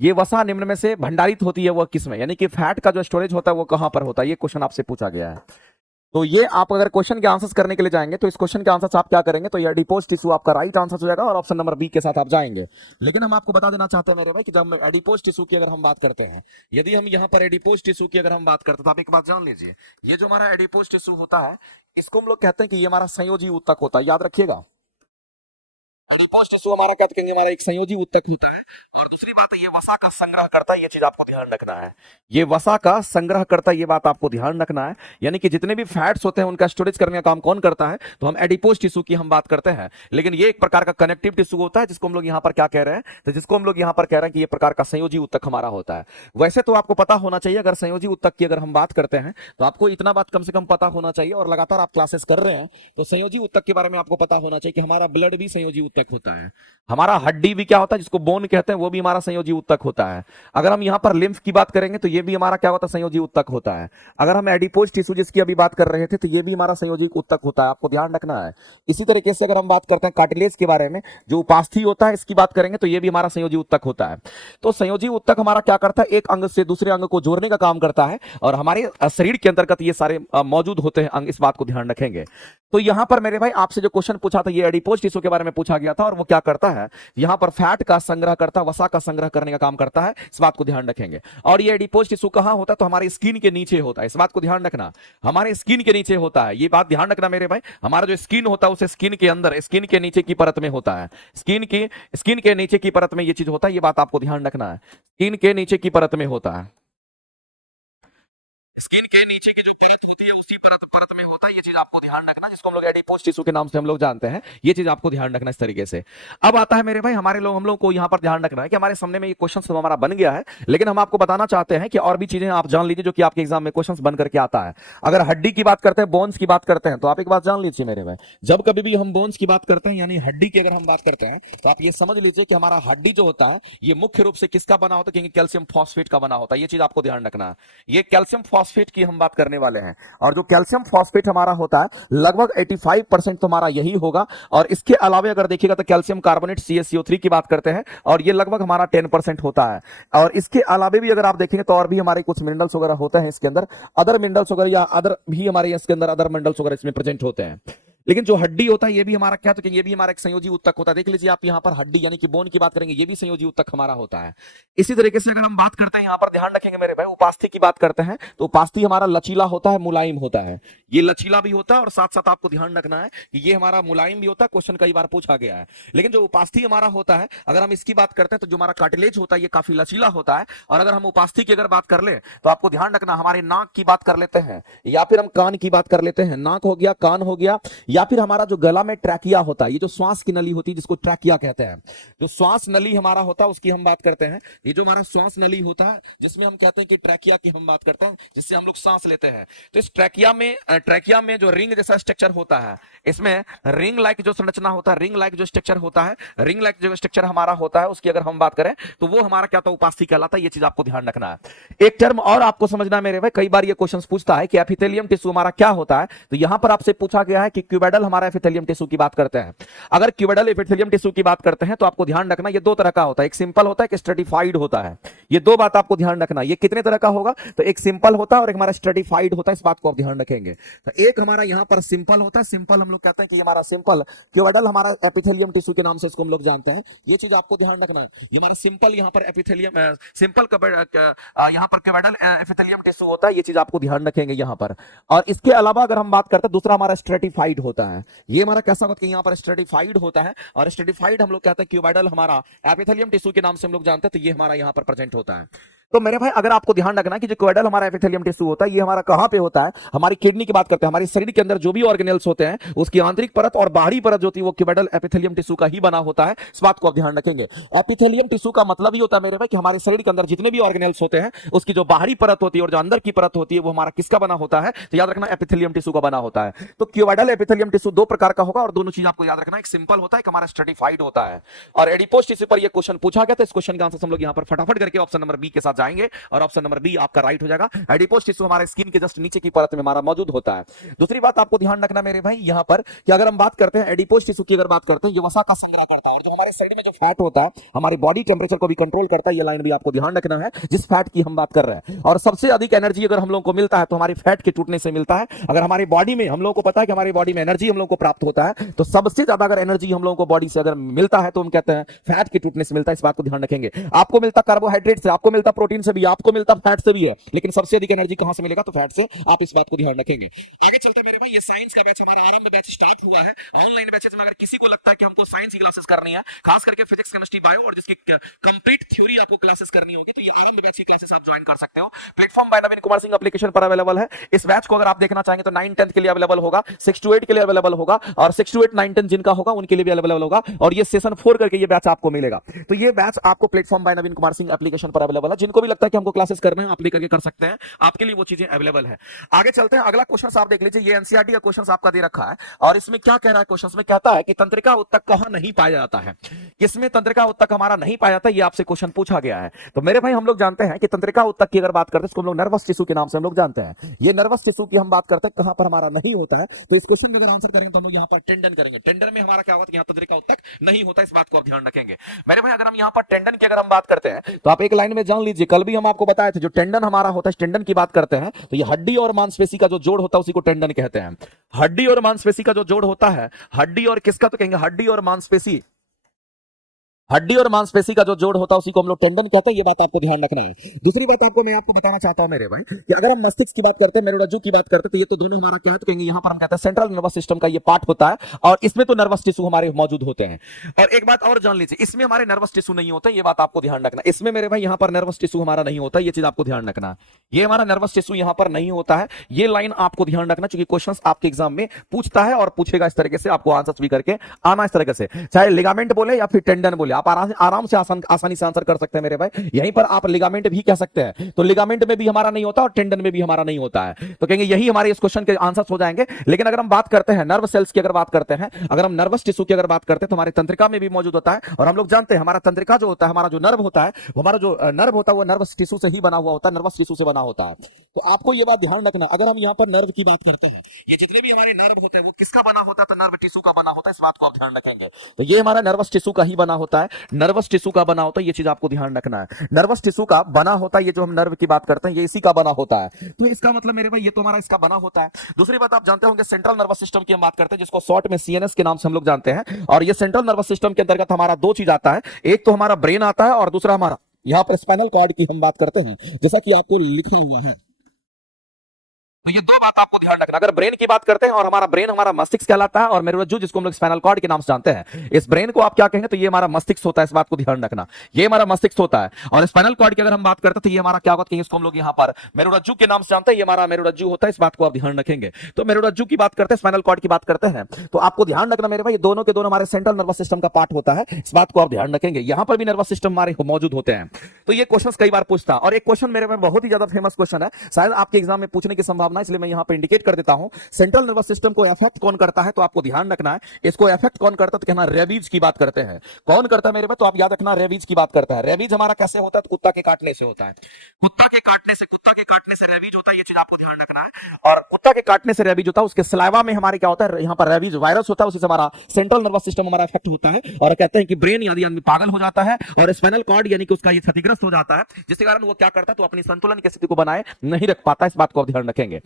ये वसा निम्न में से भंडारित होती है वह किसमें, यानी कि फैट का जो स्टोरेज होता है वो कहां पर होता है, ये क्वेश्चन आपसे पूछा गया है। तो ये आप अगर क्वेश्चन के आंसर्स करने के लिए जाएंगे तो इस क्वेश्चन के आंसर्स आप क्या करेंगे, तो ये एडिपोज टिश्यू आपका राइट आंसर हो जाएगा और ऑप्शन नंबर बी के साथ आप जाएंगे। लेकिन हम आपको बता देना चाहते हैं मेरे भाई कि जब एडिपोज टिश्यू की अगर हम बात करते हैं, यदि हम यहाँ पर एडिपोज टिश्यू की अगर हम बात करते हैं तो आप एक बात जान लीजिए, ये जो हमारा एडिपोज टिश्यू होता है इसको हम लोग कहते हैं कि ये हमारा संयोजी ऊतक होता है, याद रखिएगा। एडिपोज टिश्यू हमारा कहते हैं हमारा एक संयोजी ऊतक होता है। और दूसरी बात है ये वसा का संग्रह करता है, ये चीज आपको ध्यान रखना है, ये वसा का संग्रह करता है, ये बात आपको ध्यान रखना है। यानी कि जितने भी फैट्स होते हैं उनका स्टोरेज करने का काम कौन करता है, तो हम एडिपोज टिश्यू की हम बात करते हैं। लेकिन ये एक प्रकार का कनेक्टिव टिश्यू होता है जिसको हम लोग यहाँ पर क्या कह रहे हैं, तो जिसको हम लोग यहाँ पर कह रहे हैं कि ये प्रकार का संयोजी ऊतक हमारा होता है। वैसे तो आपको पता होना चाहिए, अगर संयोजी ऊतक की अगर हम बात करते हैं तो आपको इतना बात कम से कम पता होना चाहिए, और लगातार आप क्लासेस कर रहे हैं तो संयोजी ऊतक के बारे में आपको पता होना चाहिए कि हमारा ब्लड भी संयोजी ऊतक होता है, हमारा हड्डी भी क्या होता है जिसको बोन कहते हैं वो भी हमारा संयोजी ऊतक होता है। अगर हम यहां पर लिम्फ की बात करेंगे तो ये भी हमारा क्या होता है, संयोजी ऊतक होता है। अगर हम एडिपोज टिश्यू जिसकी अभी बात कर रहे थे तो ये भी हमारा संयोजी ऊतक होता है, आपको ध्यान रखना है। इसी तरीके से अगर हम बात करते हैं कार्टिलेज के बारे में, जो उपास्थि होता है इसकी बात करेंगे तो ये भी हमारा संयोजी ऊतक होता है। तो संयोजी ऊतक हमारा क्या करता है, एक अंग से दूसरे अंग को जोड़ने का काम करता है, और हमारे शरीर के अंतर्गत ये सारे मौजूद होते हैं अंग, इस बात को ध्यान रखेंगे। तो यहां पर मेरे भाई आपसे जो क्वेश्चन पूछा था ये एडिपोज टिश्यू के बारे में पूछा गया था, और वो क्या करता है, यहां पर फैट का संग्रह करता है, वसा का संग्रह करने का काम करता है, इस बात को ध्यान रखेंगे। और ये एडिपोज टिश्यू कहां होता है, तो हमारे स्किन के नीचे होता है, इस बात को ध्यान रखना, हमारे स्किन के नीचे होता है, ये बात ध्यान रखना मेरे भाई। हमारा जो स्किन होता है उसे स्किन के अंदर, स्किन के नीचे की परत में होता है, स्किन के नीचे की परत में ये चीज होता है, ये बात आपको ध्यान रखना है, स्किन के नीचे की परत में होता है, स्किन के नीचे की जो परत होती है उसी परत में होता है, ये चीज आपको ध्यान रखना, जिसको हम लोग एडिपोज टिश्यू के नाम से हम लोग जानते हैं, ये चीज आपको ध्यान रखना इस तरीके से। अब आता है मेरे भाई हम लोग को यहाँ पर ध्यान रखना है कि हमारे सामने में ये क्वेश्चन तो हमारा बन गया है, लेकिन हम आपको बताना चाहते हैं कि और भी चीजें आप जान लीजिए जो कि आपके एग्जाम में क्वेश्चन बन करके आता है। अगर हड्डी की बात करते हैं, बोन्स की बात करते हैं, तो आप एक बात जान लीजिए मेरे भाई, जब कभी भी हम बोन्स की बात करते हैं यानी हड्डी की अगर हम बात करते हैं तो आप ये समझ लीजिए कि हमारा हड्डी जो होता है ये मुख्य रूप से किसका बना होता है, क्योंकि कैल्शियम फॉस्फेट का बना होता है, ये चीज आपको ध्यान रखना है। ये कैल्शियम फॉस्फेट की हम बात करने वाले हैं, और जो कैल्शियम फॉस्फेट हमारा होता है लगभग 85% तो हमारा यही होगा। और इसके अलावा अगर देखिएगा तो कैल्शियम कार्बोनेट CaCO3 की बात करते हैं, और ये लगभग हमारा 10% होता है। और इसके अलावा भी अगर आप देखेंगे तो और भी हमारे कुछ मिनरल्स वगैरह होते हैं इसके अंदर, अदर मिनरल्स वगैरह या अदर भी हमारे इसके अंदर अदर मिनरल्स वगैरह इसमें प्रेजेंट होते हैं। लेकिन जो हड्डी होता है ये भी हमारा क्या, तो ये भी हमारा एक संयोजी ऊतक होता है। देख लीजिए आप यहाँ पर हड्डी यानी कि बोन की बात करेंगे, ये भी संयोजी ऊतक हमारा होता है। इसी तरीके से अगर हम बात करते हैं यहाँ पर ध्यान रखेंगे मेरे भाई, उपास्थि की बात करते हैं तो उपास्थि हमारा लचीला होता है, मुलायम होता है, ये लचीला भी होता है, और साथ साथ आपको ध्यान रखना है कि ये हमारा मुलायम भी होता है, क्वेश्चन कई बार पूछा गया है। लेकिन जो उपास्थि हमारा होता है, अगर हम इसकी बात करते हैं तो जो हमारा कार्टिलेज होता है ये काफी लचीला होता है। और अगर हम उपास्थि की अगर बात कर ले तो आपको ध्यान रखना, हमारे नाक की बात कर लेते हैं या फिर हम कान की बात कर लेते हैं, नाक हो गया, कान हो गया, या फिर हमारा जो गला में ट्रैकिया होता है, ये जो श्वास की नली होती है जिसको ट्रैकिया कहते हैं, जो श्वास नली हमारा होता है उसकी हम बात करते हैं। ये जो हमारा श्वास नली होता है जिसमें हम कहते हैं कि ट्रैकिया की हम बात करते हैं, जिससे हम लोग सांस लेते हैं, तो इस ट्रैकिया में जो रिंग जैसा स्ट्रक्चर होता है, इसमें रिंग लाइक जो संरचना होता है, रिंग लाइक जो स्ट्रक्चर होता है, रिंग लाइक जो स्ट्रक्चर हमारा होता है उसकी अगर हम बात करें तो वो हमारा क्या होता है, उपास्थि कहलाता है। ये चीज आपको ध्यान रखना है। एक टर्म और आपको समझना है मेरे भाई, कई बार ये क्वेश्चन पूछता है कि एपिथेलियम टिश्यू हमारा क्या होता है, तो यहां पर आपसे पूछा गया है कि क्यूबेडल हमारा एपिथेलियम टिश्यू की बात करते हैं। अगर क्यूबेडल एपिथेलियम टिश्यू की बात करते हैं तो आपको ध्यान रखना ये दो तरह का होता है, एक सिंपल होता है, एक स्ट्रेटिफाइड होता है। ये दो बात आपको ध्यान रखना, ये कितने तरह का होगा, तो एक सिंपल होता है और एक हमारा स्ट्रेटिफाइड होता है, इस बात को आप ध्यान रखेंगे। तो एक हमारा यहां पर सिंपल होता है, सिंपल हम लोग कहते हैं कि हमारा सिंपल क्यूबेडल हमारा एपिथेलियम टिश्यू के नाम से इसको हम लोग जानते हैं, ये चीज आपको ध्यान रखना है। ये हमारा सिंपल यहां पर एपिथेलियम सिंपल यहां पर क्यूबेडल एपिथेलियम टिश्यू होता है, ये चीज आपको ध्यान रखेंगे यहां पर। और इसके अलावा अगर हम बात करते हैं दूसरा हमारा स्ट्रेटिफाइड होता है, ये हमारा कैसा होता है, यहां पर स्ट्रेटिफाइड होता है, और स्ट्रेटिफाइड हम लोग कहते हैं क्यूबेडल हमारा एपिथेलियम टिश्यू के नाम से हम लोग जानते हैं, तो ये हमारा यहां पर प्रेजेंट होता है। तो मेरे भाई अगर आपको ध्यान रखना कि जो क्यूबेडल हमारा एपिथेलियम टिश्यू होता है ये हमारा कहां पे होता है, हमारी किडनी की बात करते हैं, हमारे शरीर के अंदर जो भी ऑर्गेनेल्स होते हैं उसकी आंतरिक परत और बाहरी परत जो होती है वो क्यूबेडल एपिथेलियम टिश्यू का ही बना होता है, इस बात को आप ध्यान रखेंगे। एपिथेलियम टिश्यू का मतलब ही होता है मेरे भाई कि हमारे शरीर के अंदर जितने भी ऑर्गेनेल्स होते हैं उसकी जो बाहरी परत होती है और जो अंदर की परत होती है वो हमारा किसका बना होता है, तो याद रखना एपिथेलियम टिश्यू का बना होता है। तो क्यूबेडल एपिथेलियम टिश्यू दो प्रकार का होगा और दोनों चीज आपको याद रखना, एक सिंपल होता है, एक हमारा स्ट्रेटिफाइड होता है। और एडिपोज टिश्यू पर यह क्वेश्चन पूछा गया था, इस क्वेश्चन का आंसर हम लोग यहां पर फटाफट करके ऑप्शन नंबर बी के साथ जाएंगे और ऑप्शन नंबर बी आपका राइट हो जाएगा। एडिपोज टिश्यू हमारे स्किन के जस्ट नीचे की परत में हमारा मौजूद होता है। दूसरी बात आपको ध्यान रखना मेरे भाई यहां पर कि अगर हम बात करते हैं एडिपोज टिश्यू की, अगर बात करते हैं ये वसा का संग्रह करता है और जो हमारे शरीर में जो फैट होता है हमारी बॉडी टेम्परेचर को भी कंट्रोल करता है। ये लाइन भी आपको ध्यान रखना है जिस फैट की हम बात कर रहे हैं। और सबसे अधिक एनर्जी अगर हम लोगों को मिलता है तो हमारी फैट के टूटने से मिलता है। अगर हमारी बॉडी में, हम लोगों को पता है कि हमारी बॉडी में एनर्जी हम लोगों को प्राप्त होता है, तो सबसे ज्यादा अगर एनर्जी हम लोगों को बॉडी से अगर मिलता है तो हम कहते हैं फैट के टूटने से मिलता है। इस बात को ध्यान रखेंगे। आपको मिलता कार्बोहाइड्रेट से, आपको मिलता प्रोटीन से भी, आपको मिलता फैट से भी है, लेकिन सबसे अधिक एनर्जी कहां से मिलेगा? तो फैट से। आप इस बात को ध्यान रखेंगे। आगे चलते मेरे भाई, ये साइंस का बैच हमारा आरंभ बैच स्टार्ट हुआ है। ऑनलाइन बैचेस में अगर किसी को लगता है कि हमको साइंस की क्लासेस करनी है, खास करके फिजिक्स, केमिस्ट्री, बायो और जिसकी कंप्लीट थ्योरी आपको क्लासेस करनी होगी, तो ये आरंभ बैच की क्लासेस आप ज्वाइन कर सकते हो। प्लेटफॉर्म बाय नवीन कुमार सिंह एप्लीकेशन पर अवेलेबल है। इस बैच को अगर आप देखना चाहेंगे तो 9 10 के लिए अवेलेबल होगा, 6 to 8 के लिए अवेलेबल होगा और 6 to 8 9 10 जिनका होगा उनके लिए भी अवेलेबल होगा। और ये सेशन 4 करके ये बैच आपको मिलेगा। तो ये बैच आपको प्लेटफॉर्म बाय नवीन कुमार सिंह एप्लीकेशन पर अवेलेबल है। जिनको भी लगता है कि हमको क्लासेस करना है, आप लेकर के कर सकते हैं, आपके लिए वो चीजें अवेलेबल है। आगे चलते हैं, अगला क्वेश्चन आप देख लीजिए। ये एनसीईआरटी का क्वेश्चन आपका दे रखा है और इसमें क्या कह रहा है? क्वेश्चन में कहता है कि तंत्रिका उत्तक कहां नहीं पाया जाता है। किसमें तंत्रिका उत्तक हमारा नहीं पाया जाता, ये आपसे क्वेश्चन पूछा गया है। तो मेरे भाई हम लोग जानते हैं कि तंत्रिका उत्तक की अगर बात करते हैं इसको हम लोग नर्वस टिश्यू के नाम से हम लोग जानते हैं। ये नर्वस टिश्यू की हम बात करते हैं कहां पर हमारा नहीं होता है। तो इस क्वेश्चन में अगर आंसर करेंगे तो हम लोग यहां पर टेंडन करेंगे। टेंडन में हमारा क्या होता है? यहां तंत्रिका उत्तक नहीं होता। इस बात को आप ध्यान रखेंगे मेरे भाई। अगर हम यहां पर टेंडन की अगर हम बात करते हैं तो आप एक लाइन में जान लीजिए, कल भी हम आपको बताए थे जो टेंडन हमारा होता है, टेंडन की बात करते हैं तो ये हड्डी और मांसपेशी का जो जोड़ होता है उसी को टेंडन कहते हैं। हड्डी और मांसपेशी का जो जोड़ होता है, हड्डी और किसका? तो कहेंगे हड्डी और मांसपेशी। हड्डी और मांसपेशी का जो जोड़ होता है उसी को हम लोग टेंडन कहते हैं। ये बात आपको ध्यान रखना है। दूसरी बात आपको मैं आपको बताना चाहता हूं मेरे भाई कि अगर हम मस्तिष्क की बात करते हैं, मेरुरज्जु की बात करते हैं, तो ये तो दोनों हमारा क्या है? तो कहेंगे यहां पर हम कहते हैं सेंट्रल नर्वस सिस्टम का ये पार्ट होता है और इसमें तो नर्वस टिश्यू हमारे मौजूद होते हैं। और एक बात और जान लीजिए, इसमें हमारे नर्वस टिश्यू नहीं होता। ये बात आपको ध्यान रखना। इसमें मेरे भाई यहां पर नर्वस टिश्यू हमारा नहीं होता। ये चीज आपको ध्यान रखना। ये हमारा नर्वस टिश्यू यहां पर नहीं होता है। ये लाइन आपको ध्यान रखना, क्योंकि क्वेश्चन आपके एग्जाम में पूछता है और पूछेगा इस तरीके से, आपको आंसर भी करके आना इस तरीके से, चाहे लिगामेंट बोले या फिर टेंडन बोले, आप आराम से आसानी से आंसर कर सकते हैं मेरे भाई। यहीं पर आप लिगामेंट भी कह सकते हैं, तो लिगामेंट में भी हमारा नहीं होता और टेंडन में भी हमारा नहीं होता है। तो कहेंगे यही हमारे इस क्वेश्चन के आंसर्स हो जाएंगे। लेकिन अगर हम बात करते हैं नर्व सेल्स की, अगर बात करते हैं, अगर हम नर्वस टिश्यू की अगर बात करते हैं तो हमारे तंत्रिका में भी मौजूद होता है। और हम लोग जानते हैं हमारा तंत्रिका जो होता है, हमारा जो नर्व होता है, हमारा जो नर्व होता है वो नर्वस टिश्यू से ही बना हुआ होता है, नर्वस टिश्यू से बना होता है। तो आपको ये बात ध्यान रखना, अगर हम यहाँ पर नर्व की बात करते हैं, ये जितने भी हमारे नर्व होते हैं वो किसका बना होता है? तो नर्व टिश्यू का बना होता है। इस बात को आप ध्यान रखेंगे। तो ये हमारा नर्वस टिश्यू का ही बना होता है, नर्वस टिश्यू का बना होता है। ये चीज आपको ध्यान रखना है। नर्वस टिश्यू का बना होता है, ये जो हम नर्व की बात करते हैं ये इसी का बना होता है। तो इसका मतलब मेरे भाई ये तो हमारा इसका बना होता है। दूसरी बात आप जानते होंगे सेंट्रल नर्वस सिस्टम की हम बात करते हैं, जिसको शॉर्ट में सीएनएस के नाम से हम लोग जानते हैं। और ये सेंट्रल नर्वस सिस्टम के अंतर्गत हमारा दो चीज आता है, एक तो हमारा ब्रेन आता है और दूसरा हमारा यहां पर स्पाइनल कॉर्ड की हम बात करते हैं, जैसा कि आपको लिखा हुआ है। तो ये दो बात आपको ध्यान रखना। अगर ब्रेन की बात करते हैं और हमारा ब्रेन हमारा मस्तिष्क कहलाता है और मेरुरज्जु जिसको हम लोग स्पाइनल कॉर्ड के नाम से जानते हैं, इस ब्रेन को आप क्या कहेंगे? तो ये हमारा मस्तिष्क होता है। इस बात को ध्यान रखना, ये हमारा मस्तिष्क होता है। और स्पाइनल कॉर्ड की अगर हम बात करते हैं तो ये हमारा क्या होता है? इसको हम लोग यहाँ पर मेरुरज्जु के नाम से जानते हैं, ये हमारा मेरुरज्जु होता है। इस बात को आप ध्यान रखेंगे। तो मेरुरज्जु की बात करते हैं, स्पाइनल कॉर्ड की बात करते हैं, तो आपको ध्यान रखना मेरे भाई दोनों के दोनों हमारे सेंट्रल नर्वस सिस्टम का पार्ट होता है। इस बात को आप ध्यान रखेंगे। यहां पर भी नर्वस सिस्टम हमारे मौजूद होते हैं। तो ये क्वेश्चन कई बार पूछता है। और एक क्वेश्चन मेरे में बहुत ही ज्यादा फेमस क्वेश्चन है, शायद आपके एग्जाम में पूछने की संभावना, इसलिए मैं यहां पर इंडिकेट कर देता हूं। सेंट्रल नर्वस सिस्टम को अफेक्ट कौन करता है? तो आपको ध्यान रखना है, इसको अफेक्ट कौन करता है? तो कहना रेबीज की बात करते हैं। कौन करता है मेरे भाई? तो आप याद रखना रेबीज की बात करता है। रेबीज हमारा कैसे होता है? तो कुत्ता के काटने से होता है। कुत्ता के काटने से रेबीज होता है। ये चीज आपको ध्यान रखना है। और कुत्ता के काटने से रेबीज होता है, उसके सलाइवा में हमारे क्या होता है? यहाँ पर रेबीज वायरस होता है, उसी से हमारा सेंट्रल नर्वस सिस्टम हमारा अफेक्ट होता है। और कहते हैं कि ब्रेन यदि आदमी पागल हो जाता है और स्पाइनल कॉर्ड यानी कि उसका ये क्षतिग्रस्त हो जाता है, जिसके कारण वो क्या करता है? तो अपनी संतुलन की स्थिति को बनाए नहीं रख पाता। इस बात को आप ध्यान रखेंगे।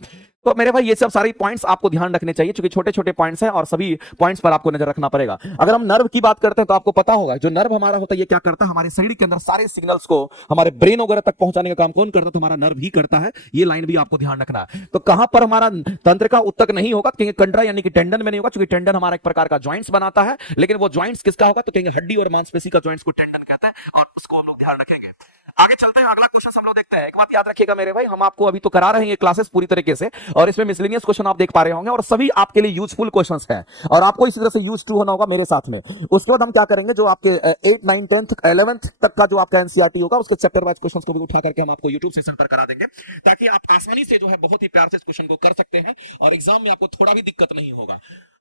तो मेरे भाई ये सब सारी पॉइंट्स आपको ध्यान रखने चाहिए, क्योंकि छोटे छोटे पॉइंट्स हैं और सभी पॉइंट्स पर आपको नजर रखना पड़ेगा। अगर हम नर्व की बात करते हैं तो आपको पता होगा जो नर्व हमारा होता है ये क्या करता है? हमारे शरीर के अंदर सारे सिग्नल्स को हमारे ब्रेन वगैरह तक पहुंचाने का काम कौन करता है? तो हमारा नर्व ही करता है। ये लाइन भी आपको ध्यान रखना है। तो कहां पर हमारा तंत्रिका उत्तक नहीं होगा? कहेंगे कंड्रा यानी कि टेंडन में नहीं होगा, क्योंकि टेंडन हमारा एक प्रकार का जॉइंट्स बनाता है। लेकिन वो जॉइंट्स किसका होगा? तो कहेंगे हड्डी और मांसपेशी का जॉइंट्स को टेंडन कहते हैं और उसको हम लोग ध्यान रखेंगे। आगे चलते हैं, अगला क्वेश्चन हम लोग देखते हैं। एक बात याद रखिएगा मेरे भाई, हम आपको अभी तो करा रहे हैं ये क्लासेस पूरी तरीके से, और इसमें मिसलेनियस क्वेश्चन आप देख पा रहे होंगे और सभी आपके लिए यूजफुल क्वेश्चंस हैं और आपको इसी तरह से यूज टू होना होगा मेरे साथ में। उसके बाद हम क्या करेंगे, जो आपके 8, 9, 10, 11th तक का जो आपका एनसीईआरटी होगा उसके चैप्टर वाइज क्वेश्चंस को भी उठा करके हम आपको यूट्यूब सेशन पर करा देंगे, ताकि आप आसानी से जो है बहुत ही प्यार से इस क्वेश्चन को कर सकते हैं और एग्जाम में आपको थोड़ा भी दिक्कत नहीं होगा।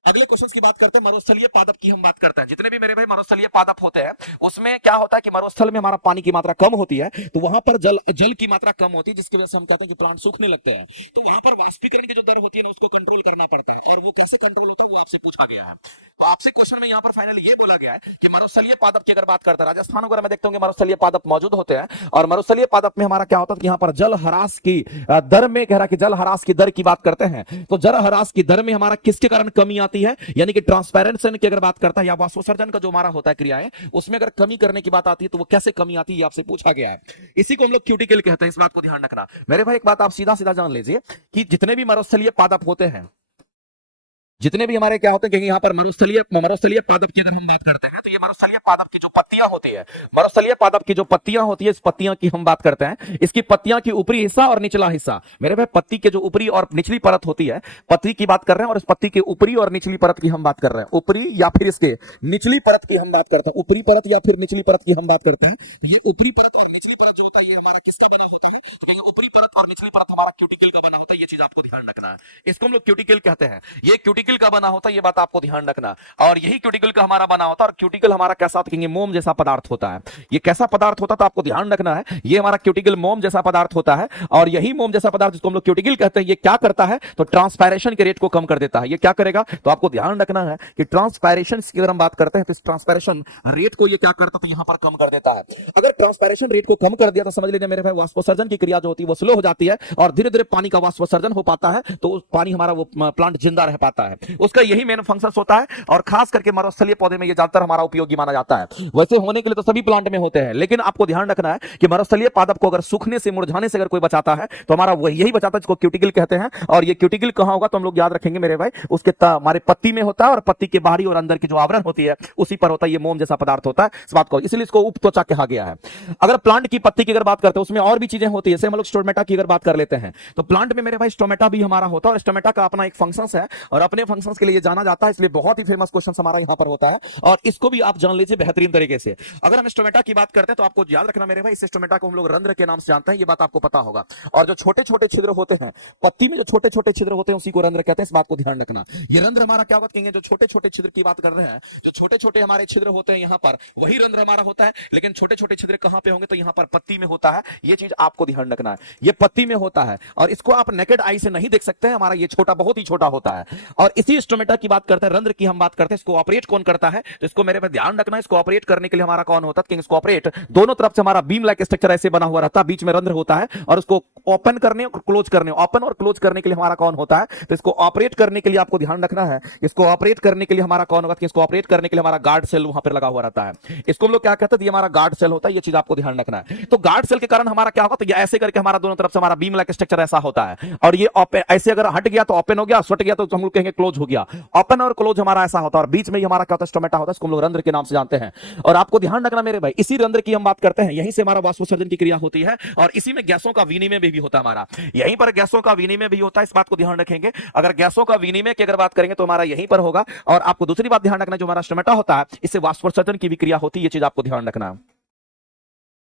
अगले क्वेश्चन की बात करते हैं, मरुस्थलीय पादप की हम बात करते हैं। जितने भी मेरे भाई मरुस्थलीय पादप होते हैं उसमें क्या होता है कि मरुस्थल में हमारा पानी की मात्रा कम होती है, तो वहां पर जल की मात्रा कम होती है, जिसकी वजह से हम कहते हैं कि प्लांट सूखने लगते हैं। तो वहां पर वाष्पीकरण की जो दर होती है ना, उसको कंट्रोल करना पड़ता है, और वो कैसे कंट्रोल होता है वो आपसे पूछा गया है। तो आपसे क्वेश्चन में यहाँ पर फाइनल ये बोला गया है कि मरुस्थलीय पादप की अगर बात करते हैं, राजस्थान वगैरह में देखते होंगे मरुस्थलीय पादप मौजूद होते हैं, और मरुस्थलीय पादप में हमारा क्या होता है कि यहाँ पर जल ह्रास की दर में, कह रहा कि जल ह्रास की दर की बात करते हैं, तो जल ह्रास की दर में हमारा किसके कारण कमी आती है, यानी कि ट्रांसपेरेंशन की अगर बात करता है या वाष्पोत्सर्जन का जो हमारा होता है क्रियाएं, उसमें अगर कमी करने की बात आती है तो वो कैसे कमी आती है, ये आपसे पूछा गया है। इसी को हम लोग क्यूटिकल कहते हैं, इस बात को ध्यान रखना मेरे भाई। एक बात आप सीधा सीधा जान लीजिए कि जितने भी मरुस्थलीय पादप होते हैं, जितने भी हमारे क्या होते हैं कि यहाँ पर मरुस्थलीय पादप की अगर हम बात करते हैं, तो ये मरुस्थलीय पादप की जो पत्तियां होती है, मरुस्थलीय पादप की जो पत्तियां होती है, इस पत्तियां की हम बात करते हैं। इसकी पत्तियां की ऊपरी हिस्सा और निचला हिस्सा, मेरे भाई पत्ती के जो ऊपरी और निचली परत होती है, पत्ती की बात कर रहे हैं, और इस पत्ती के ऊपरी और निचली परत की हम बात कर रहे हैं। ऊपरी या फिर इसके निचली परत की हम बात करते हैं, ऊपरी परत या फिर निचली परत की हम बात करते हैं। ये ऊपरी परत और निचली परत जो होता है, ये हमारा किसका बना होता है, तो ऊपरी परत और निचली परत हमारा क्यूटिकल का बना होता है। ये चीज आपको ध्यान रखना है, इसको हम लोग क्यूटिकल कहते हैं। ये क्यूटिकल का बना होता है, ये बात आपको ध्यान रखना। और यही क्यूटिकल का हमारा बना होता है, और क्यूटिकल हमारा कैसा होता है, मोम जैसा पदार्थ होता है। ये कैसा पदार्थ होता है तो आपको ध्यान रखना है, ये हमारा क्यूटिकल मोम जैसा पदार्थ होता है। और यही मोम जैसा पदार्थ जिसको हम लोग क्यूटिकल कहते हैं, ये क्या करता है तो ट्रांसपायरेशन के रेट को कम कर देता है। ये क्या करेगा तो आपको ध्यान रखना है कि ट्रांसपायरेशन की अगर हम बात करते हैं तो इस ट्रांसपायरेशन रेट को ये क्या करता है तो यहां पर कम कर देता है। अगर ट्रांसपायरेशन रेट को कम कर दिया तो समझ लीजिए मेरे भाई वाष्पोत्सर्जन की क्रिया जो होती है वो स्लो हो जाती है, और धीरे धीरे पानी का वाष्पोत्सर्जन हो पाता है, तो पानी हमारा वो प्लांट जिंदा रह पाता है। उसका यही मेन फंक्शन होता है, और खास करके मरुस्थलीय पौधे में ये ज्यादातर हमारा उपयोगी माना जाता है। वैसे होने के लिए तो सभी प्लांट में होते हैं, लेकिन आपको ध्यान रखना है कि मरुस्थलीय पादप को अगर सूखने से, मुरझाने से अगर कोई बचाता है तो हमारा वही यही बचाता है, जिसको क्यूटिकल कहते हैं। और ये क्यूटिकल कहां होगा तो हम लोग याद रखेंगे मेरे भाई, उसके हमारे पत्ती में होता है, और पत्ती के बाहरी और अंदर की जो आवरण होती है उसी पर होता है। ये मोम जैसा पदार्थ होता है, इस बात को इसलिए इसको उपत्वचा कहा गया है। अगर प्लांट की पत्ती की अगर बात करते हैं उसमें और भी चीजें होती है, जैसे हम लोग स्टोमेटा की अगर बात कर लेते हैं, तो प्लांट में मेरे भाई स्टोमेटा भी हमारा होता है, और स्टोमेटा का अपना एक फंक्शन है, और अपने फंक्शन के लिए जाना जाता है, इसलिए बहुत ही फेमस क्वेश्चन हमारा यहां पर होता है, और इसको भी आप जान लीजिए बेहतरीन तरीके से। अगर हम स्टोमेटा की बात करते हैं तो आपको याद रखना मेरे भाई, इस स्टोमेटा को हम लोग रंध्र के नाम से जानते हैं, ये बात आपको पता होगा। और जो छोटे छोटे छिद्र होते हैं पत्ती में, जो छोटे छोटे छिद्र होते हैं उसी को रंध्र कहते हैं, इस बात को ध्यान रखना। ये रंध्र हमारा क्या बात कहेंगे, जो छोटे छोटे छिद्र की बात कर रहे हैं, जो छोटे छोटे हमारे छिद्र होते हैं यहाँ पर, वही रंध्र हमारा होता है। लेकिन छोटे छोटे छिद्र कहां पे होंगे तो यहाँ पर पत्ती में होता है, ये चीज आपको ध्यान रखना है। ये पत्ती में होता है, और इसको आप नेकेड आई से नहीं देख सकते हैं, हमारा ये छोटा, बहुत ही छोटा होता है। और इसी स्टोमेटा की बात करते हैं, रंध्र की हम बात करते हैं, इसको ऑपरेट कौन करता है, तो इसको मेरे पे ध्यान रखना है। इसको ऑपरेट करने के लिए हमारा कौन होता है, इसको ऑपरेट दोनों तरफ से हमारा बीम लाइक स्ट्रक्चर ऐसे बना हुआ रहता है, बीच में रंध्र होता है, और उसको ओपन करने और क्लोज करने, ओपन और क्लोज करने के लिए हमारा कौन होता है, तो इसको ऑपरेट करने के लिए आपको ध्यान रखना है। इसको ऑपरेट करने के लिए हमारा कौन होगा, इसको ऑपरेट करने के लिए हमारा गार्ड सेल वहां पर लगा हुआ रहता है। इसको हम लोग क्या कहते हैं, ये हमारा गार्ड सेल होता है, ये चीज आपको ध्यान रखना है। तो गार्ड सेल के कारण हमारा क्या होगा, तो ये ऐसे करके हमारा दोनों तरफ से हमारा बीम लाइक स्ट्रक्चर ऐसा होता है, और ये ऐसे अगर हट गया तो ओपन हो गया, सट गया तो हम लोग कहेंगे क्लोज हो गया। ओपन और क्लोज हमारा ऐसा होता है, और बीच में हमारा क्या होता है, स्टोमेटा होता है, इसको हम लोग रंध्र के नाम से जानते हैं। और आपको ध्यान रखना मेरे भाई, इसी रंध्र की हम बात करते हैं, यहीं से हमारा वाष्पोत्सर्जन की क्रिया होती है, और इसी में गैसों का विनिमय भी होता है हमारा, यहीं पर गैसों का विनिमय भी होता है, इस बात को ध्यान रखेंगे। अगर गैसों का विनिमय की अगर बात करेंगे तो हमारा यहीं पर होगा। और आपको दूसरी बात ध्यान रखना, जो हमारा स्टोमेटा होता है इससे वाष्पोत्सर्जन की भी क्रिया होती है, ये चीज आपको ध्यान रखना है।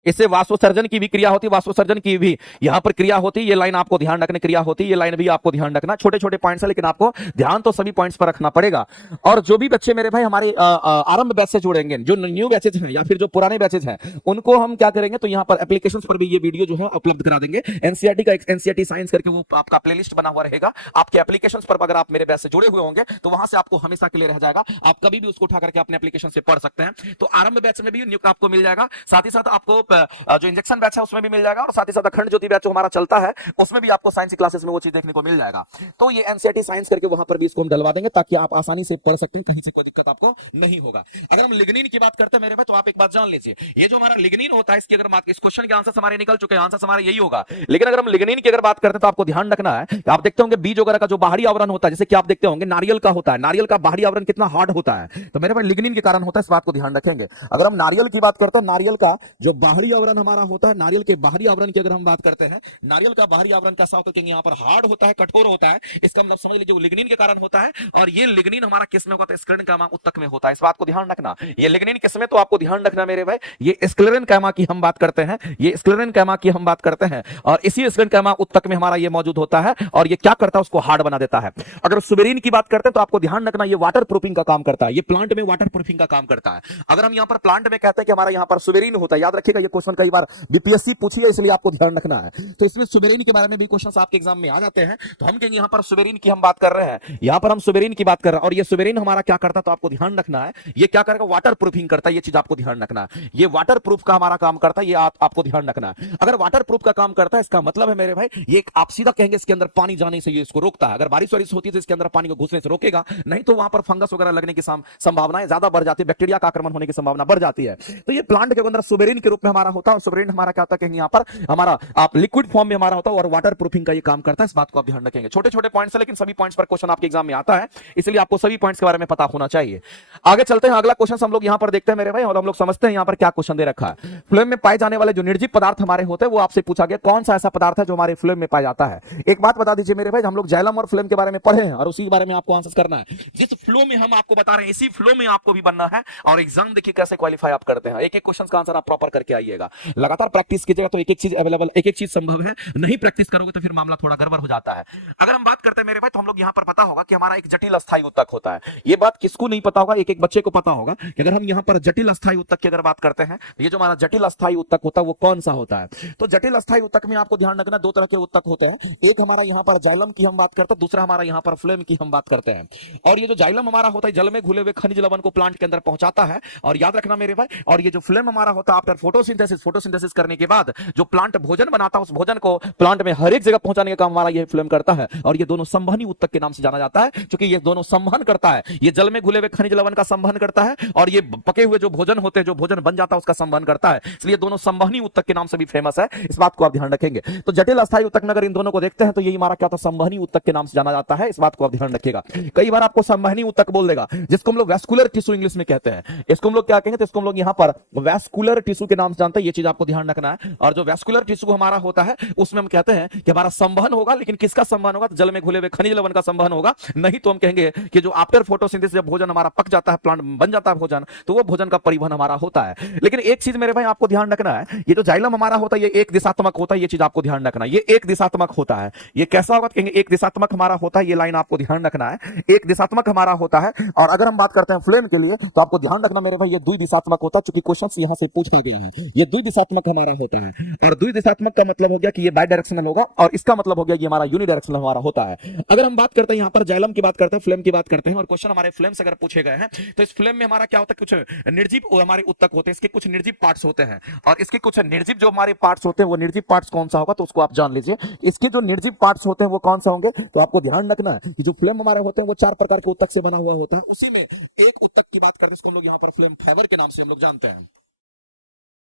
इससे वाष्पोत्सर्जन की भी क्रिया होती है, वाष्पोत्सर्जन की भी यहां पर क्रिया होती है। ये लाइन आपको ध्यान रखने क्रिया होती है, ये लाइन भी आपको ध्यान रखना। छोटे छोटे पॉइंट्स है, लेकिन आपको ध्यान तो सभी पॉइंट्स पर रखना पड़ेगा। और जो भी बच्चे मेरे भाई हमारे आरंभ बैच से जुड़ेंगे, जो न्यू बैचेज हैं या फिर जो पुराने बैचेज हैं, उनको हम क्या करेंगे तो यहाँ पर एप्लीकेशंस पर भी ये वीडियो जो है उपलब्ध करा देंगे। एनसीईआरटी का एनसीईआरटी साइंस करके वो आपका प्लेलिस्ट बना हुआ रहेगा आपके एप्लीकेशंस पर। अगर आप मेरे बैच से जुड़े हुए होंगे तो वहां से आपको हमेशा के लिए रह जाएगा, आप कभी भी उसको उठा करके अपने एप्लीकेशन से पढ़ सकते हैं। तो आरंभ बैच में भी नियुक्त आपको मिल जाएगा, साथ ही साथ आपको जो इंजेक्शन बैच है उसमें भी मिल जाएगा, और साथ ही साथ अखंड ज्योति बैच जो हमारा चलता है उसमें भी आपको साइंस की क्लासेस में वो चीज देखने को मिल जाएगा। तो ये एनसीईआरटी साइंस करके वहां पर भी इसको हम डलवा देंगे, ताकि आप आसानी से पढ़ सकते हैं, कहीं से कोई दिक्कत आपको नहीं होगा। अगर हम लिग्निन की बात करते हैं मेरे भाई, तो आप एक बात जान लीजिए, ये जो हमारा लिग्निन होता है, इसकी अगर बात, इस क्वेश्चन के आंसर हमारे निकल चुके हैं, आंसर हमारे यही होगा। लेकिन अगर हम लिग्निन की अगर बात करते हैं तो आपको ध्यान रखना है, आप देखते होंगे बीज वगैरह का जो बाहरी आवरण होता है, जैसे कि आप देखते होंगे नारियल का होता है, नारियल का बाहरी आवरण कितना हार्ड होता है, तो मेरे भाई लिग्निन के कारण होता है, इस बात को ध्यान रखेंगे। अगर हम नारियल की बात करते हैं, नारियल का जो बाहरी बाहरी आवरण हमारा होता है, नारियल के बाहरी आवरण की अगर हम बात करते हैं, नारियल का बाहरी आवरण कैसा होता है, यहाँ पर हार्ड होता है, कठोर होता है, इसका मतलब समझ लीजिए लिग्निन के कारण होता है, और ये लिग्निन हमारा किस में होता है, स्क्लेरेंकाइमा उत्तक में होता है। इस बात को ध्यान रखना, ये लिग्निन किस में, तो आपको ध्यान रखना मेरे भाई, ये स्क्लेरेंकाइमा की हम बात करते हैं, ये स्क्लेरेंकाइमा की हम बात करते हैं, और इसी स्क्लेरेंकाइमा उत्तक में हमारा ये मौजूद होता है, और ये क्या करता है, उसको हार्ड बना देता है। अगर सुबेरिन की बात करते हैं तो आपको ध्यान रखना, ये वाटर प्रूफिंग का काम करता है, ये प्लांट में वाटर प्रूफिंग का काम करता है। अगर हम यहाँ पर प्लांट में कहते हैं कि हमारा यहाँ पर सुबेरिन होता है, याद रखिएगा ये क्वेश्चन कई बार बीपीएससी पूछी है, इसलिए आपको ध्यान रखना है। तो इसमें सुबेरिन के बारे में भी क्वेश्चन आपके एग्जाम में आ जाते हैं, तो हम कहेंगे यहाँ पर सुबेरिन की हम बात कर रहे हैं, यहाँ पर हम सुबेरिन की बात कर रहे हैं, और ये सुबेरिन हमारा क्या करता है, तो आपको ध्यान रखना है, ये क्या करेगा, वाटर प्रूफिंग करता है, ये चीज आपको ध्यान रखना है, ये वाटर प्रूफ का हमारा काम करता है, ये आपको ध्यान रखना है। अगर वाटर प्रूफ का काम करता है, इसका मतलब है मेरे भाई, ये आप सीधा कहेंगे इसके अंदर पानी जाने से ये इसको रोकता है। अगर बारिश वारिश होती है तो इसके अंदर पानी को घुसने से रोकेगा, नहीं तो वहां पर फंगस वगैरह लगने की संभावनाएं ज्यादा बढ़ जाती है, बैक्टीरिया का आक्रमण होने की संभावना बढ़ जाती है। तो ये प्लांट के अंदर सुबेरिन के रूप में हमारा होता है, और सुबेरिन हमारा क्या होता है, कहेंगे यहाँ पर हमारा आप लिक्विड फॉर्म में हमारा होता है, और वाटर प्रूफिंग का ये काम करता है। इस बात को आप ध्यान रखेंगे, छोटे छोटे पॉइंट्स है, लेकिन सभी पॉइंट्स पर क्वेश्चन आपके एग्जाम में आता है, इसलिए आपको सभी पॉइंट्स के बारे में पता होना चाहिए। आगे चलते हैं, अगला क्वेश्चन हम लोग यहाँ पर देखते हैं मेरे भाई, और हम लोग समझते हैं यहाँ पर क्या क्वेश्चन दे रखा है। फ्लेम में पाए जाने वाले जो निर्जीव पदार्थ हमारे होते हैं, वो आपसे पूछा गया कौन सा ऐसा पदार्थ है जो हमारे फ्लेम में पाया जाता है। एक बात बता दीजिए मेरे भाई, हम लोग जाइलम और फ्लेम के बारे में पढ़े हैं, और उसी के बारे में आपको आंसर करना है। जिस फ्लो में हम आपको बता रहे हैं, इसी फ्लो में आपको भी बनना है, और एग्जाम देखिए कैसे क्वालिफाई आप करते हैं। एक एक क्वेश्चन का आंसर आप प्रॉपर करके आइएगा, लगातार प्रैक्टिस कीजिएगा तो एक एक चीज अवेलेबल, एक एक चीज संभव है, नहीं प्रैक्टिस करोगे तो फिर मामला थोड़ा गड़बड़ हो जाता है। अगर हम बात करते हैं मेरे भाई, तो हम लोग यहाँ पर पता होगा कि हमारा एक जटिल अस्थायी उत्तक होता है। ये बात किसको नहीं पता होगा, एक एक बच्चे को पता होगा कि अगर हम यहाँ पर जटिल अस्थायी उत्तक की अगर बात करते हैं, ये जो हमारा जटिल अस्थायी उत्तक होता है वो कौन सा होता है। तो जटिल अस्थायी उत्तक में आपको ध्यान रखना, दो तरह के उत्तक होते हैं, एक हमारा यहाँ पर जाइलम की हम बात करते हैं, दूसरा हमारा यहाँ पर फ्लेम की हम बात करते हैं। और ये जो जाइलम हमारा होता है, जल में घुले हुए खनिज लवण को प्लांट के अंदर पहुंचाता है, और याद रखना मेरे भाई, और ये जो फ्लेम हमारा होता है आफ्टर फोटोसिंथेसिस करने के बाद जो प्लांट भोजन बनाता है, उस भोजन को प्लांट में हर एक जगह पहुंचाने का काम हमारा ये फ्लेम करता है। और ये दोनों संवहनी उत्तक के नाम से जाना जाता है, क्योंकि ये दोनों संवहन करता है, ये जल में घुले हुए खनिज लवण का संवहन करता है, और ये पके हुए जो भोजन होते हैं, जो भोजन बन जाता है उसका संवहन करता है, इसलिए दोनों संवहनी उत्तक के नाम से भी फेमस है। इस बात को आप ध्यान रखेंगे। तो जटिल अस्थायी उत्तक में अगर इन दोनों को देखते हैं तो ये हमारा क्या होता है, संवहनी उत्तक के नाम से जाना जाता है। इस बात को आप ध्यान रखिएगा, कई बार आपको संवहनी उत्तक बोल देगा, जिसको हम लोग वैस्कुलर टिश्यू इंग्लिश में कहते हैं, इसको हम लोग क्या कहेंगे, तो इसको हम लोग यहाँ पर वैस्कुलर टिश्यू के नाम से जानते हैं, ये चीज आपको ध्यान रखना है। और जो वैस्कुलर टिश्यू हमारा होता है, उसमें हम कहते हैं कि हमारा संवहन होगा, लेकिन किसका संवहन होगा, तो जल में घुले हुए खनिज लवण का संवहन होगा, नहीं तो हम कहेंगे कि जो आफ्टर फोटोसिंथेसिस जब भोजन हमारा पक जाता है, प्लांट बन जाता है भोजन, तो वो भोजन का परिवहन हमारा होता है। लेकिन एक चीज मेरे भाई आपको ध्यान रखना है, ये जो जाइलम हमारा होता है ये एक दिशात्मक होता है, ये चीज आपको ध्यान रखना है, ये एक दिशात्मक होता है। ये कैसा होगा, कहेंगे एक दिशात्मक हमारा होता है, ये लाइन आपको ध्यान रखना है, एक दिशात्मक हमारा होता है। और अगर हम बात करते हैं फ्लेम के लिए, तो आपको ध्यान रखना मेरे भाई, ये द्विदिशात्मक होता है, चूंकि क्वेश्चन यहां से पूछा गया है, ये द्विदिशात्मक हमारा होता है। और द्विदिशात्मक का मतलब हो गया कि ये बाय डायरेक्शनल होगा, और इसका मतलब हो गया ये हमारा यूनिडायरेक्शनल हमारा होता है। अगर हम बात करते हैं यहाँ पर जाइलम की बात करते हैं, फ्लेम की बात करते हैं, और क्वेश्चन हमारे फ्लेम से अगर पूछे गए हैं, तो इस फ्लेम में हमारा क्या होता है, कुछ निर्जीव हमारे उत्तक होते हैं, इसके कुछ निर्जीव पार्ट्स होते हैं, और इसके कुछ निर्जीव जो हमारे पार्ट्स होते हैं, वो निर्जीव पार्ट्स कौन सा होगा, तो उसको आप जान लीजिए। इसके जो निर्जीव पार्ट्स होते हैं वो कौन सा होंगे, तो आपको ध्यान रखना है कि जो फ्लेम हमारे होते हैं वो 4 प्रकार के उत्तक से बना हुआ होता है। उसी में एक उत्तक की बात करते हैं, उसको हम लोग यहाँ पर फ्लेम फाइबर के नाम से हम लोग जानते हैं,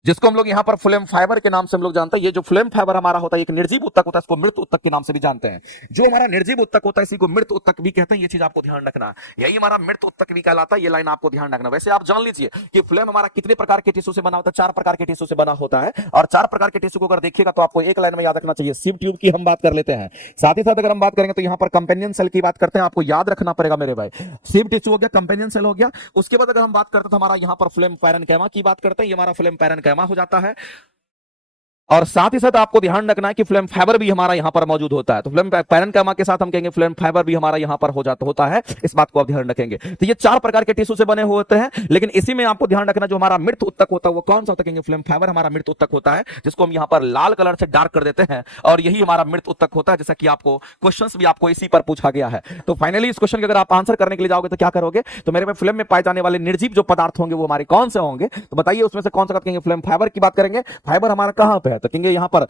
जिसको हम लोग यहाँ पर फ्लेम फाइबर के नाम से हम लोग जानते हैं। ये जो फ्लेम फाइबर हमारा होता है एक निर्जीव उत्तक होता है, इसको मृत उत्तक के नाम से भी जानते हैं। जो हमारा निर्जीव उत्तक होता है इसी को मृत उत्तक भी कहते हैं, ये चीज आपको ध्यान रखना है, यही हमारा मृत उत्तक भी कहलाता है, ये लाइन आपको ध्यान रखना। वैसे आप जान लीजिए कि फ्लेम हमारा कितने प्रकार के टिश्यू से बना होता है, 4 प्रकार के टिश्यू से बना होता है, और 4 प्रकार के टिश्यू को अगर देखिएगा तो आपको एक लाइन में याद रखना चाहिए। सिव ट्यूब की हम बात कर लेते हैं, साथ ही साथ अगर हम बात करेंगे तो यहाँ पर कंपेनियन सेल की बात करते हैं, आपको याद रखना पड़ेगा मेरे भाई। सिव टिश्यू हो गया, कंपेनियन सेल हो गया, उसके बाद अगर हम बात करते हैं तो हमारा यहाँ पर फ्लेम पैरेन्काइमा की बात करते हैं, ये हमारा फ्लेम पैरेन्काइमा हो जाता है। और साथ ही साथ आपको ध्यान रखना है कि फ्लेम फाइबर भी हमारा यहां पर मौजूद होता है, तो फ्लेम पैरेन्काइमा के साथ हम कहेंगे फ्लेम फाइबर भी हमारा यहां पर होता है। इस बात को आप ध्यान रखेंगे। तो ये 4 प्रकार के टिश्यू से बने होते हैं, लेकिन इसी में आपको ध्यान रखना जो हमारा मृत उत्तक होता है वो कौन सा होता है, कहेंगे फ्लेम फाइबर हमारा मृत उत्तक होता है, जिसको हम यहां पर लाल कलर से डार्क कर देते हैं, और यही हमारा मृत उत्तक होता है, जैसा कि आपको क्वेश्चन भी आपको इसी पर पूछा गया है। तो फाइनली इस क्वेश्चन के अगर आप आंसर करने के लिए जाओगे तो क्या करोगे, तो मेरे में फ्लेम में पाए जाने वाले निर्जीव जो पदार्थ होंगे वो हमारे कौन से होंगे, तो बताइए उसमें से कौन सा कहेंगे, फ्लेम फाइबर की बात करेंगे। फाइबर हमारा कहां पे है तो कहेंगे यहाँ पर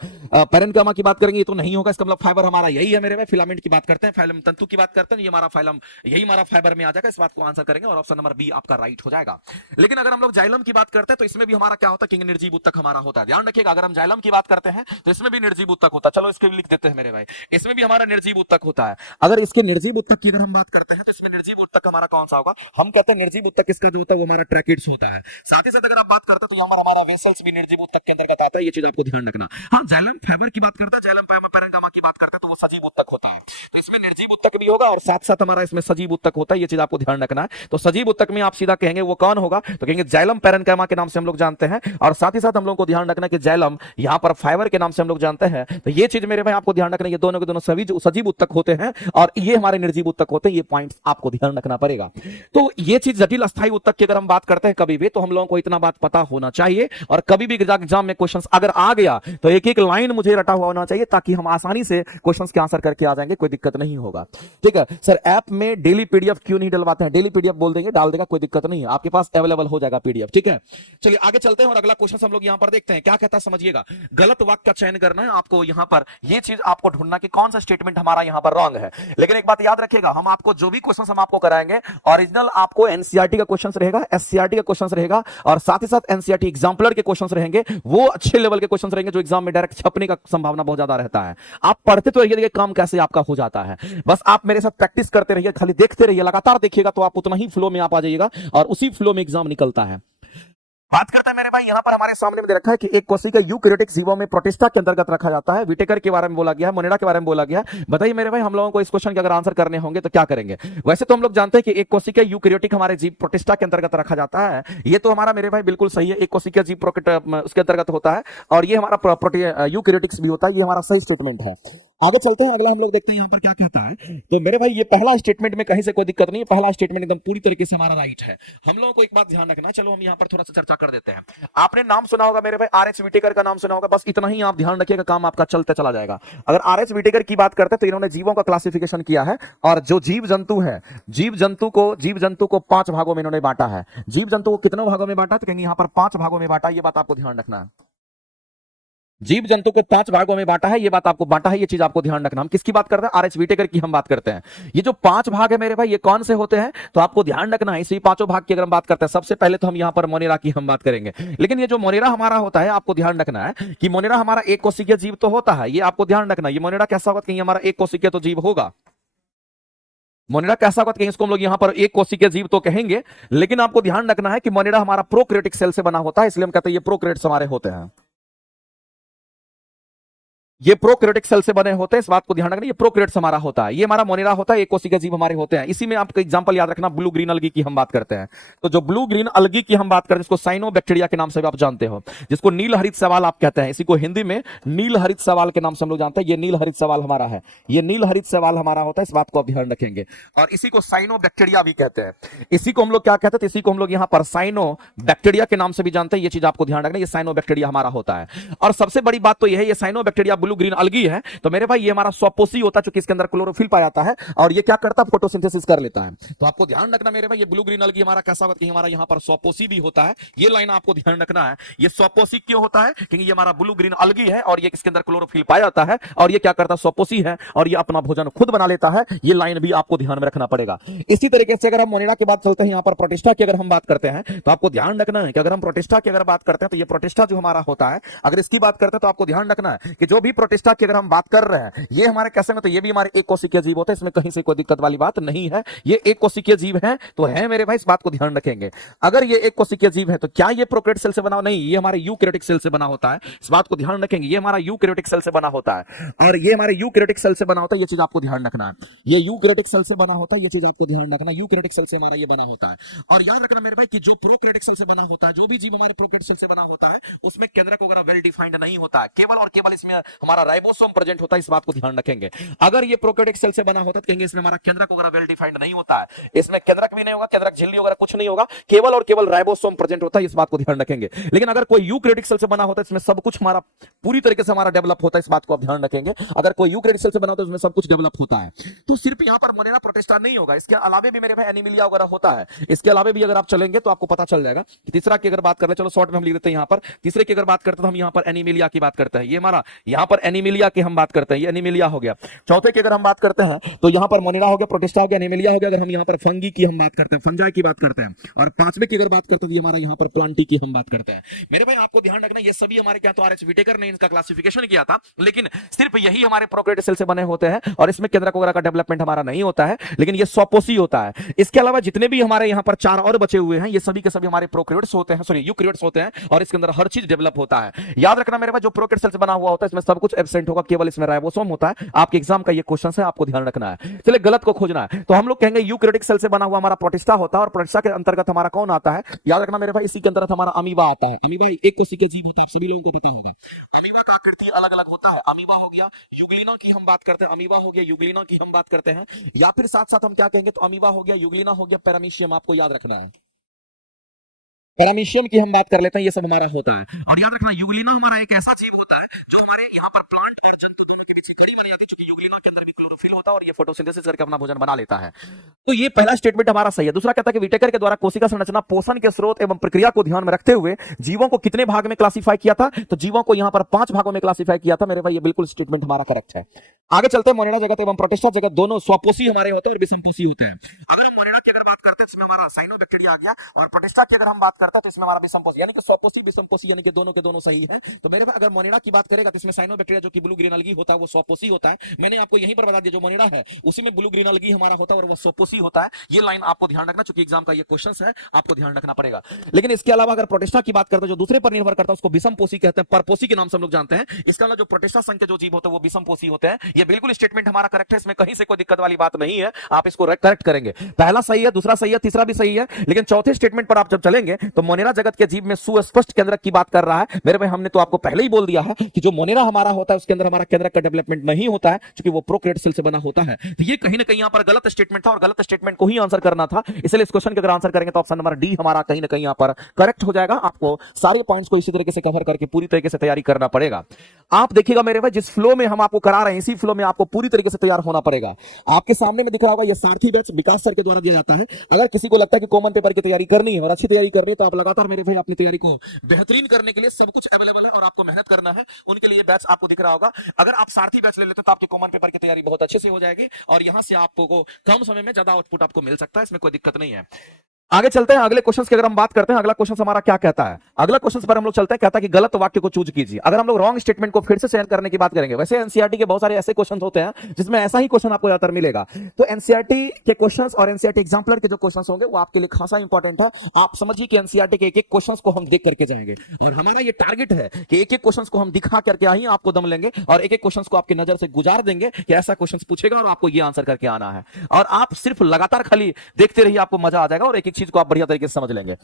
पैरेन्काइमा की बात करेंगे, ये तो नहीं होगा, इसका मतलब फाइबर हमारा यही है मेरे भाई। फिलामेंट की बात करते हैं, फाइलम तंतु की बात करते हैं, ये हमारा फाइलम, यही हमारा फाइबर में आ जाएगा। इस बात को आंसर करेंगे और ऑप्शन नंबर बी आपका राइट हो जाएगा। लेकिन अगर हम लोग जाइलम की बात करते हैं तो इसमें भी हमारा क्या होता है, किंग निर्जीव ऊतक हमारा होता है। ध्यान रखिएगा, अगर हम जाइलम की बात करते हैं तो इसमें भी निर्जीव ऊतक होता है। चलो इसके भी लिख देते हैं मेरे भाई, इसमें भी हमारा निर्जीव ऊतक होता है। अगर इसके निर्जीव ऊतक की अगर हम बात करते हैं तो इसमें निर्जीव ऊतक हमारा कौन सा होगा, हम कहते हैं निर्जीव ऊतक इसका जो होता है वो हमारा ट्रैकिड्स होता है। साथ ही साथ अगर आप बात करते हैं तो यहाँ हमारा वेसल्स भी निर्जीव ऊतक के अंतर्गत आता है, ये चीज आपको ध्यान रखना। हाँ, जाइलम फाइबर की बात करते हैं, जाइलम पैरेन्काइमा की बात करते हैं तो वो सजीव ऊतक होता है, तो इसमें निर्जीव ऊतक भी होगा और साथ साथ हमारा इसमें सजीव ऊतक होता है, ये चीज आपको ध्यान रखना है। तो सजीव ऊतक में आप सीधा कहेंगे वो कौन होगा, तो कहेंगे जाइलम पैरेन्काइमा के नाम से हम लोग जानते हैं। और साथ ही साथ हम लोग को ध्यान रखना कि जाइलम यहाँ पर फाइबर के नाम से हम लोग जानते हैं। तो ये चीज मेरे भाई आपको ध्यान रखना, ये दोनों के दोनों सजीव ऊतक होते हैं और ये हमारे निर्जीव ऊतक होते हैं, ये पॉइंट्स आपको ध्यान रखना पड़ेगा। तो ये चीज जटिल अस्थायी ऊतक की अगर हम बात करते हैं कभी भी, तो हम लोगों को इतना बात पता होना चाहिए। और कभी भी एग्जाम में क्वेश्चन अगर आ गया तो एक एक लाइन मुझे रटा हुआ होना चाहिए, ताकि हम आसानी से क्वेश्चन के आंसर करके आ जाएंगे, कोई दिक्कत नहीं होगा। ठीक है सर, ऐप में डेली पीडीएफ क्यों नहीं डलवाते हैं? डेली पीडीएफ बोल देंगे, डाल देगा, कोई दिक्कत नहीं है, आपके पास अवेलेबल हो जाएगा पीडीएफ। ठीक है, चलिए आगे चलते हैं और अगला क्वेश्चन हम लोग यहां पर देखते हैं क्या कहता है, समझिएगा। गलत वाक्य का चयन करना है आपको, यहां पर यह चीज आपको ढूंढना कि कौन सा स्टेटमेंट हमारा यहां पर रॉन्ग है। लेकिन एक बात याद रखिएगा, हम आपको जो भी क्वेश्चन हम आपको कराएंगे, ओरिजिनल आपको एनसीईआरटी का क्वेश्चन रहेगा, एससीईआरटी का क्वेश्चन रहेगा, और साथ ही साथ एनसीईआरटी एग्जाम्पलर के क्वेश्चन रहेंगे, वो अच्छे लेवल के क्वेश्चन रहेंगे जो एग्जाम में डायरेक्ट छपने का संभावना बहुत ज्यादा रहता है। आप पढ़ते तो रहिए, काम कैसे आपका हो जाता है, बस आप मेरे साथ प्रैक्टिस करते रहिए, खाली देखते रहिए, लगातार देखिएगा तो आप उतना ही फ्लो में आप आ जाइएगा और उसी फ्लो में एग्जाम निकलता है। बात करते हैं मेरे भाई, यहां पर हमारे सामने में दे रखा है कि एक कोशिका यूकैरियोटिक जीवों में प्रोटिस्टा के अंतर्गत रखा जाता है। विटेकर के बारे में बोला गया है, मोनेरा के बारे में बोला गया है। बताइए मेरे भाई, हम लोगों को इस क्वेश्चन के अगर आंसर करने होंगे तो क्या करेंगे? वैसे तो हम लोग जानते हैं कि एक कोशिका यूकैरियोटिक हमारे जीव प्रोटिस्टा के अंतर्गत रखा जाता है, ये तो हमारा मेरे भाई बिल्कुल सही है, एक कोशिका जीव उसके अंतर्गत होता है और ये हमारा यूकैरियोटिक्स भी होता है, ये हमारा सही स्टेटमेंट है। आगे चलते हैं, अगला हम लोग देखते हैं यहाँ पर क्या कहता है। तो मेरे भाई ये पहला स्टेटमेंट में कहीं से कोई दिक्कत नहीं है, पहला स्टेटमेंट एकदम पूरी तरीके से हमारा राइट है। हम लोगों को एक बात ध्यान रखना, चलो हम यहाँ पर थोड़ा सा चर्चा कर देते हैं। आपने नाम सुना होगा मेरे भाई, आर एच विटेकर का नाम सुना होगा, बस इतना ही आप ध्यान रखिएगा, काम आपका चलते चला जाएगा। अगर आर एच विटेकर की बात करते हैं तो इन्होंने जीवों का क्लासिफिकेशन किया है, और जो जीव जंतु है, जीव जंतु को 5 भागों में इन्होंने बांटा है। जीव जंतु को कितने भागों में बांटा, तो कहेंगे यहाँ पर 5 भागों में बांटा, ये बात आपको ध्यान रखना है। जीव जंतु को 5 भागों में बांटा है, ये बात आपको बांटा है, ये चीज आपको ध्यान रखना। हम किसकी बात करते हैं? आर एच विटेकर की हम बात करते हैं। ये जो 5 भाग है मेरे भाई, ये कौन से होते हैं तो आपको ध्यान रखना है। इसी 5 भाग की अगर हम बात करते हैं, सबसे पहले तो हम यहाँ पर मोनेरा की हम बात करेंगे। लेकिन ये जो मोनेरा हमारा होता है, आपको ध्यान रखना है कि मोनेरा हमारा एक कोशिकीय जीव तो होता है, ये आपको ध्यान रखना। ये मोनेरा कैसा होगा, कहीं हमारा एक कोशिकीय तो जीव होगा। मोनेरा कैसा होगा, कहीं इसको हम लोग यहाँ पर एक कोशिकीय जीव तो कहेंगे, लेकिन आपको ध्यान रखना है कि मोनेरा हमारा प्रोकैरियोटिक सेल से बना होता है, इसलिए हम कहते हैं ये प्रोकैरियोट्स हमारे होते हैं। ये प्रोकैरियोटिक सेल से बने होते हैं, इस बात को ध्यान रखना, ये प्रोकैरियोट्स हमारा होता है, ये हमारा मोनेरा होता है, एक कोशिकीय जीव हमारे होते हैं। इसी में आपका एग्जांपल याद रखना, ब्लू ग्रीन अलगी की हम बात करते हैं। तो जो ब्लू ग्रीन अलगी की हम बात करते हैं, जिसको साइनोबैक्टीरिया के नाम से भी आप जानते हो, जिसको नील हरित सवाल आप कहते हैं, इसी को हिंदी में नील हरित सवाल के नाम से हम लोग जानते हैं। ये नील हरित सवाल हमारा है, ये नील हरित सवाल हमारा होता है, इस बात को आप ध्यान रखेंगे। और इसी को साइनोबैक्टीरिया भी कहते हैं। इसी को हम लोग क्या कहते हैं, इसी को हम लोग यहाँ पर साइनोबैक्टीरिया के नाम से भी जानते हैं, ये चीज आपको ध्यान रखना, ये साइनोबैक्टीरिया हमारा होता है। और सबसे बड़ी बात तो यह है, ये साइनोबैक्टीरिया ब्लू ग्रीन अलगी है, तो मेरे भाई ये हमारा स्वपोषी होता है, जो इसके अंदर क्लोरोफिल पाया जाता है और ये क्या करता है, फोटोसिंथेसिस कर लेता है। तो आपको ध्यान रखना मेरे भाई, ये ब्लू ग्रीन अलगी हमारा कैसा होता है, हमारा यहाँ पर स्वपोषी भी होता है। ये लाइन आपको ध्यान रखना है, ये स्वपोषी क्यों होता है, क्योंकि ये हमारा ब्लू ग्रीन अलगी है और ये इसके अंदर क्लोरोफिल पाया जाता है और ये क्या करता है, स्वपोषी है और ये अपना भोजन खुद बना लेता है। ये लाइन भी आपको ध्यान में रखना पड़ेगा। इसी तरीके से अगर हम मोनेरा की बात चलते हैं, यहाँ पर प्रोटिस्टा की अगर हम बात करते हैं, तो आपको ध्यान रखना है कि अगर हम प्रोटिस्टा की अगर बात करते हैं, तो ये प्रोटिस्टा जो हमारा होता है, अगर इसकी बात करते हैं तो आपको ध्यान रखना है कि जो भी प्रोटिस्टा की अगर हम बात कर रहे हैं, ये हमारे कैसे में, तो ये भी हमारे एक कोशिकीय जीव होते हैं, इसमें कहीं से कोई दिक्कत वाली बात नहीं है। ये एक कोशिकीय जीव है तो है मेरे भाई, इस बात को ध्यान रखेंगे। अगर ये एक कोशिकीय जीव है तो क्या ये प्रोकैरियोटिक सेल से बना? नहीं, ये हमारे यूकैरियोटिक सेल से बना होता है, इस बात को ध्यान रखेंगे। ये हमारा यूकैरियोटिक सेल से बना होता है और ये हमारे यूकैरियोटिक सेल से बना होता है, ये चीज आपको ध्यान रखना है। ये यूकैरियोटिक सेल से बना होता है, ये चीज आपको ध्यान रखना, यूकैरियोटिक सेल से हमारा ये बना होता है। और याद रखना मेरे भाई कि जो प्रोकैरियोटिक सेल से बना होता है, जो भी जीव हमारे प्रोकैरियोटिक सेल से बना होता है, उसमें केंद्रक वगैरह वेल डिफाइंड नहीं होता है, केवल और केवल इसमें हमारा राइबोसोम प्रेजेंट होता है, इस बात को ध्यान रखेंगे। अगर ये प्रोकैरियोटिक सेल से बना होता है तो कहेंगे इसमें हमारा केंद्रक वगैरह वेल डिफाइंड नहीं होता है, इसमें केंद्रक भी नहीं होगा, केंद्रक झिल्ली वगैरह कुछ नहीं होगा, केवल और केवल राइबोसोम प्रेजेंट होता है, इस बात को ध्यान रखेंगे। लेकिन अगर कोई यूकैरियोटिक सेल से बना होता है इसमें सब कुछ हमारा पूरी तरीके से हमारा डेवलप होता है, इस बात को आप ध्यान रखेंगे। अगर कोई यूकैरियोटिक सेल से बना होता है उसमें सब कुछ डेवलप होता है। तो सिर्फ यहां पर मोनेरा प्रोटिस्टा नहीं होगा, इसके अलावा भी मेरे भाई एनीमिलिया वगैरह होता है। इसके अलावा भी अगर आप चलेंगे तो आपको पता चल जाएगा कि तीसरा की अगर बात कर ले, चलो शॉर्ट में हम लिख देते हैं यहां पर, तीसरे की अगर बात करते हैं तो हम यहां पर एनीमिलिया की बात करते हैं, ये हमारा यहां पर एनीमिलिया की हम बात करते हैं, ये एनीमिलिया हो गया। चौथे की अगर हम बात करते हैं तो यहां पर मोनेरा हो गया, प्रोटिस्टा हो गया, एनीमिलिया हो गया। अगर हम यहां पर फंगी की हम बात करते हैं, फंजाई की बात करते हैं, और पांचवे की अगर बात करते हैं तो ये हमारा यहां पर प्लांटी की हम बात करते हैं। मेरे भाई आपको ध्यान रखना ये सभी हमारे क्या तो आरएच विटेकर ने इनका क्लासिफिकेशन किया था, लेकिन सिर्फ यही हमारे प्रोकैरियोटिक सेल से बने होते हैं और इसमें केंद्रक वगैरह का डेवलपमेंट हमारा नहीं होता है, लेकिन ये स्वपोषी होता है। इसके अलावा जितने भी हमारे यहां पर चार और बचे हुए हैं ये सभी के सभी हमारे प्रोकैरियोट्स होते हैं, सॉरी यूकैरियोट्स होते हैं, और इसके अंदर हर चीज डेवलप होता है। याद रखना मेरे भाई जो प्रोकैरियोटिक सेल से बना हुआ होता है इसमें सब कुछ एब्सेंट होगा, केवल इसमें राइबोसोम होता है। आपके एग्जाम का ये क्वेश्चन है, आपको ध्यान रखना है। चलिए गलत को खोजना है तो हम लोग कहेंगे यूकैरियोटिक सेल से बना हुआ हमारा प्रोटिस्टा होता है, और प्रोटिस्टा के अंतर्गत हमारा कौन आता है, याद रखना मेरे भाई इसी के अंतर्गत हमारा अमीबा आता है। अमीबा एक कोशिकीय जीव होता है, आप सभी लोगों को पता होगा। अमीबा का आकृति अलग अलग होता है, अमीबा हो गया, यूग्लिना की हम बात करते हैं, अमीबा हो गया, यूग्लिना की हम बात करते हैं, या फिर साथ साथ हम क्या कहेंगे तो अमीबा हो गया, यूग्लिना हो गया, पैरामीशियम, आपको याद रखना है। पैरामीशियम की हम बात कर लेते हैं, ये सब हमारा होता है। और याद रखना यूग्लिना हमारा एक ऐसा जीव होता है जो हमारे यहाँ पर प्लांट और जंतु दोनों के बीच खड़ी बनी जाती है, क्योंकि यूग्लिना के अंदर भी क्लोरोफिल होता है और ये फोटोसिंथेसिस करके अपना भोजन बना लेता है। तो ये पहला स्टेटमेंट हमारा सही है। दूसरा कहता है कि विटेकर के द्वारा कोशिका संरचना, पोषण के स्रोत एवं प्रक्रिया को ध्यान में रखते हुए जीवों को कितने भाग में क्लासिफाई किया था, तो जीवों को यहाँ पर 5 भागों में क्लासिफाई किया था। मेरे भाई ये बिल्कुल स्टेटमेंट हमारा करेक्ट है। आगे चलते हैं, मोनेरा जगत एवं प्रोटिस्टा जगत दोनों स्वपोषी हमारे होते हैं और विषमपोषी होते हैं। अगर हम मोनेरा की अगर बात करते हैं इसमें हमारा साइनोबैक्टीरिया आ गया, और प्रोटिस्टा की अगर हम बात करते हैं तो इसमें हमारा विषमपोषी, यानी कि स्वपोषी विषमपोषी, यानी कि दोनों के दोनों सही है। तो मेरे भाई अगर मोनेरा की बात करेगा तो इसमें साइनोबैक्टीरिया जो कि ब्लू ग्रीन अलगी होता है वो स्वपोषी होता है। मैंने आपको यहीं पर बता दिया जो मोनेरा है उसी में ब्लू ग्रीन अलगी हमारा होता है और वो स्वपोषी होता है। ये लाइन आपको ध्यान रखना, क्योंकि एग्जाम का ये क्वेश्चन है, आपको ध्यान रखना पड़ेगा। लेकिन इसके अलावा अगर प्रोटिस्टा की बात करते हैं जो दूसरे पर निर्भर करता है उसको विषमपोषी कहते हैं, परपोषी के नाम से हम लोग जानते हैं। इसके अलावा जो प्रोटिस्टा संघ के जो जीव होते हैं वो विषमपोषी होते हैं। ये बिल्कुल स्टेटमेंट हमारा करेक्ट है, इसमें कहीं से कोई दिक्कत वाली बात नहीं है, आप इसको करेक्ट करेंगे। पहला सही है, दूसरा सही है, तीसरा भी सही है, लेकिन चौथे स्टेटमेंट पर आप जब चलेंगे तो मोनेरा जगत के जीव में सुस्पष्ट केंद्रक की बात कर रहा है। मेरे भाई हमने तो आपको पहले ही बोल दिया है कि जो मोनेरा हमारा होता है उसके अंदर हमारा केंद्रक का डेवलपमेंट नहीं होता है, क्योंकि वो प्रोकैरियोटिक सेल से बना होता है। तो ये कहीं ना कहीं यहाँ पर गलत स्टेटमेंट था और गलत स्टेटमेंट को ही आंसर करना था, इसलिए इस क्वेश्चन के अगर आंसर करेंगे तो ऑप्शन नंबर डी हमारा कहीं ना कहीं यहाँ पर करेक्ट हो जाएगा। आपको सारे पॉइंट्स को इसी तरीके से कवर करके पूरी तरीके से तैयारी करना पड़ेगा। आप देखिएगा मेरे भाई जिस फ्लो में हम आपको करा रहे हैं इसी फ्लो में आपको पूरी तरीके से तैयार होना पड़ेगा। आपके सामने में दिख रहा होगा ये सारथी बैच विकास सर के द्वारा दिया जाता है। अगर किसी को लगता है कि कॉमन पेपर की तैयारी करनी है और अच्छी तैयारी करनी है तो आप लगातार मेरे भाई अपनी तैयारी को बेहतरीन करने के लिए सब कुछ अवेलेबल है और आपको मेहनत करना है, उनके लिए बैच आपको दिख रहा होगा। अगर आप सारथी बैच ले लेते तो आपके कॉमन पेपर की तैयारी बहुत अच्छे से हो जाएगी और यहां से आपको कम समय में ज्यादा आउटपुट आपको मिल सकता है, इसमें कोई दिक्कत नहीं है। आगे चलते हैं अगले क्वेश्चन की अगर हम बात करते हैं, अगला क्वेश्चन हमारा क्या कहता है, अगला क्वेश्चन पर हम लोग चलते हैं, कहता है कि गलत वाक्य को चूज कीजिए। अगर हम लोग रॉन्ग स्टेटमेंट को फिर से चयन करने की बात करेंगे, वैसे एनसीईआरटी के बहुत सारे ऐसे क्वेश्चन होते हैं जिसमें ऐसा ही क्वेश्चन आपको ज्यादातर मिलेगा। तो एनसीईआरटी के क्वेश्चंस और एनसीईआरटी एग्जाम्पलर के जो क्वेश्चंस होंगे वो आपके लिए खासा इंपॉर्टेंट है। आप समझिए कि एनसीईआरटी के एक एक क्वेश्चंस को हम देख करके जाएंगे और हमारा ये टारगेट है कि एक एक क्वेश्चंस को हम दिखा करके ही आपको दम लेंगे और एक एक क्वेश्चंस को आपकी नजर से गुजार देंगे कि ऐसा क्वेश्चन पूछेगा और आपको ये आंसर करके आना है। और आप सिर्फ लगातार खाली देखते रहिए, आपको मजा आ जाएगा और एक एक चीज को आप बढ़िया तरीके से समझ लेंगे।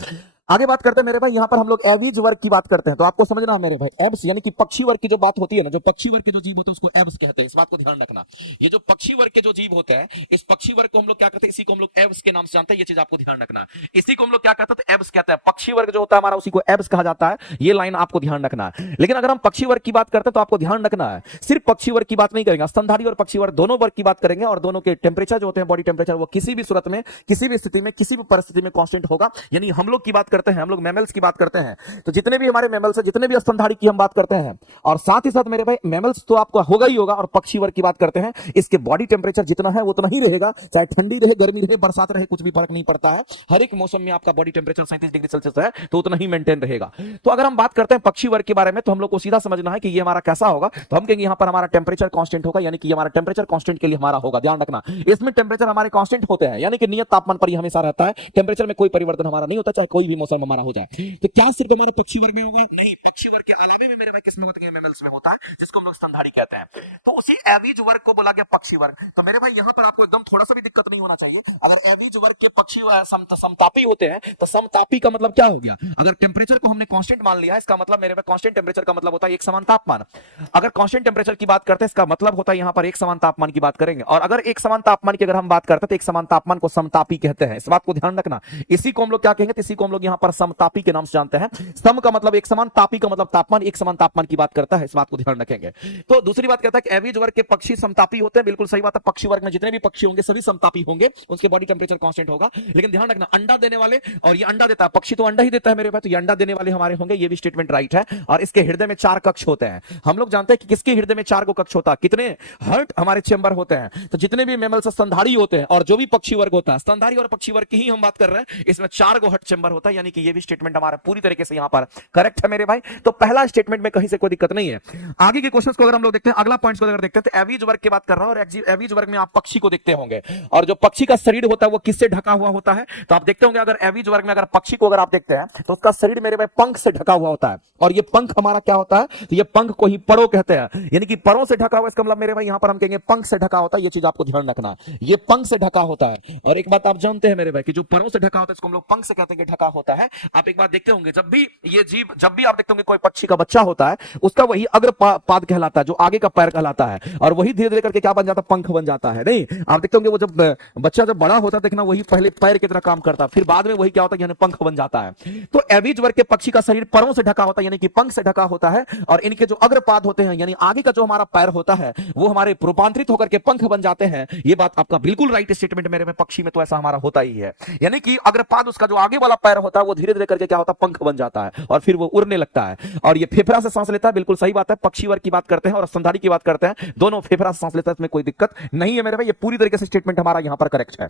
आगे बात करते हैं मेरे भाई, यहां पर हम लोग एविज वर्ग की बात करते हैं तो आपको समझना है मेरे भाई, एब्स यानी कि पक्षी वर्ग की जो बात होती है ना, जो पक्षी वर्ग के जो जीव होते हैं उसको एब्स कहते हैं, इस बात को ध्यान रखना। ये जो पक्षी वर्ग के जो जीव होते हैं इस पक्षी वर्ग को हम लोग क्या कहते हैं, इसी को हम लोग एब्स के नाम से जानते हैं, ये चीज आपको ध्यान रखना। इसी को हम लोग क्या कहते हैं, एब्स कहते हैं। पक्षी वर्ग जो होता है हमारा उसी को एब्स कहा जाता है, ये लाइन आपको ध्यान रखना है। लेकिन अगर हम पक्षी वर्ग की बात करते हैं तो आपको ध्यान रखना है सिर्फ पक्षी वर्ग की बात नहीं करेंगे, स्तनधारी और पक्षी वर्ग दोनों वर्ग की बात करेंगे और दोनों के टेम्परेचर जो होते हैं बॉडी टेम्परेचर वो किसी भी सूरत में, किसी भी स्थिति में, किसी भी परिस्थिति में कांस्टेंट होगा। यानी हम लोग की बात करते हैं, हम लोग मैमल्स की बात करते हैं तो जितने भी हमारे मैमल्स हैं, जितने भी स्तनधारी की हम बात करते हैं, और साथ ही साथ मेरे भाई मैमल्स तो आपका होगा ही होगा, और पक्षी वर्ग की बात करते हैं इसके बॉडी टेम्परेचर जितना है उतना ही रहेगा, चाहे ठंडी रहे, गर्मी रहे, बरसात रहे, कुछ भी फर्क नहीं पड़ता है। हर एक मौसम में आपका बॉडी टेम्परेचर 37 डिग्री सेल्सियस है तो उतना ही मेंटेन रहेगा। तो अगर हम बात करते हैं पक्षी वर्ग के बारे में तो हम लोग को सीधा समझना है कि ये हमारा कैसा होगा, तो हम कहेंगे यहां पर हमारा टेम्परेचर कांस्टेंट होगा, यानी कि हमारा टेम्परेचर कांस्टेंट के लिए हमारा होगा। ध्यान रखना इसमें टेम्परेचर हमारे कांस्टेंट होते हैं, यानी कि नियत तापमान पर ही हमेशा रहता है, टेम्परेचर में कोई परिवर्तन हमारा नहीं होता, चाहे कोई भी मौसम आंसर हमारा हो जाए। तो क्या सिर्फ हमारा पक्षी वर्ग में होगा? नहीं, पक्षी वर्ग के अलावे में मेरे भाई किसमें होता है? मैमल्स में होता है, जिसको हम लोग स्तनधारी कहते हैं। तो उसी एवीज वर्ग को बोला गया पक्षी वर्ग। तो मेरे भाई यहाँ पर आपको एकदम थोड़ा सा भी दिक्कत नहीं होना चाहिए। अगर एवीज वर्ग के पक्षी समतापी होते हैं तो समतापी का मतलब क्या हो गया? अगर टेम्परेचर को हमने कांस्टेंट मान लिया, इसका मतलब मेरे भाई कांस्टेंट टेम्परेचर का मतलब होता है एक समान तापमान। अगर कांस्टेंट टेम्परेचर की बात करते हैं, इसका मतलब होता है यहाँ पर एक समान तापमान की बात करेंगे। और अगर एक समान तापमान की अगर हम बात करते हैं तो एक समान तापमान को समतापी कहते हैं। इस बात को ध्यान रखना। इसी को हम लोग क्या कहेंगे? इसी को हम लोग यहाँ पर समतापी के नाम से जानते हैं। सम का मतलब एक समान, तापी का मतलब तापमान, एक समान तापमान की बात करता है। इस बात को ध्यान रखेंगे। तो दूसरी बात कहता है कि एवीज वर्ग के पक्षी समतापी होते हैं। बिल्कुल सही बात है। पक्षी वर्ग में जितने भी पक्षी होंगे सभी समतापी होंगे, उसके बॉडी टेम्परेचर कांस्टेंट होगा। लेकिन ध्यान रखना, अंडा देने वाले, और ये अंडा देता है, पक्षी तो अंडा ही देता है मेरे भाई, तो ये अंडा देने वाले हमारे होंगे, ये भी स्टेटमेंट राइट है। और इसके हृदय में 4 कक्ष होते हैं। हम लोग जानते हैं कि किसके हृदय में 4 कक्ष होता है, कितने हर्ट हमारे चेंबर होते हैं। तो जितने भी मैमल्स स्तनधारी होते हैं और जो भी पक्षी वर्ग होता है, स्तनधारी और पक्षी वर्ग की ही हम बात कर रहे हैं, इसमें 4 हर्ट चेंबर होता है। यानी कि ये भी स्टेटमेंट हमारा पूरी तरीके से यहाँ पर करेक्ट है मेरे भाई। तो पहला स्टेटमेंट में कहीं से कोई दिक्कत नहीं है। आगे के क्वेश्चंस को अगर हम लोग देखते हैं, अगला पॉइंट को अगर देखते हैं तो एवीज वर्ग की बात कर रहा हूं, और एवीज वर्ग में आप पक्षी को देखते होंगे। और जो पक्षी का शरीर होता है वो किससे ढका हुआ होता है? तो आप देखते होंगे, अगर एवीज वर्ग में अगर पक्षी को अगर आप देखते हैं तो उसका शरीर मेरे भाई पंख से ढका हुआ होता है। और ये पंख हमारा क्या होता है? तो ये पंख को ही परों कहते हैं। यानी कि परों से ढका हुआ, इसका मतलब मेरे भाई यहां पर हम कहेंगे पंख से ढका होता है। ये चीज आपको ध्यान रखना, ये पंख से ढका होता है। और एक बात आप जानते हैं मेरे भाई कि जो परों से ढका होता है इसको हम लोग पंख से कहते हैं कि ढका होता है। आप एक बात देखते होंगे, जब भी ये जीव, जब भी आप देखते होंगे कोई पक्षी का बच्चा होता है, उसका वही अग्रपाद कहलाता है, जो आगे का पैर कहलाता है। और वही धीरे धीरे करके क्या बन जाता है? पंख बन जाता है। नहीं, आप देखते होंगे वो जब बच्चा जब बड़ा होता है, देखना वही पहले पैर की तरह काम करता है, फिर बाद में वही क्या होता है? यानी पंख बन जाता है। तो एवीज वर्ग के पक्षी का शरीर परों से ढका होता है, यानी कि पंख से ढका होता है। और इनके जो अग्रपाद होते हैं, यानी आगे का जो हमारा पैर होता है, वो हमारे रूपांतरित होकर के पंख बन जाते हैं। ये बात आपका बिल्कुल राइट स्टेटमेंट मेरे में। पक्षी में तो ऐसा हमारा होता ही है। यानी कि अग्रपाद, उसका जो आगे वाला पैर होता है, वो धीरे धीरे करके क्या होता है? पंख बन जाता है और फिर वो उड़ने लगता है। और ये फेफड़ा से सांस लेता है। बिल्कुल सही बात है। पक्षी वर्ग की बात करते हैं और स्तनधारी की बात करते हैं, दोनों फेफड़ा से सांस लेता है, इसमें कोई दिक्कत नहीं है मेरे भाई। ये पूरी तरीके से स्टेटमेंट हमारा यहां पर करेक्ट है।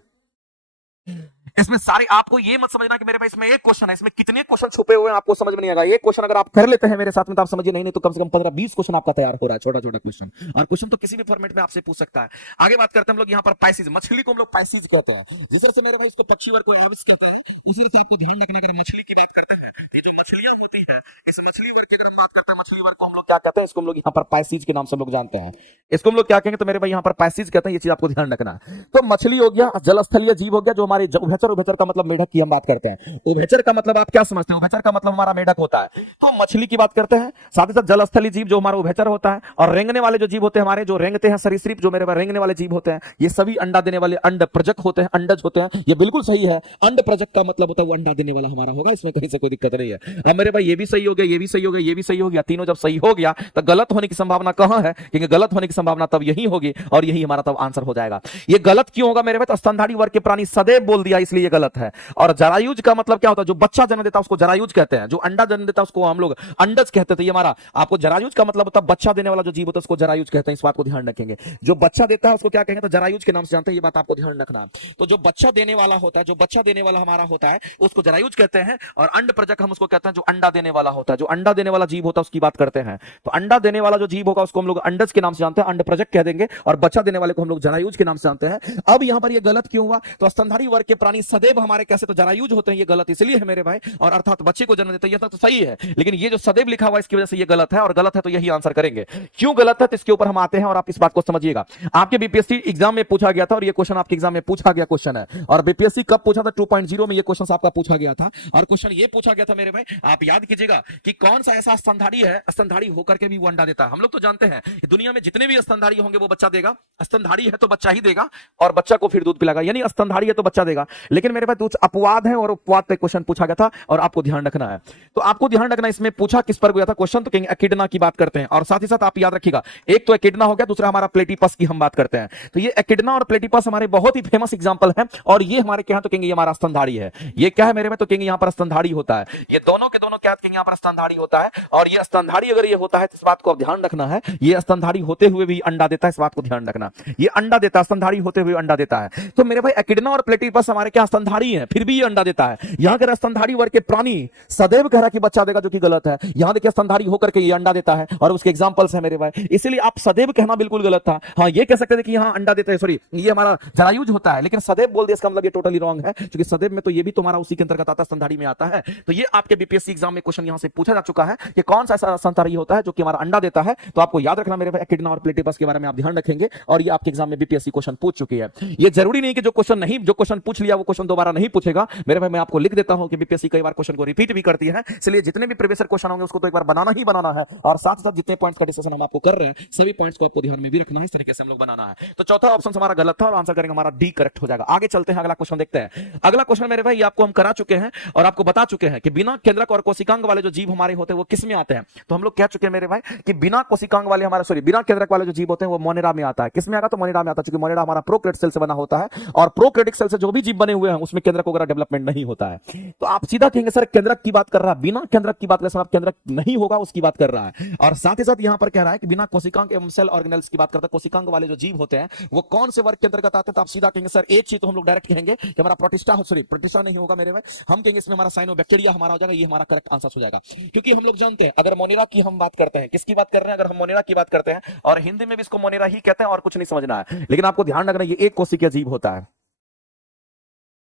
इसमें सारे, आपको ये मत समझना कि मेरे भाई इसमें एक क्वेश्चन है, इसमें कितने क्वेश्चन छुपे हुए हैं आपको समझ में नहीं आएगा। एक क्वेश्चन अगर आप कर लेते हैं मेरे साथ में तो आप समझिए, नहीं तो कम से कम 15-20 क्वेश्चन आपका तैयार हो रहा है, छोटा छोटा क्वेश्चन। और क्वेश्चन तो किसी भी फॉर्मेट में आपसे पूछ सकता है। आगे बात करते हैं हम लोग यहाँ पर पैसीज, मछली को हम लोग पैसीज कहते हैं। जिस तरह से मेरे भाई इसको पक्षी वर्ग को एविस कहता है, उसी तरह से आपको ध्यान रखना, अगर मछली की बात करते हैं, ये जो मछलियां होती है, इस मछली वर्ग की अगर हम बात करते हैं, मछली वर्ग को हम लोग क्या कहते हैं? इसको हम लोग यहाँ पर पैसीज के नाम से हम लोग जानते हैं। इसको हम लोग क्या कहेंगे? तो मेरे भाई यहाँ पर पैसीज कहते हैं। ये चीज आपको ध्यान रखना। तो मछली हो गया, जलस्थलीय जीव हो गया, जो हमारे उभयचर, उभयचर का मतलब मेढक की हम बात करते हैं। उभयचर का मतलब आप क्या समझते हैं? उभयचर का मतलब हमारा मेढक होता है। तो मछली की बात करते हैं, साथ ही साथ जलस्थलीय जीव जो हमारा उभयचर होता है, और रेंगने वाले जो जीव होते हैं हमारे, जो रेंगते हैं सरीसृप, जो मेरे रेंगने वाले जीव होते हैं, ये सभी अंडा देने वाले अंड प्रजक होते हैं, अंडज होते हैं। ये बिल्कुल सही है। अंड प्रजक का मतलब होता है वो अंडा देने वाला हमारा होगा, इसमें कहीं से कोई दिक्कत नहीं है। अब मेरे भाई ये भी सही हो गया, ये भी सही हो गया, ये भी सही हो गया। तीनों जब सही हो गया तो गलत होने की संभावना कहां है? क्योंकि गलत होने की संभावना तब यही होगी और यही हमारा तब आंसर हो जाएगा। ये गलत क्यों होगा मेरे भाई? तो स्तनधारी वर्ग के प्राणी सदैव बोल दिया, इसलिए ये गलत है। और जरायुज का मतलब क्या होता है? जो बच्चा जन्म देता है उसको जरायुज कहते हैं। जो अंडा जन्म देता है उसको हम लोग अंडज कहते थे। ये हमारा आपको जरायुज का मतलब होता है बच्चा देने वाला जो जीव होता है उसको जरायुज कहते हैं। इस बात को ध्यान रखेंगे। जो बच्चा देता है उसको क्या कहेंगे? तो जरायुज के नाम से जानते हैं। ये बात आपको ध्यान रखना। तो जो बच्चा देने वाला होता है, जो बच्चा देने वाला हमारा होता है, उसको जरायुज कहते हैं। और अंड प्रजक हम उसको कहते हैं जो अंडा देने वाला होता है। जो अंडा देने वाला जीव होता है उसकी बात करते हैं। तो अंडा देने वाला जो जीव होगा उसको हम लोग अंडज के नाम से जानते हैं, अंड प्रजक कह देंगे। और बच्चा देने वाले को हम लोग जरायुज के नाम से जानते हैं। अब यहां पर ये गलत क्यों हुआ? तो स्तनधारी वर्ग के प्राणी सदैव हमारे कैसे? तो जरायुज होते हैं। ये गलत इसलिए है मेरे भाई। और अर्थात बच्चे को जन्म देते हैं, तो सही है। लेकिन ये जो सदैव लिखा हुआ है इसकी वजह से ये गलत है। और गलत है तो यही आंसर करेंगे। क्यों गलत है तो इसके ऊपर हम आते हैं और आप इस बात को समझिएगा। आपके बीपीएससी एग्जाम में पूछा गया था और ये क्वेश्चन आपके एग्जाम में पूछा गया क्वेश्चन है। और बीपीएससी कब पूछा था? 2.0 में ये क्वेश्चन आपका पूछा गया था। और क्वेश्चन ये पूछा गया था मेरे भाई, आप याद कीजिएगा कि कौन सा ऐसा स्तनधारी है, स्तनधारी होकर के भी वो अंडा देता है। हम लोग तो जानते हैं दुनिया में जितने भी स्तनधारी होंगे वो बच्चा देगा। स्तनधारी है तो बच्चा ही देगा और बच्चा को फिर दूध पिलाएगा, यानी स्तनधारी है तो बच्चा देगा। लेकिन मेरे पास कुछ अपवाद है और अपवाद पे क्वेश्चन पूछा गया था और आपको ध्यान रखना है। तो आपको ध्यान रखना, इसमें पूछा किस पर गया था क्वेश्चन? तो कहेंगे एकिडना की बात करते हैं। और साथ ही साथ आप याद रखिएगा, एक तो एकिडना हो गया, दूसरा हमारा प्लेटिपस की हम बात करते हैं। तो ये एकिडना और प्लेटिपस हमारे बहुत ही फेमस एग्जांपल है। और ये हमारे क्या है? तो कहेंगे ये हमारा स्तनधारी है। ये क्या है मेरे में? तो कहेंगे यहाँ पर स्तनधारी होता है। ये दोनों के दोनों क्या कहेंगे? यहाँ पर स्तनधारी होता है। और ये स्तनधारी अगर ये होता है तो इस बात को आप ध्यान रखना है, ये स्तनधारी होते हुए भी अंडा देता है। इस बात को ध्यान रखना, ये अंडा देता है, स्तनधारी होते हुए अंडा देता है। तो मेरे भाई एकिडना और प्लेटिपस हमारे क्या क्या स्तनधारी है, फिर भी ये अंडा देता है। यहां कह रहा है स्तनधारी वर्ग के प्राणी सदैव कह रहा है कि बच्चा देगा, जो कि गलत है। यहां देखिए स्तनधारी होकर के ये अंडा देता है और उसके एग्जांपल्स है मेरे भाई, इसलिए आप सदैव कहना बिल्कुल गलत था। हाँ ये कह सकते थे कि यहां अंडा देता है, सॉरी ये हमारा जरायुज होता है, लेकिन सदैव बोल दिया, इसका मतलब ये टोटली रॉन्ग है, क्योंकि सदैव में तो ये भी तुम्हारा उसी के अंतर्गत आता है, स्तनधारी में आता है। तो ये आपके बीपीएससी एग्जाम में क्वेश्चन यहां से पूछा जा चुका है कि कौन सा ऐसा स्तनधारी होता है जो कि हमारा अंडा देता है। तो आपको याद रखना मेरे भाई, एकिडना और प्लेटिपस के बारे में आप ध्यान रखेंगे, और ये आपके एग्जाम में बीपीएससी क्वेश्चन पूछ चुकी है। ये जरूरी नहीं कि जो क्वेश्चन पूछ लिया वो क्वेश्चन दोबारा नहीं पूछेगा मेरे भाई। मैं आपको लिख देता हूं कि बीपीएससी कई बार क्वेश्चन को रिपीट भी करती है, इसलिए जितने भी प्रीवियस क्वेश्चन होंगे उसको तो एक बार बनाना ही बनाना है, और साथ ही साथ जितने पॉइंट्स का डिस्कशन हम आपको कर रहे हैं सभी पॉइंट्स को आपको ध्यान में भी रखना है, इस तरीके से हम लोग बनाना है। तो चौथा ऑप्शन हमारा गलत था और आंसर करेंगे हमारा डी करेक्ट हो जाएगा। आगे चलते हैं, अगला क्वेश्चन देखते हैं। अगला क्वेश्चन मेरे भाई आपको हम करा चुके हैं और आपको बता चुके हैं कि बिना केंद्रक और कोशिकांग वाले जो जीव हमारे होते हैं वो किस में आते हैं। तो हम लोग कह चुके हैं मेरे भाई कि बिना कोशिकांग वाले हमारे, सॉरी बिना केंद्रक वाले जो जीव होते हैं वो मोनेरा में आता है। किस में आएगा? तो मोनेरा में आता है, क्योंकि मोनेरा हमारा प्रोकैरियोटिक सेल से बना होता है, और प्रोकैरियोटिक सेल से जो भी जीव बने हुए हैं उसमें केंद्रक वगैरह डेवलपमेंट नहीं होता है। तो आप सीधा कहेंगे सर केंद्रक की बात कर रहा है, बिना केंद्रक की बात कर रहा है, केंद्रक नहीं होगा उसकी बात कर रहा है। और साथ ही साथ यहां पर कह रहा है कि बिना कोशिकांग एवं सेल ऑर्गेनेल्स की बात करता है। कोशिकांग वाले जो जीव होते हैं वो कौन से वर्ग के अंतर्गत आते हैं? तो आप सीधा कहेंगे सर एक चीज तो हम लोग डायरेक्ट कहेंगे कि हमारा प्रोटिस्टा, सॉरी प्रोटिस्टा नहीं होगा मेरे भाई, हम कहेंगे इसमें हमारा साइनोबैक्टीरिया हमारा हो जाएगा, ये हमारा करेक्ट आंसर हो जाएगा। क्योंकि हम लोग जानते हैं अगर मोनेरा की हम बात करते हैं, किसकी बात कर रहे हैं? अगर हम मोनेरा की बात करते हैं, और हिंदी में भी इसको मोनेरा ही कहते हैं और कुछ नहीं समझना है, लेकिन आपको ध्यान रखना ये एक कोशिकीय जीव होता है।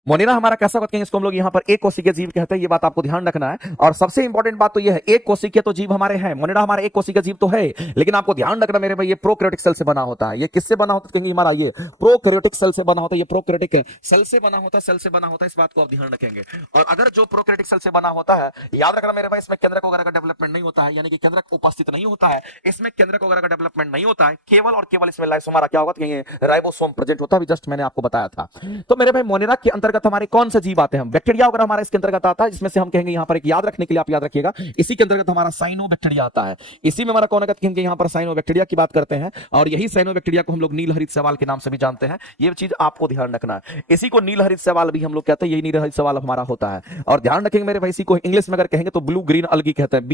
मोनेरा हमारा कैसा कहते हैं, इसको हम लोग यहाँ पर एक कोशिकीय जीव कहते हैं, ये बात आपको ध्यान रखना है। और सबसे इंपॉर्टेंट बात तो ये है, एक कोशिकीय तो जीव हमारे हैं, मोनेरा हमारा एक कोशिकीय जीव तो है, लेकिन आपको ध्यान रखना मेरे भाई ये प्रोकैरियोटिक सेल से बना होता है। ये किससे बना होता है? कहेंगे हमारा ये प्रोकैरियोटिक सेल से बना होता है, ये प्रोकैरियोटिक सेल से बना होता है, सेल से बना होता है, इस बात को आप ध्यान रखेंगे। और अगर जो प्रोकैरियोटिक सेल से बना होता है, याद रखना मेरे भाई, इसमें केंद्रक वगैरह का डेवलपमेंट नहीं होता है, यानी कि केंद्रक उपस्थित नहीं होता है, इसमें केंद्रक वगैरह का डेवलपमेंट नहीं होता है, केवल और केवल इसमें लाइसोम हमारा क्या होगा? कहेंगे राइबोसोम प्रेजेंट होता है, जस्ट मैंने आपको बताया था। तो मेरे भाई मोनेरा के अंतर्गत हमारे कौन से जीव आते हैं? बैक्टीरिया वगैरह हमारा इसके अंतर्गत आता है, जिसमें से हम कहेंगे यहां पर एक याद रखने के लिए आप याद रखिएगा, इसी के अंतर्गत हमारा साइनोबैक्टीरिया आता है। इसी में हमारा कौन है? कहेंगे यहां पर साइनोबैक्टीरिया की बात करते हैं, और यही साइनोबैक्टीरिया को हम लोग नीलहरित शैवाल के नाम से भी जानते हैं। ये चीज आपको ध्यान रखना है, इसी को नीलहरित शैवाल भी हम लोग कहते हैं, यही नीलहरित शैवाल हमारा होता है। और ध्यान रखेंगे मेरे भाई, इसी को इंग्लिश में अगर कहेंगे तो ब्लू ग्रीन अलगी कहते हैं,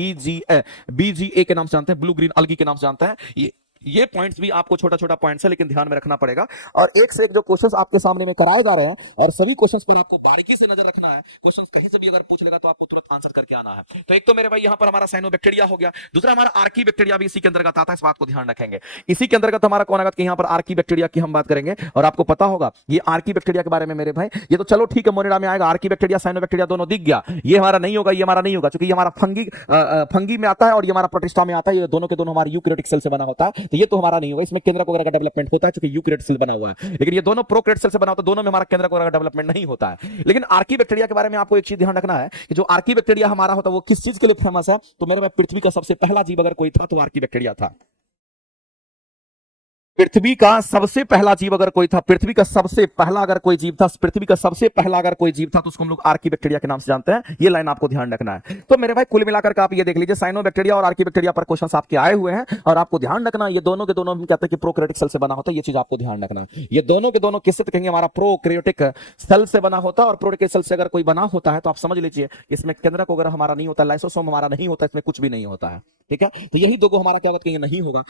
BGA के नाम से जानते हैं, ब्लू ग्रीन अलगी के नाम से जानते हैं। ये पॉइंट्स भी आपको छोटा छोटा पॉइंट्स है, लेकिन ध्यान में रखना पड़ेगा। और एक से एक जो क्वेश्चंस आपके सामने में कराए जा रहे हैं, और सभी क्वेश्चंस पर आपको बारीकी से नजर रखना है। क्वेश्चंस कहीं से भी अगर पूछ लेगा तो आपको तुरंत आंसर करके आना है। तो एक तो मेरे भाई यहाँ पर हमारा साइनोबैक्टीरिया हो गया, दूसरा हमारा आर्कीबैक्टीरिया भी इसी के अंतर्गत आता है, इस बात को ध्यान रखेंगे। इसी के अंतर्गत हमारा कौन आएगा? कि यहाँ पर आर्कीबैक्टीरिया की हम बात करेंगे, और आपको पता होगा ये आर्कीबैक्टीरिया के बारे में मेरे भाई, ये तो चलो ठीक है मोनेरा में आएगा, आर्कीबैक्टीरिया साइनोबैक्टीरिया दोनों दिख गया, ये हमारा नहीं होगा, ये हमारा नहीं होगा, क्योंकि ये हमारा फंगी में आता है और ये हमारा प्रोटिस्टा में आता है, ये दोनों के दोनों हमारे यूकैरियोटिक सेल से बना होता है, तो ये तो हमारा नहीं होगा। इसमें केंद्रक वगैरह का डेवलपमेंट होता है, क्योंकि यूकैरियोटिक सेल बना हुआ है, लेकिन ये दोनों प्रोकैरियोटिक सेल से बना होता है, दोनों में हमारा केंद्रक वगैरह का डेवलपमेंट नहीं होता है। लेकिन आर्कीबैक्टीरिया के बारे में आपको एक चीज ध्यान रखना है कि जो आर्कीबैक्टीरिया हमारा होता है वो किस चीज के लिए फेमस है? तो मेरे भाई पृथ्वी का सबसे पहला जीव अगर कोई था तो आर्कीबैक्टीरिया था। पृथ्वी का सबसे पहला जीव अगर कोई था, पृथ्वी का सबसे पहला अगर कोई जीव था, पृथ्वी का सबसे पहला अगर कोई जीव था तो उसको हम लोग आर्कीबैक्टीरिया के नाम से जानते हैं। ये लाइन आपको ध्यान रखना है। तो मेरे भाई कुल मिलाकर के आप ये देख लीजिए, साइनोबैक्टीरिया और आर्कीबैक्टीरिया पर क्वेश्चंस आपके आए हुए हैं, और आपको ध्यान रखना ये दोनों के दोनों हम कहते हैं कि प्रोकैरियोटिक सेल से बना होता है, ये चीज आपको ध्यान रखना है। ये दोनों के दोनों किससे? कहेंगे हमारा प्रोकैरियोटिक सेल से बना होता है, और प्रोकैरियोटिक सेल से अगर कोई बना होता है तो आप समझ लीजिए इसमें केंद्रक वगैरह हमारा नहीं होता, लाइसोसोम हमारा नहीं होता, इसमें कुछ भी नहीं होता है। ठीक है, तो यही दो हमारा क्या कहेंगे नहीं होगा।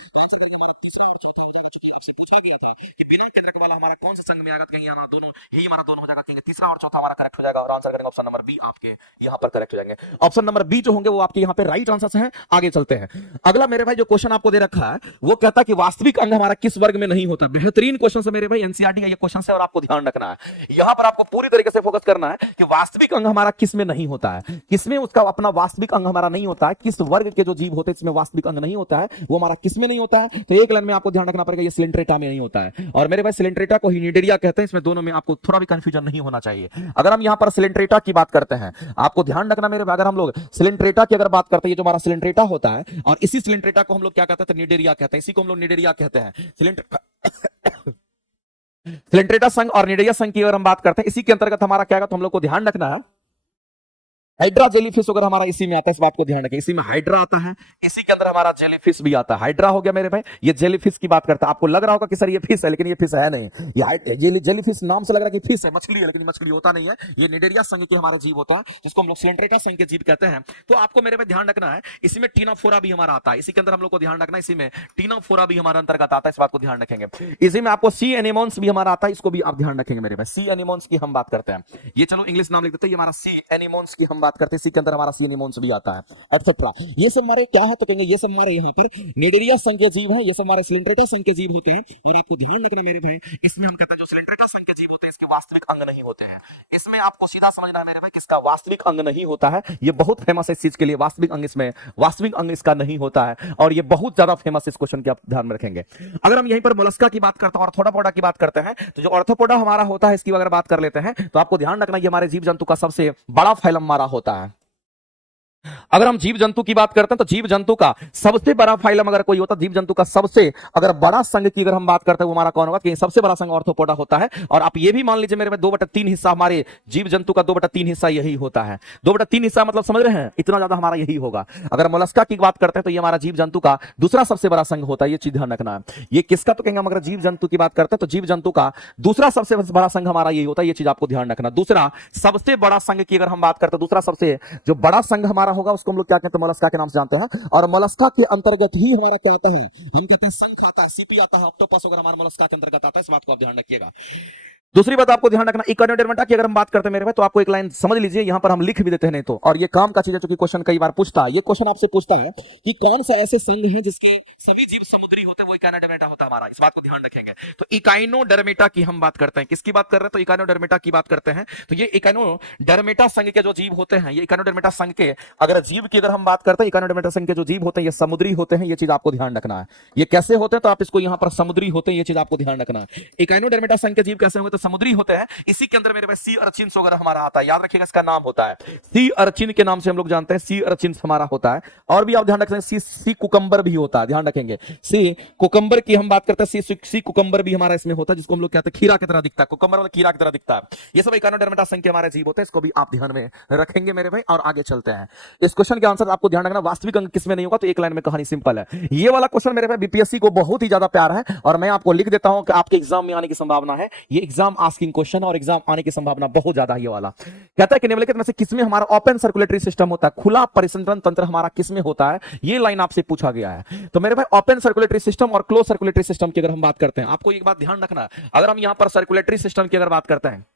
पूछा गया था कि बिना केंद्रक वाला हमारा कौन से संघ में आएगा? कहेंगे हमारा दोनों ही हमारा दोनों हो जाएगा, कहेंगे तीसरा और चौथा हमारा करेक्ट हो जाएगा, और आंसर करेंगे ऑप्शन नंबर बी, आपके यहाँ पर करेक्ट हो जाएंगे। ऑप्शन नंबर बी जो होंगे वो आपके यहाँ पे राइट आंसर हैं। आगे चलते हैं, अगला मेरे भाई जो क्वेश्चन आपको दे रखा है वो कहता है कि वास्तविक अंग हमारा किस वर्ग में नहीं होता। बेहतरीन क्वेश्चन है मेरे भाई, एनसीईआरटी का ये क्वेश्चन है, और आपको ध्यान रखना है यहाँ पर आपको पूरी तरीके से फोकस करना है कि वास्तविक अंग हमारा किस में नहीं होता है, किसमें उसका अपना वास्तविक अंग हमारा नहीं होता है, किस वर्ग के जो जीव होते हैं इसमें वास्तविक अंग नहीं होता है, वो हमारा किसमें नहीं होता है। तो एक लाइन में आपको ध्यान रखना पड़ेगा, ये सिलेंट्रेटा में नहीं होता है, और मेरे भाई सिलेंट्रेटा को ही निडेरिया कहते हैं। इसमें दोनों में आपको थोड़ा भी कंफ्यूजन नहीं होना चाहिए। अगर हम यहां पर सिलेंट्रेटा की बात करते हैं, आपको ध्यान रखना मेरे भाई, अगर हम लोग सिलेंट्रेटा की अगर बात करते हैं, ये जो हमारा सिलेंट्रेटा होता है, और इसी सिलेंट्रेटा को हम लोग क्या कहते हैं? निडेरिया कहते हैं, इसी को हम लोग निडेरिया कहते हैं। सिलेंट्रेटा संघ और निडेरिया संघ की अगर हम बात करते हैं, इसी के अंतर्गत हमारा क्या है तो हम लोग को ध्यान रखना है हाइड्रा जेलीफिश अगर हमारा इसी में आता है, इस बात को ध्यान रखें, इसी में हाइड्रा आता है, इसी के अंदर हमारा जेलीफिश भी आता है। हाइड्रा हो गया मेरे भाई, ये जेलीफिश की बात करता है। आपको लग रहा होगा कि सर ये फिश है, लेकिन ये फिश है नहीं। ये जेलीफिश नाम से लग रहा है कि फिश है, मछली है, लेकिन मछली होता नहीं है। ये निडेरिया संघ के हमारे जीव होता है, जिसको हम लोग सिलेंड्रेटा संघ के जीव कहते हैं। तो आपको मेरे भाई ध्यान रखना है, इसी में टीनाफोरा भी हमारा आता है। इसी के अंदर हम लोग को ध्यान रखना है, इसी में टीनाफोरा भी हमारा अंतर्गत आता है, इस बात को ध्यान रखेंगे। इसी में आपको सी एनिमोन्स भी हमारा आता है, इसको भी आप ध्यान रखेंगे मेरे भाई। सी एनिमोन्स की हम बात करते हैं, ये चलो इंग्लिश नाम लिख देते हैं, ये हमारा सी एनिमोन्स की हम बात करते हैं। इसी के अंदर हमारा सी एनिमोन्स भी आता है, एक्सेट्रा। ये सब हमारे क्या है तो कहेंगे, ये सब हमारे यहाँ पर निडेरिया संघ के जीव है, ये सब हमारे सिलेंड्रेटा संघ के जीव होते हैं। और आपको ध्यान रखना मेरे भाई, इसमें हम कहते हैं जो सिलेंड्रेटा संघ के जीव होते हैं, इसके वास्तविक अंग नहीं होते हैं। इसमें आपको सीधा समझना है मेरे भाई, किसका वास्तविक अंग नहीं होता है। ये बहुत फेमस है इस चीज के लिए, वास्तविक अंग इसमें, वास्तविक अंग इसका नहीं होता है, और ये बहुत ज्यादा फेमस है। इस क्वेश्चन के आप ध्यान में रखेंगे। अगर हम यहीं पर मोलस्का की बात करते हैं, ऑर्थोपोडा की बात करते हैं, तो जो ऑर्थोपोडा हमारा होता है, इसकी अगर बात कर लेते हैं, तो आपको ध्यान रखना, ये हमारे जीव जंतु का सबसे बड़ा फाइलम हमारा होता है। अगर हम जीव जंतु की बात करते हैं, तो जीव जंतु का सबसे बड़ा फाइलम अगर कोई होता, जीव जंतु का सबसे अगर बड़ा संघ की अगर हम बात करते हैं, वो हमारा कौन होगा, कि सबसे बड़ा संघ ऑर्थोपोडा होता है। और आप ये भी मान लीजिए मेरे में 2/3 हिस्सा हमारे जीव जंतु का 2/3 हिस्सा यही होता है। 2/3 हिस्सा मतलब समझ रहे हैं, इतना ज्यादा हमारा यही होगा। अगर मोलस्का की बात करते हैं, तो ये हमारा जीव जंतु का दूसरा सबसे बड़ा संघ होता है, ये चीज ध्यान रखना है। ये किसका तो कहेंगे, अगर जीव जंतु की बात करते हैं, तो जीव जंतु का दूसरा सबसे बड़ा संघ हमारा यही होता है, ये चीज आपको ध्यान रखना। दूसरा सबसे बड़ा संघ की अगर हम बात करते हैं, दूसरा सबसे जो बड़ा संघ हमारा होगा, उसको हम लोग क्या कहते हैं, मोलस्का के नाम से जानते हैं। और मोलस्का के अंतर्गत ही हमारा क्या आता है, हम कहते हैं शंख आता है, सीपी आता है, ऑक्टोपस अगर हमारा मोलस्का के अंतर्गत आता है, इस बात को आप ध्यान रखिएगा। दूसरी बात आपको ध्यान रखना, इकोनोडर्मेटा की अगर हम बात करते हैं मेरे भाई, तो आपको एक लाइन समझ लीजिए, यहां पर हम लिख भी देते हैं नहीं तो, और ये काम का चीज है, क्योंकि क्वेश्चन कई बार पूछता है। ये क्वेश्चन आपसे पूछता है कि कौन सा ऐसे संघ है जिसके सभी जीव समुद्री होते हैं, वो इकोनोडर्मेटा होता है हमारा, इस बात को ध्यान रखेंगे। तो इकोनोडर्मेटा की हम बात करते हैं, किसकी बात कर रहे हैं, तो इकोनोडर्मेटा की बात करते हैं। तो ये इकोनोडर्मेटा संघ के जो जीव होते हैं, ये इकोनोडर्मेटा संघ के अगर जीव की अगर हम बात करते हैं, इकोनोडर्मेटा संघ के जो जीव होते हैं, ये समुद्री होते हैं, ये चीज आपको ध्यान रखना है। ये कैसे होते हैं, तो आप इसको यहां पर समुद्री होते हैं, ये चीज आपको ध्यान रखना है। इकोनोडर्मेटा संघ के जीव कैसे होते हैं, तो समुद्री होते हैं। इसी के अंदर मेरे पास सी अर्चिन वगैरह हमारा आता है, याद रखिएगा, इसका नाम होता है सी अर्चिन के नाम से हम लोग जानते हैं, सी अर्चिन हमारा होता है। और भी आप ध्यान रखें, सी कुकम्बर भी होता है, ध्यान रखेंगे। सी कुकम्बर की हम बात करते हैं, सी कुकम्बर भी हमारा इसमें होता है, जिसको हम लोग कहते हैं खीरा की तरह दिखता है, कुकम्बर वाला खीरा की तरह दिखता है। ये सब इकोनोडर्मेटा संघ के हमारे जीव होते हैं, इसको भी आप ध्यान में रखेंगे मेरे भाई। और आगे चलते हैं, इस क्वेश्चन के आंसर आपको ध्यान रखना, वास्तविक अंग किसमें नहीं होगा, तो एक लाइन में कहानी सिंपल है। ये वाला क्वेश्चन मेरे भाई बीपीएससी को बहुत ही ज्यादा प्यार है, और मैं आपको लिख देता हूं कि आपके एग्जाम में आने की संभावना है। ये एग्जाम आस्किंग क्वेश्चन और एग्जाम आने की संभावना बहुत ज्यादा है। ये वाला कहता है कि निम्नलिखित में से किसमें हमारा ओपन सर्कुलेटरी सिस्टम होता है, खुला परिसंचरण तंत्र हमारा किसमें होता है, ये लाइन आपसे पूछा गया है। तो मेरे भाई ओपन सर्कुलेटरी सिस्टम और क्लोज सर्कुलेटरी सिस्टम की अगर हम बात करते हैं, आपको एक बात ध्यान रखना है, अगर हम यहां पर सर्कुलेटरी सिस्टम की अगर बात करते हैं,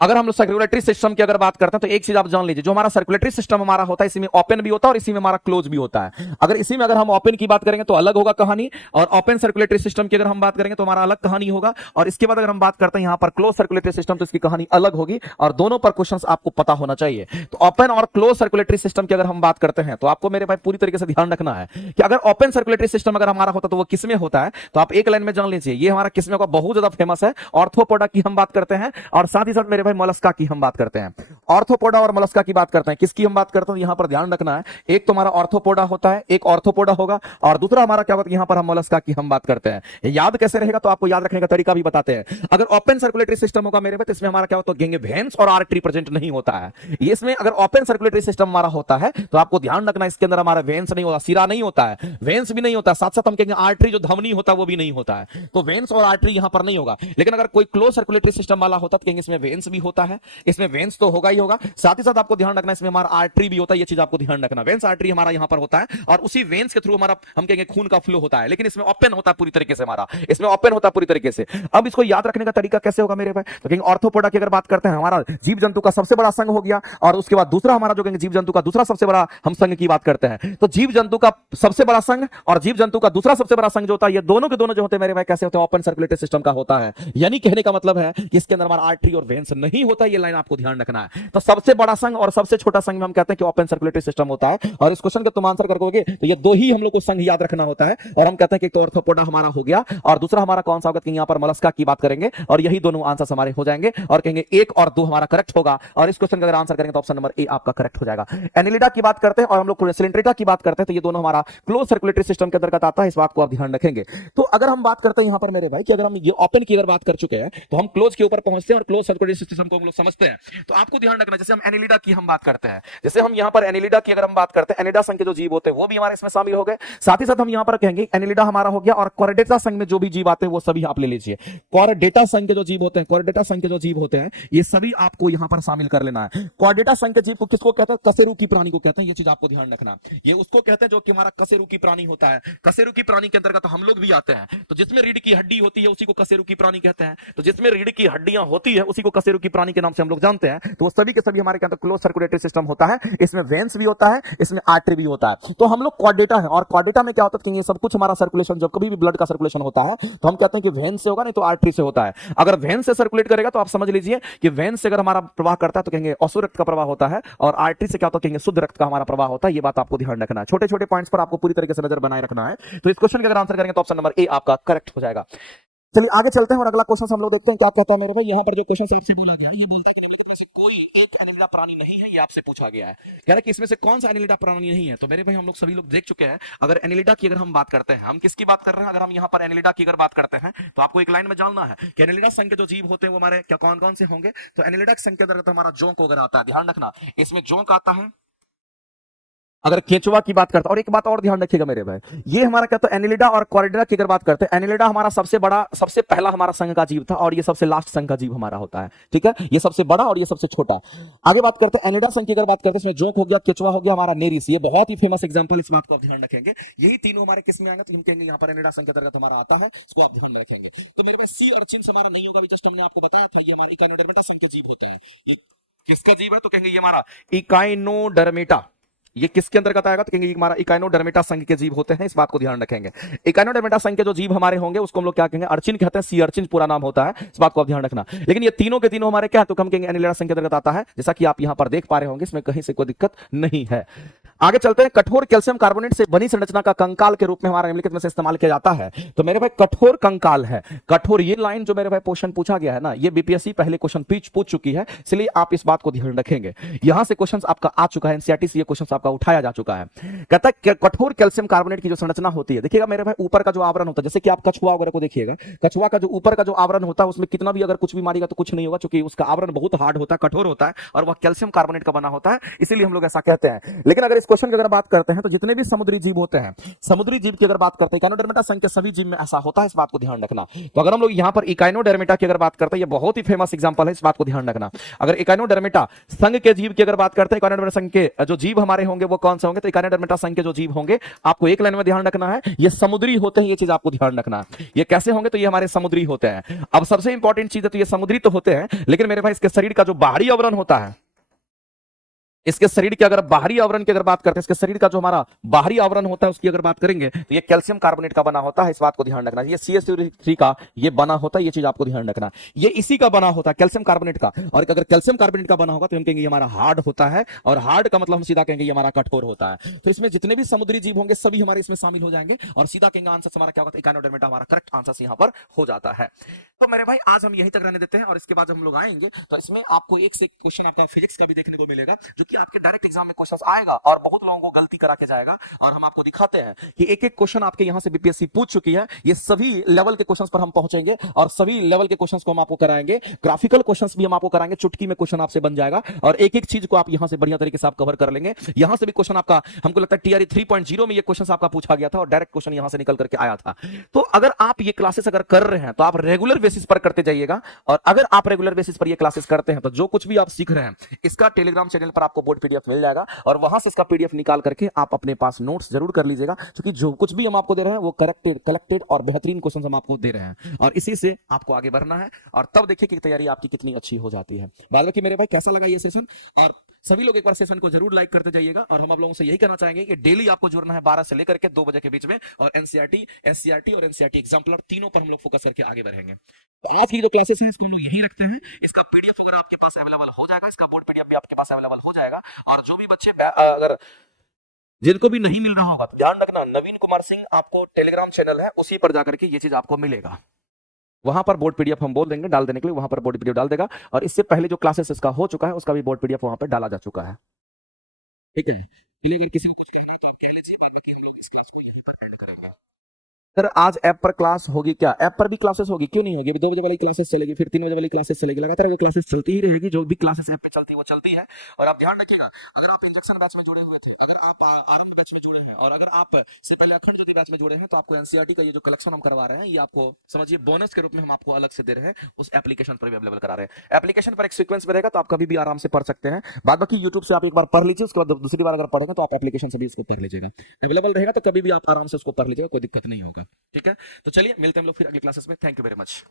अगर हम सर्कुलेटरी सिस्टम की अगर बात करते हैं, तो एक चीज आप जान लीजिए, जो हमारा सर्कुलेटरी सिस्टम हमारा होता है, इसी में ओपन भी होता है और इसी में हमारा क्लोज भी होता है। अगर इसी में अगर हम ओपन की बात करेंगे तो अलग होगा कहानी, और ओपन सर्कुलेटरी सिस्टम की अगर हम बात करेंगे तो हमारा अलग कहानी होगा। और इसके बाद अगर हम बात करते हैं यहां पर क्लोज सर्कुलेटरी सिस्टम, तो इसकी कहानी अलग होगी, और दोनों पर क्वेश्चंस आपको पता होना चाहिए। तो ओपन और क्लोज सर्कुलेटरी सिस्टम की अगर हम बात करते हैं, तो आपको मेरे भाई पूरी तरीके से ध्यान रखना है कि अगर ओपन सर्कुलेटरी सिस्टम अगर हमारा होता तो वो किसमें होता है, तो आप एक लाइन में जान लीजिए, ये हमारा किसमें होगा, बहुत ज्यादा फेमस है, ऑर्थोपोडा की हम बात करते हैं। और साथ ही साथ मेरे भाई मोलस्का की हम बात करते हैं, ऑर्थोपोडा और मोलस्का की बात करते हैं। किसकी हम बात करते हैं, यहां पर ध्यान रखना है, एक तो हमारा ऑर्थोपोडा होता है, एक ऑर्थोपोडा होगा, और दूसरा हमारा क्या होता है, यहां पर हम मोलस्का की हम बात करते हैं। याद कैसे रहेगा, तो आपको याद रखने का तरीका भी बताते हैं। अगर ओपन सर्कुलेटरी सिस्टम होगा मेरे भाई, तो इसमें हमारा क्या होता है, वेन्स और आर्टरी प्रेजेंट नहीं होता है। इसमें अगर ओपन सर्कुलेटरी सिस्टम हमारा होता है, तो आपको ध्यान रखना, इसके अंदर हमारा वेन्स नहीं होता, सिरा नहीं होता है, वेन्स भी नहीं होता, साथ साथ हम कहेंगे आर्टरी जो धमनी होता है वो भी नहीं होता है। तो वेन्स और आर्टरी यहां पर नहीं होगा। लेकिन अगर कोई क्लोज सर्कुलेटरी सिस्टम वाला होता, तो कहेंगे इसमें वेन्स भी होता है, इसमें वेन्स तो होगा ही होगा, साथ ही साथ आपको ध्यान रखना इसमें हमारा आर्टरी भी होता है, ये चीज आपको ध्यान रखना। वेन्स आर्टरी हमारा यहां पर होता है, और उसी वेन्स के थ्रू हमारा हम कहेंगे खून का फ्लो होता है, लेकिन इसमें ओपन होता है पूरी तरीके से, हमारा इसमें ओपन होता है पूरी तरीके से। अब इसको याद रखने का तरीका कैसे होगा मेरे भाई, तो कहेंगे ऑर्थोपोडा की अगर बात करते हैं, हमारा जीव जंतु का सबसे बड़ा संघ हो गया, और उसके बाद दूसरा हमारा जो कहेंगे जीव जंतु का दूसरा सबसे बड़ा हम संघ की बात करते हैं। तो जीव जंतु का सबसे बड़ा संघ और जीव जंतु का दूसरा सबसे बड़ा संघ जो होता है, ये दोनों के दोनों जो होते हैं मेरे भाई कैसे होते हैं, ओपन सर्कुलेटरी सिस्टम का होता है। यानी कहने का मतलब है कि इसके अंदर हमारा आर्टरी और वेन्स नहीं होता, ये लाइन आपको ध्यान रखना है। तो सबसे बड़ा संघ और सबसे छोटा संघ में हम कहते हैं कि ओपन सर्कुलेटरी सिस्टम होता है। और इस क्वेश्चन का तुम आंसर करोगे तो ये दो ही हम लोग को संघ याद रखना होता है, और हम कहते हैं कि एक तो ऑर्थोपोडा हमारा हो गया, और दूसरा हमारा कौन सा होगा, कि यहां पर मोलस्का की बात करेंगे, और यही दोनों आंसर हमारे हो जाएंगे, और कहेंगे 1 और 2 हमारा करेक्ट होगा। और इस क्वेश्चन का अगर आंसर करेंगे तो ऑप्शन नंबर ए आपका करेक्ट हो जाएगा। एनिलिडा की बात करते हैं और हम लोग सिलेंड्रेटा की बात करते हैं, तो ये दोनों हमारा क्लोज सर्कुलेटरी सिस्टम के अंतर्गत आता है, इस बात को आप ध्यान रखेंगे। तो अगर हम बात करते हैं यहां पर मेरे भाई कि अगर हम ये ओपन की अगर बात कर चुके हैं, तो हम क्लोज के ऊपर पहुंचते हैं, और क्लोज सर्कुलेटरी सिस्टम को हम लोग समझते हैं तो आपको ध्यान रखना, जैसे हम एनिलिडा की हम बात करते हैं, जैसे हम यहाँ पर एनिलिडा की अगर हम बात करते हैं, एनिलिडा संघ के जो जीव होते हैं वो भी हमारे इसमें शामिल हो गए। साथ ही साथ हम यहाँ पर कहेंगे एनिलिडा हमारा हो गया, और कॉर्डेटा संघ में जो भी जीव आते हैं वो सभी आप ले लीजिए। कॉर्डेटा संघ के जो जीव होते हैं, कॉर्डेटा संघ के जो जीव होते हैं ये सभी आपको यहाँ पर शामिल कर लेना है। कॉर्डेटा संघ के जीव को किसको कहते हैं? कशेरुकी प्राणी को कहते हैं, ये चीज आपको ध्यान रखना। ये उसको कहते हैं जो कि हमारा कशेरुकी प्राणी होता है। कशेरुकी प्राणी के अंतर्गत हम लोग भी आते हैं। तो जिसमें रीढ़ की हड्डी होती है उसी को कशेरुकी प्राणी कहते हैं। तो जिसमें रीढ़ की हड्डियां होती है उसी को कशेरुकी प्राणी के नाम से हम लोग जानते हैं। तो वो सभी के सभी हमारे के अंदर क्लोज सर्कुलेटरी सिस्टम होता है। इसमें वेन्स भी होता है, इसमें आर्टरी भी होता है। तो हम लोग कॉर्डेटा है, और कॉर्डेटा में क्या होता है कि ये सब कुछ हमारा सर्कुलेशन, जब कभी भी ब्लड का सर्कुलेशन होता है तो हम कहते हैं कि वेन से होगा, नहीं तो आर्टरी से होता है। अगर वेन से सर्कुलेट करेगा तो आप समझ लीजिए कि वेन से अगर हमारा प्रवाह करता है तो कहेंगे अशुद्ध रक्त का प्रवाह होता है, और आर्टरी से क्या होता है कहेंगे शुद्ध रक्त का हमारा प्रवाह होता है। ये बात आपको ध्यान रखना है। छोटे छोटे पॉइंट्स पर आपको पूरी तरीके से नजर बनाए रखना है। तो इस क्वेश्चन का अगर आंसर करेंगे तो ऑप्शन नंबर ए आपका करेक्ट हो जाएगा। चलिए आगे चलते हैं और अगला क्वेश्चन हम लोग देखते हैं क्या कहता है मेरे भाई। यहाँ पर जो क्वेश्चन आपसे बोला गया है, ये बोलता है कि निम्नलिखित में से कोई एक एनिलिडा प्राणी नहीं है, ये आपसे पूछा गया है। कह रहा है कि इसमें से कौन सा एनिलिडा प्राणी नहीं है। तो मेरे भाई हम लोग सभी लोग देख चुके हैं, अगर एनिलिडा की अगर हम बात करते हैं, हम किसकी बात कर रहे हैं? अगर हम यहाँ पर एनिलिडा की अगर बात करते हैं तो आपको एक लाइन में जानना है कि एनिलिडा संघ के जो जीव होते हैं वो हमारे क्या कौन कौन से होंगे। तो एनिलिडा संघ के अंतर्गत हमारा जोंक वगैरह आता है, ध्यान रखना इसमें जोंक आता है। अगर केचुआ की बात करता, और एक बात और ध्यान रखिएगा मेरे भाई, ये हमारा क्या, तो एनिलिडा और कॉर्डेटा की अगर बात करते हैं, एनिलिडा हमारा सबसे बड़ा, सबसे पहला हमारा संघ का जीव था, और ये सबसे लास्ट संघ का जीव हमारा होता है। ठीक है, ये सबसे बड़ा और ये सबसे छोटा। आगे बात करते हैं एनिलिडा संघ की अगर बात करते हैं, इसमें जोंक हो गया, केचुआ हो गया, हमारा नेरिस, ये बहुत ही फेमस एग्जांपल, इस बात को आप ध्यान रखेंगे। यही तीनों हमारे किस में आएंगे, तो हम कहेंगे यहाँ पर एनिलिडा संघ के अंतर्गत हमारा आता है, इसको आप ध्यान में रखेंगे। तो मेरे पास सी अर्चिन हमारा नहीं होगा, जस्ट हमने आपको बताया था, ये हमारा इकाइनोडर्मेटा संघ के जीव होता है। ये किसका जीव है? तो कहेंगे ये हमारा इकाइनोडर्मेटा। ये किसके अंतर्गत आएगा? तो कहेंगे हमारा इकाइनोडर्मेटा संघ के जीव होते हैं, इस बात को ध्यान रखेंगे। इकाइनोडर्मेटा संघ के जो जीव हमारे होंगे उसको हम लोग क्या कहेंगे? अर्चिन कहते हैं, सी अर्चिन पूरा नाम होता है, इस बात को आप ध्यान रखना। लेकिन ये तीनों के तीनों हमारे क्या है? तो हम कहेंगे एनिलिडा संघ के अंतर्गत आता है, जैसा कि आप यहां पर देख पा रहे होंगे, इसमें कहीं से कोई दिक्कत नहीं है। आगे चलते हैं, कठोर कैल्शियम कार्बोनेट से बनी संरचना का कंकाल के रूप में हमारा निम्नलिखित में से इस्तेमाल किया जाता है। तो मेरे भाई कठोर कंकाल है, कठोर, ये लाइन जो मेरे भाई क्वेश्चन पूछा गया है ना, ये बीपीएससी पहले क्वेश्चन पूछ चुकी है, इसलिए आप इस बात को ध्यान रखेंगे। यहां से क्वेश्चन आपका आ चुका है, एनसीईआरटी से ये क्वेश्चन आपका उठाया जा चुका है। कहता है कठोर कैल्शियम कार्बोनेट की जो संरचना होती है, देखिएगा मेरे भाई ऊपर का जो आवरण होता है, जैसे कि आप कछुआ वगैरह को देखिएगा, कछुआ का जो ऊपर का जो आवरण होता है उसमें कितना भी अगर कुछ भी मारेगा तो कुछ नहीं होगा, क्योंकि उसका आवरण बहुत हार्ड होता है, कठोर होता है, और वह कैल्शियम कार्बोनेट का बना होता है, इसीलिए हम लोग ऐसा कहते हैं। लेकिन अगर इस क्वेश्चन की अगर बात करते हैं तो जितने भी समुद्री जीव होते हैं, समुद्री जीव की अगर बात करते हैं, इकाइनोडर्मेटा संघ के सभी जीव में ऐसा होता है, इस बात को ध्यान रखना। तो अगर हम लोग यहां पर इकाइनोडर्मेटा की अगर बात करते हैं, ये बहुत ही फेमस एग्जांपल है, इस बात को ध्यान रखना। अगर इकाइनोडर्मेटा संघ के जीव की अगर बात करते हैं, इकाइनोडर्मेटा संघ के जो जीव हमारे होंगे वो कौन से होंगे? तो इकाइनोडर्मेटा संघ के जो जीव होंगे, आपको एक लाइन में ध्यान रखना है, ये समुद्री होते हैं, ये चीज आपको ध्यान रखना है। ये कैसे होंगे? तो ये हमारे समुद्री होते हैं। अब सबसे इंपॉर्टेंट चीज है, तो ये समुद्री तो होते हैं, लेकिन मेरे भाई इसके शरीर का जो बाहरी आवरण होता है, इसके शरीर की अगर बाहरी आवरण की अगर बात करते हैं, इसके शरीर का जो हमारा बाहरी आवरण होता है उसकी अगर बात करेंगे तो ये कैल्शियम कार्बोनेट का बना होता है, इस बात को ध्यान रखना। ये CH3 का ये बना होता है, ये चीज आपको ध्यान रखना। ये इसी का बना होता है, कैल्शियम कार्बोनेट का। और अगर कैल्शियम कार्बोनेट का बना होगा तो हम कहेंगे ये हमारा हार्ड होता है, और हार्ड का मतलब हम सीधा कहेंगे ये हमारा कठोर होता है। तो इसमें जितने भी समुद्री जीव होंगे सभी हमारे इसमें शामिल हो जाएंगे, और सीधा कहेंगे आंसर हमारा क्या होगा? इकाइनोडर्मेटा हमारा करेक्ट आंसर यहां पर हो जाता है। तो मेरे भाई आज हम यहीं तक रहने देते हैं, और इसके बाद हम लोग आएंगे तो इसमें आपको एक से क्वेश्चन आपका फिजिक्स का भी देखने को मिलेगा, जो कि आपके डायरेक्ट एग्जाम में क्वेश्चन आएगा, और बहुत लोगों को गलती करा के जाएगा। और हम आपको दिखाते हैं कि एक एक क्वेश्चन आपके यहां से बीपीएससी पूछ चुकी है, ये सभी लेवल के क्वेश्चंस पर हम पहुंचेंगे, और सभी लेवल के क्वेश्चंस को हम आपको कराएंगे। ग्राफिकल क्वेश्चंस भी हम आपको कराएंगे, चुटकी में क्वेश्चन आपसे बन जाएगा, और एक एक चीज को आप यहां से बढ़िया तरीके से आप कवर कर लेंगे। यहां से भी क्वेश्चन आपका, हमको लगता है टीआरई 3.0 में ये क्वेश्चन आपका पूछा गया था, और डायरेक्ट क्वेश्चन यहां से निकल करके आया था। तो अगर आप ये क्लासेस अगर कर रहे हैं तो आप रेगुलर बेसिस पर करते जाइएगा, और अगर आप रेगुलर बेसिस पर ये क्लासेस करते हैं तो जो कुछ भी आप सीख रहे हैं इसका टेलीग्राम चैनल पर आपको बोर्ड पीडीएफ मिल जाएगा, और वहां से इसका पीडीएफ निकाल करके आप अपने पास नोट्स जरूर कर लीजिएगा, क्योंकि जो कुछ भी हम आपको दे रहे हैं वो कलेक्टेड और बेहतरीन क्वेश्चन हम आपको दे रहे हैं, और इसी से आपको आगे बढ़ना है, और तब देखिए कि तैयारी आपकी कितनी अच्छी हो जाती है। बाद में कि मेरे भाई कैसा लगा ये सेशन, और सभी लोग एक बार सेशन को जरूर लाइक करते जाइएगा। और हम आप लोगों से यही कहना चाहेंगे कि डेली आपको जुड़ना है 12 से लेकर के 2 बजे के बीच में, और एनसीईआरटी, एससीईआरटी और एनसीईआरटी एग्जाम्पलर तीनों पर हम लोग फोकस करके आगे बढ़ेंगे। तो आज की जो क्लासेस है इसको हम लोग यही रखते हैं। इसका पीडीएफ अगर आपके पास अवेलेबल हो जाएगा, इसका बोर्ड पीडीएफ भी आपके पास अवेलेबल हो जाएगा, और जो भी बच्चे अगर जिनको भी नहीं मिल रहा होगा तो ध्यान रखना, नवीन कुमार सिंह आपको टेलीग्राम चैनल है, उसी पर जाकर के ये चीज आपको मिलेगा। वहां पर बोर्ड पीडीएफ हम बोल देंगे डाल देने के लिए, वहां पर बोर्ड पीडीएफ डाल देगा, और इससे पहले जो क्लासेस इसका हो चुका है उसका भी बोर्ड पीडीएफ वहां पर डाला जा चुका है। ठीक है, चलिए अगर किसी को कुछ कहना है तो आप कह लीजिए, बाकी हम लोग इस क्लास को यहीं पर एंड करेंगे। सर आज ऐप पर क्लास होगी क्या? ऐप पर भी क्लासेस होगी, क्यों नहीं होगी? अभी 2 बजे वाली क्लासेस चलेगी, फिर 3 बजे वाली क्लासेस चलेगी, लगातार अगर क्लासेस चलती ही रहेगी, जो भी क्लासेस ऐप पे चलती है वो चलती है। और आप ध्यान रखिएगा, अगर आप इंजेक्शन बैच में जुड़े हुए थे, अगर आप आरंभ बैच में जुड़े हैं, और अगर आप से पहले अखंड ज्योति बैच में जुड़े हैं, तो आपको एनसीईआरटी का ये जो कलेक्शन हम करवा रहे हैं, ये आपको समझिए बोनस के रूप में हम आपको अलग से दे रहे हैं, उस एप्लीकेशन पर भी अवेलेबल करा रहे हैं। एप्लीकेशन पर एक सीक्वेंस में रहेगा, तो आप कभी भी आराम से पढ़ सकते हैं। बाद बाकी यूट्यूब से आप एक बार पढ़ लीजिए, उसके बाद दूसरी बार अगर पढ़ेंगे तो आप एप्लीकेशन से भी उसको पढ़ लीजिएगा। अवेलेबल रहेगा तो कभी भी आप आराम से उसको पढ़ लीजिएगा, कोई दिक्कत नहीं होगा। ठीक है, तो चलिए मिलते हैं हम लोग फिर अगली क्लासेस में। Thank you very much.